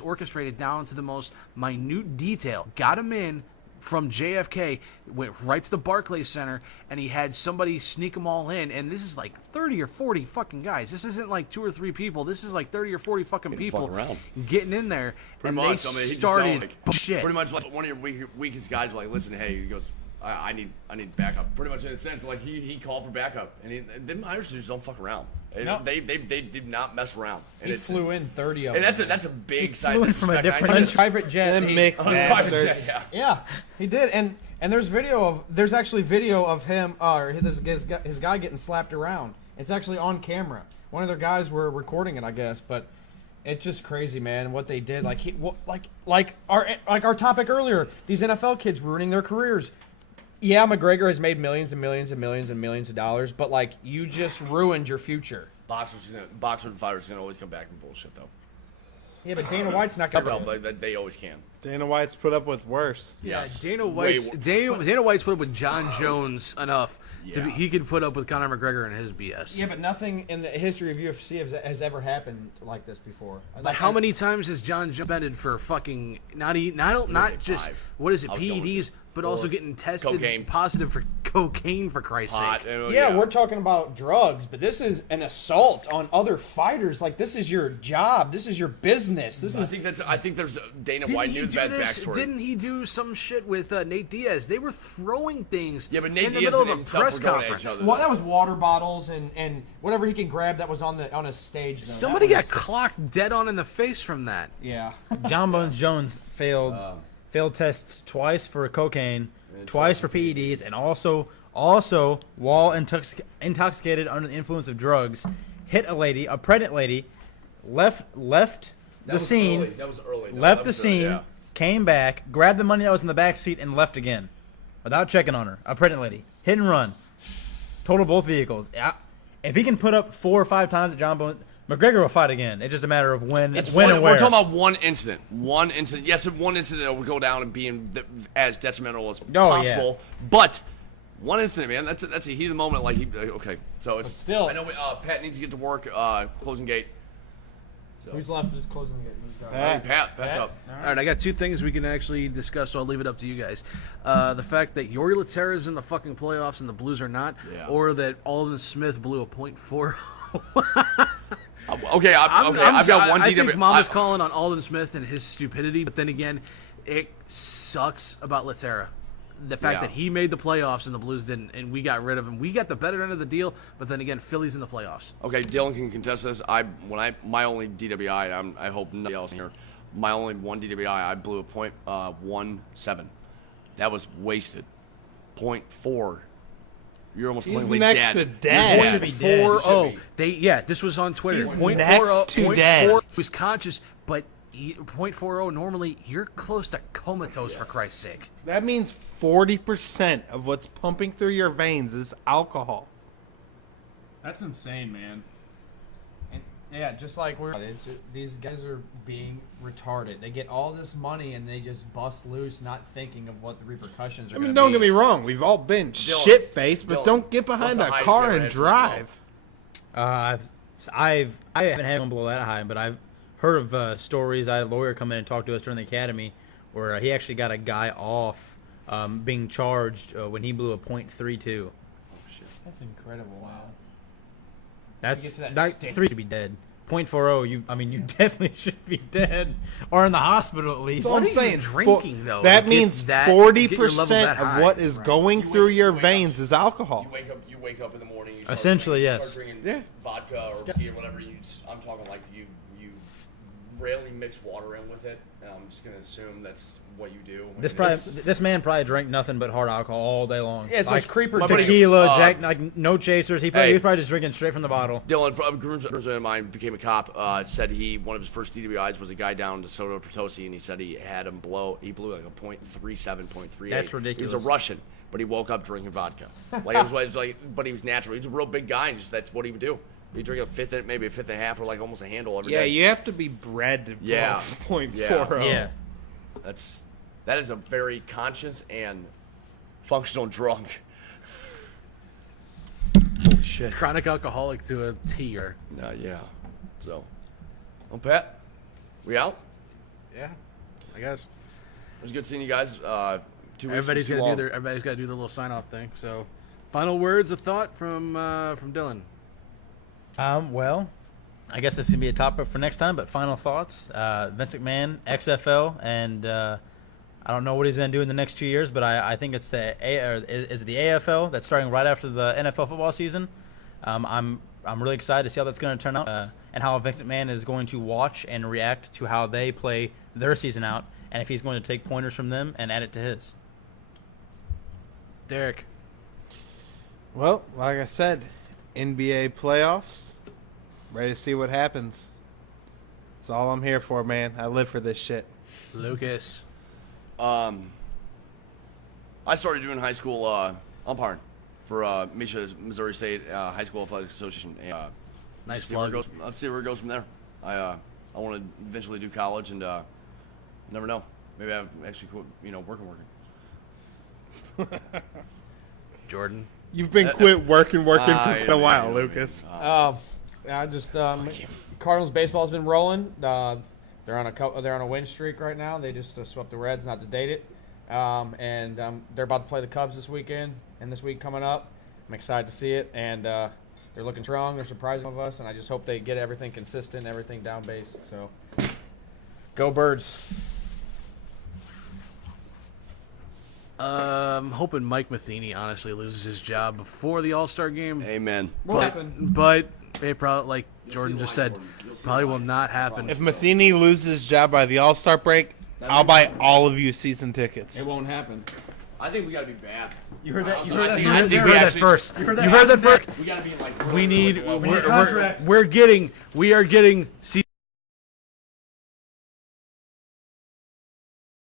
orchestrated down to the most minute detail. Got him in from JFK, went right to the Barclays Center, and he had somebody sneak them all in. And this is like 30 or 40 fucking guys. This isn't like 2 or 3 people. This is like 30 or 40 fucking people getting in there. pretty and much. they I mean, he started just don't, shit. Pretty much like one of your weakest guys. Like, listen, hey, he goes, I need backup. Pretty much in a sense, like he called for backup, and them Irish dudes don't fuck around. No. They did not mess around. And He flew in 30 of them. and that's a big side flew in from a disrespect. different- I on just- his private jet. Mick on his private Masters. jet, yeah. Yeah, he did, and there's actually video of him or his guy getting slapped around. It's actually on camera. One of their guys were recording it, I guess, but it's just crazy, man. What they did, like our topic earlier, these NFL kids ruining their careers. Yeah, McGregor has made millions and millions and millions and millions of dollars, but like you just ruined your future. Boxer and fighters gonna always come back from bullshit though. Yeah, but Dana White's not gonna. They always can. Dana White's put up with worse. Yeah, Yes. Dana Way White's put up with John Jones enough Yeah. he could put up with Conor McGregor and his BS. Yeah, but nothing in the history of UFC has ever happened like this before. But how many times has John Jones been for fucking not just 5. what is it, I was going PEDs, but also getting tested cocaine. positive for cocaine, for Christ's Pot, sake. Yeah, we're talking about drugs, but this is an assault on other fighters. Like, this is your job. This is your business. I think there's Dana White knew that backstory. Didn't he do some shit with Nate Diaz? They were throwing things Yeah, but Nate in the Diaz middle and of a himself press were going at conference. each other. Well, that was water bottles and whatever he can grab that was on a stage. Though. Somebody That got was- clocked dead on in the face from that. Yeah. John Bones Jones failed tests twice for cocaine, twice for PEDs, and also while intoxicated under the influence of drugs, hit a pregnant lady, left the scene, That was early. left the scene, came back, grabbed the money that was in the back seat, and left again, without checking on her. A pregnant lady, hit and run, totaled both vehicles. If he can put up 4 or 5 times at John Bones, McGregor will fight again. It's just a matter of when and where. We're talking about one incident. Yes, one incident will go down and be as detrimental as possible. But One incident, man. That's a heat of the moment. Like okay, so it's still. I know Pat needs to get to work. Closing gate. So. Who's left is closing the gate? Pat's up. All right, I got two things we can actually discuss, so I'll leave it up to you guys. The fact that Yori Laterra's in the fucking playoffs and the Blues are not, or that Alden Smith blew a .4. Okay, I've got one DW. I think Mama's calling on Alden Smith and his stupidity, but then again, it sucks about Laterra. The fact that he made the playoffs and the Blues didn't, and we got rid of him. We got the better end of the deal, but then again, Philly's in the playoffs. Okay, Dillon can contest this. My only DWI, I hope nobody else here. My only one DWI, I blew a .17. That was wasted. .4. You're almost completely next dead. to dead. Should be dead. 4-0. This was on Twitter. He's next to dead. He was conscious, but .40 normally you're close to comatose for Christ's sake. That means 40% of what's pumping through your veins is alcohol. That's insane, man. And yeah, just like these guys are being retarded. They get all this money and they just bust loose, not thinking of what the repercussions are. Don't get me wrong. We've all been shit-faced, but don't get behind a car and drive. I haven't had one below that high, but I've heard of stories. I had a lawyer come in and talk to us during the academy where he actually got a guy off being charged when he blew a .32. Oh shit, that's incredible! Wow, that's that 3 should be dead. .40, you definitely should be dead or in the hospital at least. So I'm saying drinking though. That means 40% of what is going through your veins is alcohol. You wake up in the morning. You Essentially, yes. Start drinking vodka or whiskey or whatever. I'm talking like you rarely mix water in with it. And I'm just gonna assume that's what you do. This man probably drank nothing but hard alcohol all day long. Yeah, it's like creeper tequila, Jack, like no chasers. He was probably just drinking straight from the bottle. Dylan, a groomsman of mine became a cop. Said one of his first DWIs was a guy down to Soto Potosi, and he said he had him he blew like a .37, .38. That's ridiculous. He was a Russian, but he woke up drinking vodka. But he was natural. He was a real big guy, and that's what he would do. You drink maybe a fifth and a half, or like almost a handle every day. Yeah, you have to be bred to blow .40. Yeah. That is a very conscious and functional drunk. Holy shit. Chronic alcoholic to a T. Yeah. So, Pat, we out? Yeah, I guess. It was good seeing you guys. 2 weeks. Everybody's got to do the little sign off thing. So, final words of thought from Dylan. Well, I guess this is going to be a topic for next time, but final thoughts. Vince McMahon, XFL, and I don't know what he's going to do in the next 2 years, but I think it's the AFL that's starting right after the NFL football season. I'm really excited to see how that's going to turn out and how Vince McMahon is going to watch and react to how they play their season out, and if he's going to take pointers from them and add it to his. Derek. Well, like I said, NBA playoffs. Ready to see what happens. That's all I'm here for, man. I live for this shit. Lucas. I started doing high school umpiring for Misha's Missouri State High School Athletic Association. Nice plug. Let's see where it goes from there. I want to eventually do college, and never know. Maybe I've actually quit, working. Jordan. You've been quit working for quite a while, Lucas. I just Cardinals baseball's been rolling. They're on a win streak right now. They just swept the Reds, not to date it, and they're about to play the Cubs this weekend and this week coming up. I'm excited to see it, and they're looking strong. They're surprising of us, and I just hope they get everything consistent, everything down base. So, go Birds! I'm hoping Mike Matheny honestly loses his job before the All-Star game. Amen. What happened? But it probably, like Jordan just said, probably will not happen. If Matheny loses his job by the All-Star break, I'll buy all of you season tickets. It won't happen. I think we got to be bad. You heard that? You heard that first. You heard that first. We got to be like. We are getting.